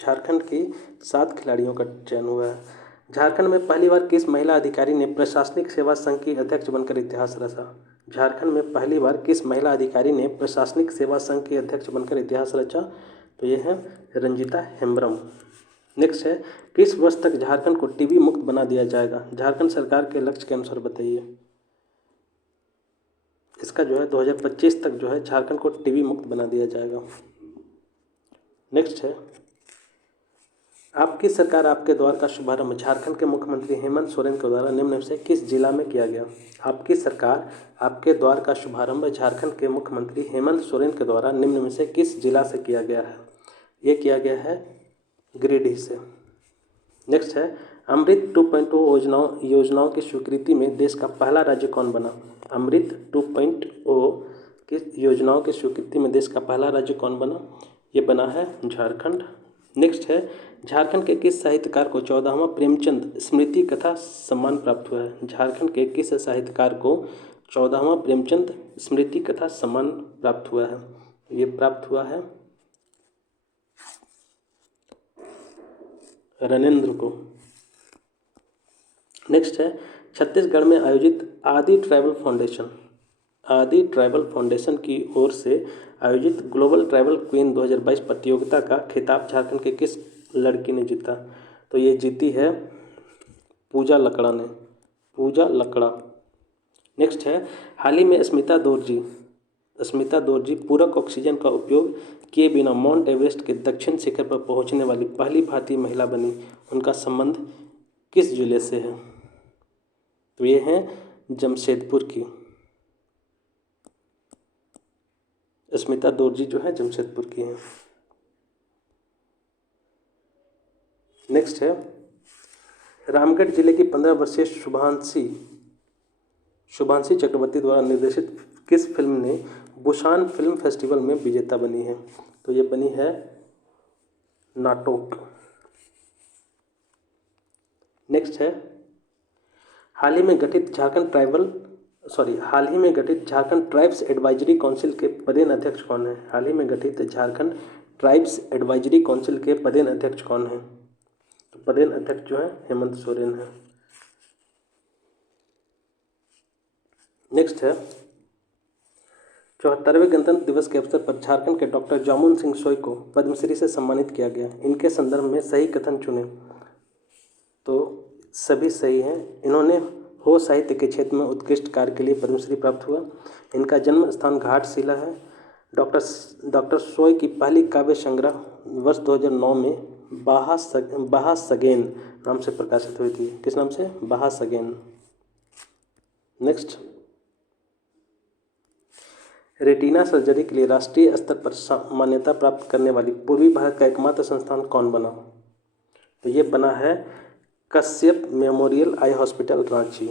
झारखंड की 7 खिलाड़ियों का चयन हुआ है। झारखंड में पहली बार किस महिला अधिकारी ने प्रशासनिक सेवा संघ की अध्यक्ष बनकर इतिहास रचा? झारखंड में पहली बार किस महिला अधिकारी ने प्रशासनिक सेवा संघ की अध्यक्ष बनकर इतिहास रचा? तो ये है रंजीता हेम्ब्रम। नेक्स्ट है, किस वर्ष तक झारखंड को टीबी मुक्त बना दिया जाएगा? झारखंड सरकार के लक्ष्य के अनुसार बताइए। इसका जो है 2025 तक जो है झारखंड को टीबी मुक्त बना दिया जाएगा। नेक्स्ट है, आपकी सरकार आपके द्वार का शुभारंभ झारखंड के मुख्यमंत्री हेमंत सोरेन के द्वारा निम्न में से किस जिला में किया गया? आपकी सरकार आपके द्वार का शुभारंभ झारखंड के मुख्यमंत्री हेमंत सोरेन के द्वारा निम्न में से किस जिला से किया गया है? ये किया गया है गिरिडीह से। नेक्स्ट है, अमृत 2.0 योजनाओं की स्वीकृति में देश का पहला राज्य कौन बना? अमृत 2.0 की योजनाओं की स्वीकृति में देश का पहला राज्य कौन बना? ये बना है झारखंड। नेक्स्ट है, झारखंड के किस साहित्यकार को 14वां प्रेमचंद स्मृति कथा सम्मान प्राप्त हुआ है? झारखंड के किस साहित्यकार को 14वां प्रेमचंद स्मृति कथा सम्मान प्राप्त हुआ है? ये प्राप्त हुआ है रणेंद्र को। नेक्स्ट है, छत्तीसगढ़ में आयोजित आदि ट्राइबल फाउंडेशन की ओर से आयोजित ग्लोबल ट्राइबल क्वीन 2022 प्रतियोगिता का खिताब झारखंड के किस लड़की ने जीता? तो ये जीती है पूजा लकड़ा ने, पूजा लकड़ा। नेक्स्ट है, हाल ही में स्मिता दोरजी पूरक ऑक्सीजन का उपयोग किए बिना माउंट एवरेस्ट के दक्षिण शिखर पर पहुंचने वाली पहली भारतीय महिला बनी। उनका संबंध किस जिले से है? तो ये है जमशेदपुर की। स्मिता दोरजी जो है जमशेदपुर की है। नेक्स्ट है, रामगढ़ जिले की 15 वर्षीय शुभांशी चक्रवर्ती द्वारा निर्देशित किस फिल्म ने बुसान फिल्म फेस्टिवल में विजेता बनी है? तो ये बनी है नाटोक। नेक्स्ट है हाल ही में गठित झारखंड ट्राइब्स एडवाइजरी काउंसिल के पदेन अध्यक्ष कौन है? हाल ही में गठित झारखंड ट्राइब्स एडवाइजरी काउंसिल के पदेन अध्यक्ष कौन है? तो पदेन अध्यक्ष जो है हेमंत सोरेन है। नेक्स्ट है 74वें गणतंत्र दिवस के अवसर पर झारखंड के डॉक्टर जामुन सिंह सोई को पद्मश्री से सम्मानित किया गया। इनके संदर्भ में सही कथन चुने। तो सभी सही हैं। इन्होंने हो साहित्य के क्षेत्र में उत्कृष्ट कार्य के लिए पद्मश्री प्राप्त हुआ। इनका जन्म स्थान घाटशिला है। डॉक्टर सोई की पहली काव्य संग्रह वर्ष 2009 में बाहा सगेन नाम से प्रकाशित हुई थी। किस नाम से? बाहा सगेन। नेक्स्ट रेटिना सर्जरी के लिए राष्ट्रीय स्तर पर मान्यता प्राप्त करने वाली पूर्वी भारत का एकमात्र संस्थान कौन बना? तो ये बना है Kashyap memorial eye hospital Ranchi.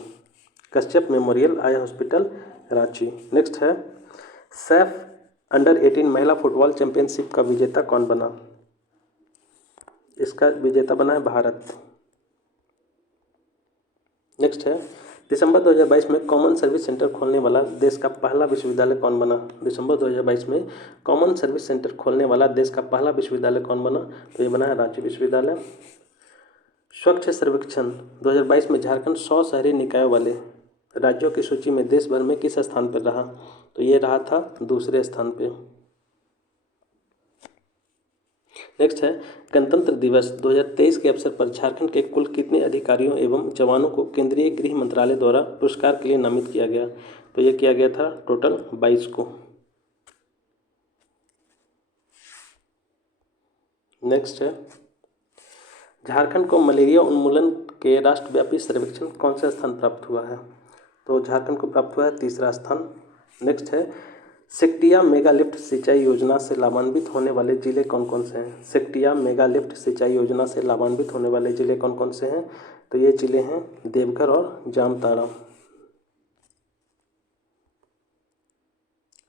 Kashyap memorial eye hospital Ranchi. Next है सैफ अंडर 18 महिला फुटबॉल चैंपियनशिप का विजेता कौन बना? इसका विजेता बना है भारत। नेक्स्ट है दिसंबर 2022 में कॉमन सर्विस सेंटर खोलने वाला देश का पहला विश्वविद्यालय कौन बना? दिसंबर 2022 में कॉमन सर्विस सेंटर खोलने वाला देश का पहला विश्वविद्यालय कौन बना? तो ये बना है रांची विश्वविद्यालय। स्वच्छ सर्वेक्षण 2022 में झारखंड 100 शहरी निकायों वाले राज्यों की सूची में देश भर में किस स्थान पर रहा? तो ये रहा था दूसरे स्थान पे। नेक्स्ट है गणतंत्र दिवस 2023 के अवसर पर झारखंड के कुल कितने अधिकारियों एवं जवानों को केंद्रीय गृह मंत्रालय द्वारा पुरस्कार के लिए नामित किया गया? तो ये किया गया था टोटल 22 को। नेक्स्ट है झारखंड को मलेरिया उन्मूलन के राष्ट्रव्यापी सर्वेक्षण कौन सा स्थान प्राप्त हुआ है? तो झारखंड को प्राप्त हुआ है तीसरा स्थान। नेक्स्ट है सेक्टिया मेगा लिफ्ट सिंचाई योजना से लाभान्वित होने वाले जिले कौन कौन से हैं? सेक्टिया मेगा लिफ्ट सिंचाई योजना से लाभान्वित होने वाले जिले कौन कौन से हैं? तो ये जिले हैं देवघर और जामताड़ा।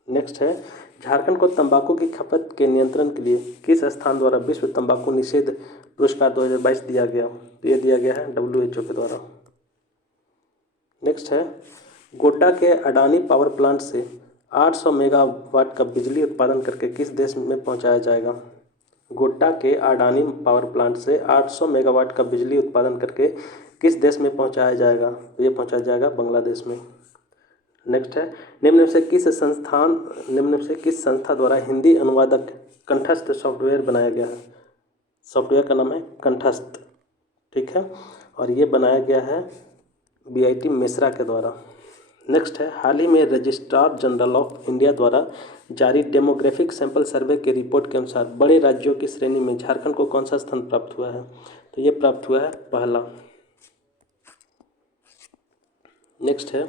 नेक्स्ट है झारखंड को तंबाकू की खपत के नियंत्रण के लिए किस स्थान द्वारा विश्व तंबाकू निषेध पुरस्कार 2022 दिया गया? तो ये दिया गया है WHO के द्वारा। नेक्स्ट है गोड्डा के अडानी पावर प्लांट से 800 मेगावाट का बिजली उत्पादन करके किस देश में पहुंचाया जाएगा? गोड्डा के अडानी पावर प्लांट से 800 मेगावाट का बिजली उत्पादन करके किस देश में पहुंचाया जाएगा? तो ये पहुंचाया जाएगा बांग्लादेश में। नेक्स्ट है निम्न में से किस संस्था द्वारा हिंदी अनुवादक कंठस्थ सॉफ्टवेयर बनाया गया है? सॉफ्टवेयर का नाम है कंठस्थ। ठीक है, और ये बनाया गया है BIT मिश्रा के द्वारा। नेक्स्ट है हाल ही में रजिस्ट्रार जनरल ऑफ इंडिया द्वारा जारी डेमोग्राफिक सैंपल सर्वे के रिपोर्ट के अनुसार बड़े राज्यों की श्रेणी में झारखंड को कौन सा स्थान प्राप्त हुआ है? तो ये प्राप्त हुआ है पहला। नेक्स्ट है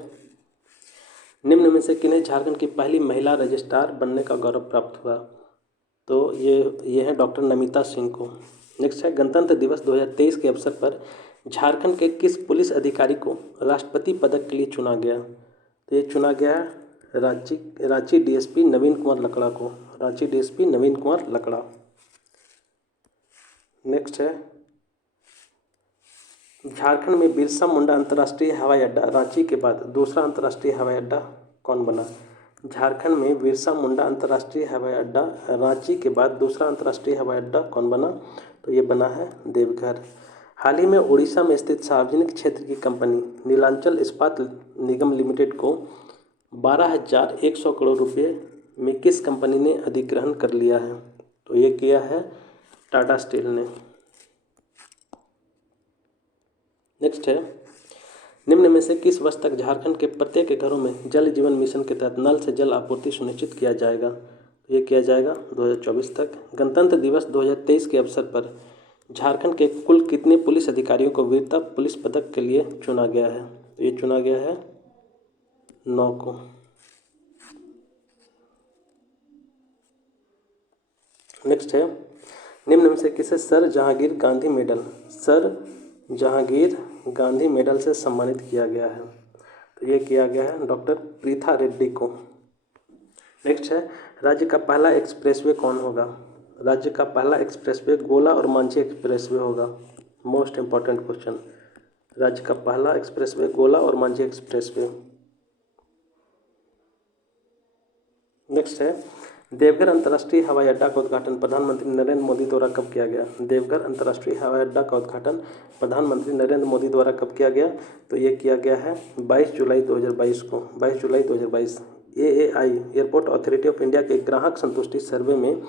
निम्न में से किन्हें झारखंड की पहली महिला रजिस्ट्रार बनने का गौरव प्राप्त हुआ? तो ये है डॉक्टर नमिता सिंह को। नेक्स्ट है गणतंत्र दिवस 2023 के अवसर पर झारखंड के किस पुलिस अधिकारी को राष्ट्रपति पदक के लिए चुना गया? तो ये चुना गया है रांची DSP नवीन कुमार लकड़ा को। रांची DSP नवीन कुमार लकड़ा। नेक्स्ट है झारखंड में बिरसा मुंडा अंतर्राष्ट्रीय हवाई अड्डा रांची के बाद दूसरा अंतर्राष्ट्रीय हवाई अड्डा कौन बना? झारखंड में बिरसा मुंडा अंतर्राष्ट्रीय हवाई अड्डा रांची के बाद दूसरा अंतर्राष्ट्रीय हवाई अड्डा कौन बना? तो ये बना है देवघर। हाल ही में उड़ीसा में स्थित सार्वजनिक क्षेत्र की कंपनी नीलांचल इस्पात निगम लिमिटेड को 12,100 करोड़ रुपये में किस कंपनी ने अधिग्रहण कर लिया है? तो ये किया है टाटा स्टील ने। नेक्स्ट है निम्न में से किस वर्ष तक झारखंड के प्रत्येक घरों में जल जीवन मिशन के तहत नल से जल आपूर्ति सुनिश्चित किया जाएगा? तो ये किया जाएगा 2024 तक। गणतंत्र दिवस 2023 के अवसर पर झारखंड के कुल कितने पुलिस अधिकारियों को वीरता पुलिस पदक के लिए चुना गया है? तो ये चुना गया है 9 को। नेक्स्ट है निम्न में से किसे सर जहांगीर गांधी मेडल से सम्मानित किया गया है? तो ये किया गया है डॉक्टर प्रीथा रेड्डी को। नेक्स्ट है राज्य का पहला एक्सप्रेसवे कौन होगा? राज्य का पहला एक्सप्रेसवे गोला और मांझी एक्सप्रेसवे होगा। Most important question. राज्य का पहला एक्सप्रेसवे गोला और मांझी एक्सप्रेसवे। नेक्स्ट है देवघर अंतर्राष्ट्रीय हवाई अड्डा का उद्घाटन प्रधानमंत्री नरेंद्र मोदी द्वारा कब किया गया। देवघर अंतर्राष्ट्रीय हवाई अड्डा का उद्घाटन प्रधानमंत्री नरेंद्र मोदी द्वारा कब किया गया, तो ये किया गया है 22 जुलाई 2022 को। 22 जुलाई 2022। AAI airport authority of India के ग्राहक संतुष्टि सर्वे में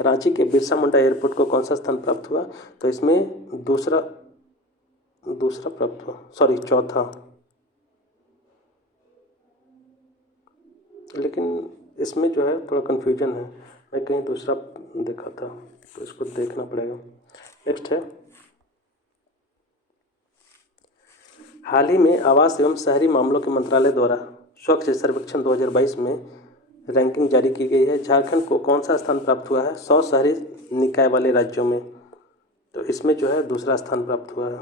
रांची के बिरसा मुंडा एयरपोर्ट को कौन सा स्थान प्राप्त हुआ, तो इसमें दूसरा प्राप्त हुआ, सॉरी चौथा, लेकिन इसमें जो है थोड़ा कन्फ्यूजन है, मैं कहीं दूसरा देखा था तो इसको देखना पड़ेगा। नेक्स्ट है हाल ही में आवास एवं शहरी मामलों के मंत्रालय द्वारा स्वच्छ सर्वेक्षण 2022 में रैंकिंग जारी की गई है। झारखंड को कौन सा स्थान प्राप्त हुआ है 100 शहरी निकाय वाले राज्यों में, तो इसमें जो है दूसरा स्थान प्राप्त हुआ है।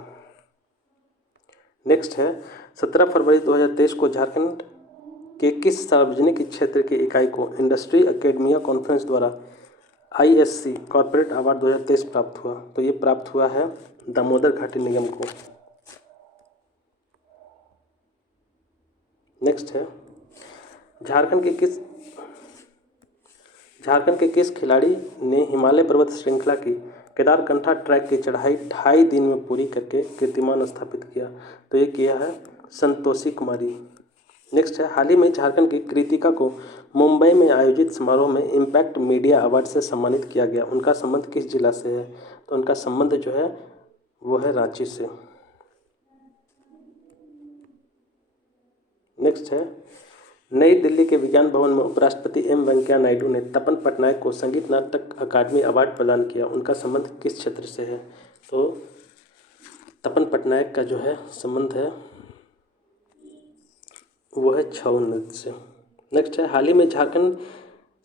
नेक्स्ट है 17 फरवरी 2023 को झारखंड के किस सार्वजनिक क्षेत्र की इकाई को इंडस्ट्री एकेडमिया कॉन्फ्रेंस द्वारा ISC कॉर्पोरेट अवार्ड 2023 प्राप्त हुआ, तो ये प्राप्त हुआ है दामोदर घाटी निगम को। नेक्स्ट है झारखंड के किस खिलाड़ी ने हिमालय पर्वत श्रृंखला की केदारकंठा ट्रैक की चढ़ाई 2.5 दिन में पूरी करके कीर्तिमान स्थापित किया, तो ये किया है संतोषी कुमारी। नेक्स्ट है हाल ही में झारखंड की कृतिका को मुंबई में आयोजित समारोह में इम्पैक्ट मीडिया अवार्ड से सम्मानित किया गया, उनका संबंध किस जिला से है, तो उनका संबंध जो है वो है रांची से। नेक्स्ट है नई दिल्ली के विज्ञान भवन में उपराष्ट्रपति वेंकैया नायडू ने तपन पटनायक को संगीत नाटक अकादमी अवार्ड प्रदान किया, उनका संबंध किस क्षेत्र से है, तो तपन पटनायक का जो है संबंध है वो है छऊ नृत्य से। नेक्स्ट है हाल ही में झारखंड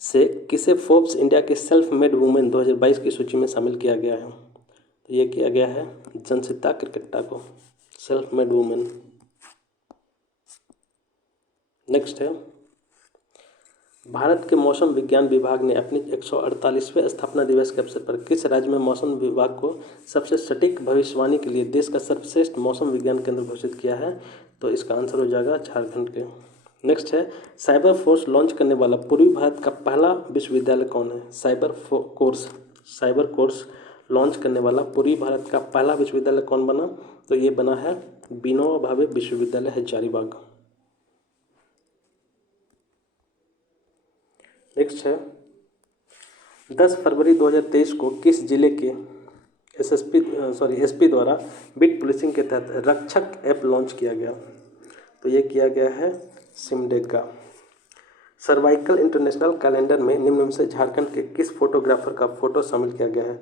से किसे फोर्ब्स इंडिया के सेल्फ मेड वुमेन 2022 की सूची में शामिल किया गया है, तो ये किया गया है जनसिता क्रिकेटा को सेल्फ मेड वुमेन। नेक्स्ट है भारत के मौसम विज्ञान विभाग ने अपनी 148वें स्थापना दिवस के अवसर पर किस राज्य में मौसम विभाग को सबसे सटीक भविष्यवाणी के लिए देश का सर्वश्रेष्ठ मौसम विज्ञान केंद्र घोषित किया है, तो इसका आंसर हो जाएगा झारखंड के। नेक्स्ट है साइबर फोर्स लॉन्च करने वाला पूर्वी भारत का पहला विश्वविद्यालय कौन है। साइबर कोर्स लॉन्च करने वाला पूर्वी भारत का पहला विश्वविद्यालय कौन बना, तो ये बना है विनोबा भावे विश्वविद्यालय हजारीबाग। नेक्स्ट है 10 फरवरी 2023 को किस जिले के एसपी द्वारा बीट पुलिसिंग के तहत रक्षक ऐप लॉन्च किया गया, तो ये किया गया है सिमडेगा। सर्वाइकल इंटरनेशनल कैलेंडर में निम्न में से झारखंड के किस फोटोग्राफर का फोटो शामिल किया गया है।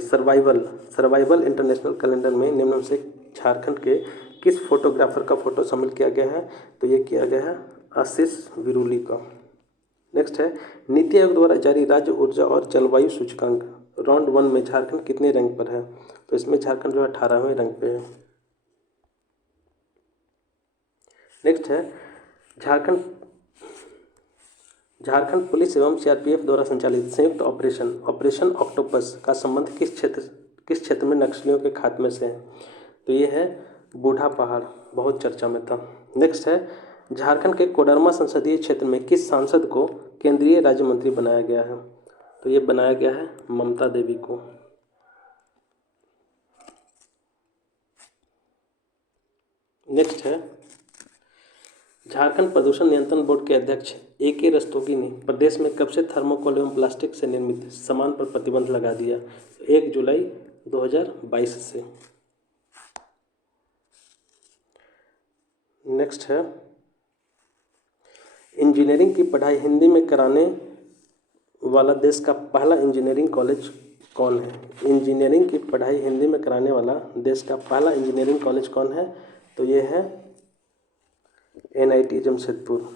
सर्वाइवल इंटरनेशनल कैलेंडर में निम्न में से झारखंड के किस फोटोग्राफर का फोटो शामिल किया गया है, तो ये किया गया है आशीष विरुली का। नेक्स्ट है नीति आयोग द्वारा जारी राज्य ऊर्जा और जलवायु सूचकांक राउंड 1 में झारखंड कितने रैंक पर है, तो इसमें झारखंड जो 18वें रैंक पे है। नेक्स्ट है झारखंड पुलिस एवं CRPF द्वारा संचालित संयुक्त ऑपरेशन ऑक्टोपस का संबंध किस क्षेत्र में नक्सलियों के खात्मे से है, तो ये है बूढ़ा पहाड़, बहुत चर्चा में था। नेक्स्ट है झारखंड के कोडरमा संसदीय क्षेत्र में किस सांसद को केंद्रीय राज्य मंत्री बनाया गया है, तो ये बनाया गया है ममता देवी को। नेक्स्ट है झारखंड प्रदूषण नियंत्रण बोर्ड के अध्यक्ष AK रस्तोगी ने प्रदेश में कब से थर्मोकोल एवं प्लास्टिक से निर्मित सामान पर प्रतिबंध लगा दिया, 1 जुलाई 2022 से। नेक्स्ट है इंजीनियरिंग की पढ़ाई हिंदी में कराने वाला देश का पहला इंजीनियरिंग कॉलेज कौन है। इंजीनियरिंग की पढ़ाई हिंदी में कराने वाला देश का पहला इंजीनियरिंग कॉलेज कौन है, तो ये है NIT जमशेदपुर।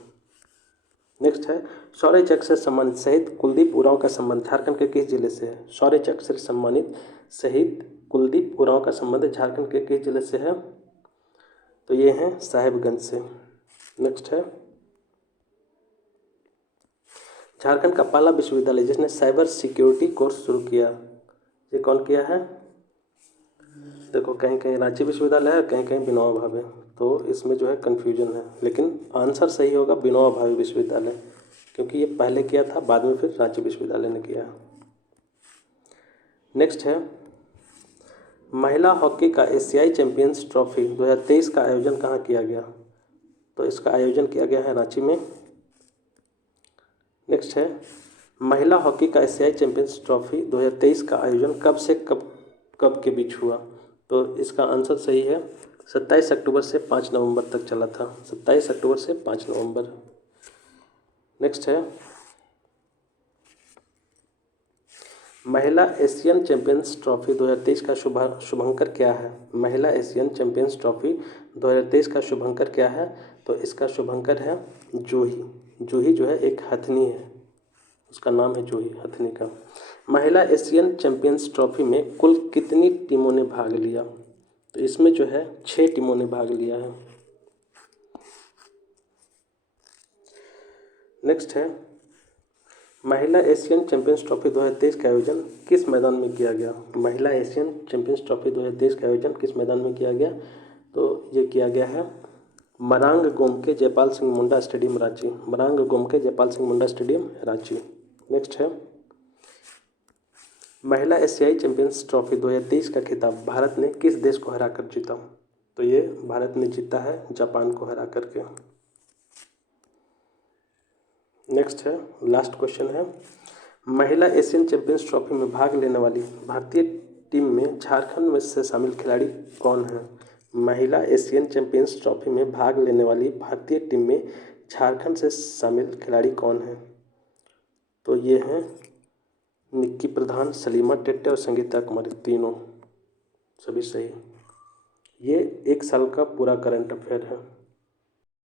नेक्स्ट है शौर्य चक्र से सम्मानित शहीद कुलदीप उरांव का संबंध झारखंड के किस जिले से है। शौर्य चक्र से सम्मानित शहीद कुलदीप उरांव का संबंध झारखंड के किस जिले से है, तो ये है साहेबगंज से। नेक्स्ट है झारखंड का पहला विश्वविद्यालय जिसने साइबर सिक्योरिटी कोर्स शुरू किया, ये कौन किया है, देखो कहीं कहीं रांची विश्वविद्यालय है, कहीं कहीं विनोबा भावे, तो इसमें जो है कन्फ्यूजन है, लेकिन आंसर सही होगा विनोबा भावे विश्वविद्यालय, क्योंकि ये पहले किया था, बाद में फिर रांची विश्वविद्यालय ने किया। नेक्स्ट है, महिला हॉकी का एशियाई चैंपियंस ट्रॉफी 2023 का आयोजन कहाँ किया गया? तो इसका आयोजन किया गया है रांची में। नेक्स्ट है, महिला हॉकी का एशियाई चैंपियंस ट्रॉफी 2023 का आयोजन कब से कब कब के बीच हुआ? तो इसका आंसर सही है 27 अक्टूबर से 5 नवंबर तक चला था, 27 अक्टूबर से 5 नवंबर। नेक्स्ट है, महिला एशियन चैंपियंस ट्रॉफी 2023 का शुभंकर क्या है? महिला एशियन चैंपियंस ट्रॉफी 2023 का शुभंकर क्या है? तो इसका शुभंकर है जूही। जूही जो है एक हथनी है, उसका नाम है जूही, हथनी का। महिला एशियन चैंपियंस ट्रॉफी में कुल कितनी टीमों ने भाग लिया? तो इसमें जो है 6 टीमों ने भाग लिया है। नेक्स्ट है, महिला एशियन चैंपियंस ट्रॉफी 2023 का आयोजन किस मैदान में किया गया? महिला एशियन चैंपियंस ट्रॉफी 2023 का आयोजन किस मैदान में किया गया? तो ये किया गया है मरांग गोम के जयपाल सिंह मुंडा स्टेडियम रांची, मरांग गोम के जयपाल सिंह मुंडा स्टेडियम रांची। नेक्स्ट है, महिला एशियाई चैंपियंस ट्रॉफी 2023 का खिताब भारत ने किस देश को हरा कर जीता? तो ये भारत ने जीता है जापान को हरा करके। नेक्स्ट है, लास्ट क्वेश्चन है, महिला एशियन चैंपियंस ट्रॉफी में भाग लेने वाली भारतीय टीम में झारखंड में से शामिल खिलाड़ी कौन है? महिला एशियन चैंपियंस ट्रॉफी में भाग लेने वाली भारतीय टीम में झारखंड से शामिल खिलाड़ी कौन है? तो ये हैं निक्की प्रधान, सलीमा टेट्टे और संगीता कुमारी, तीनों सभी सही। ये 1 साल का पूरा करंट अफेयर है।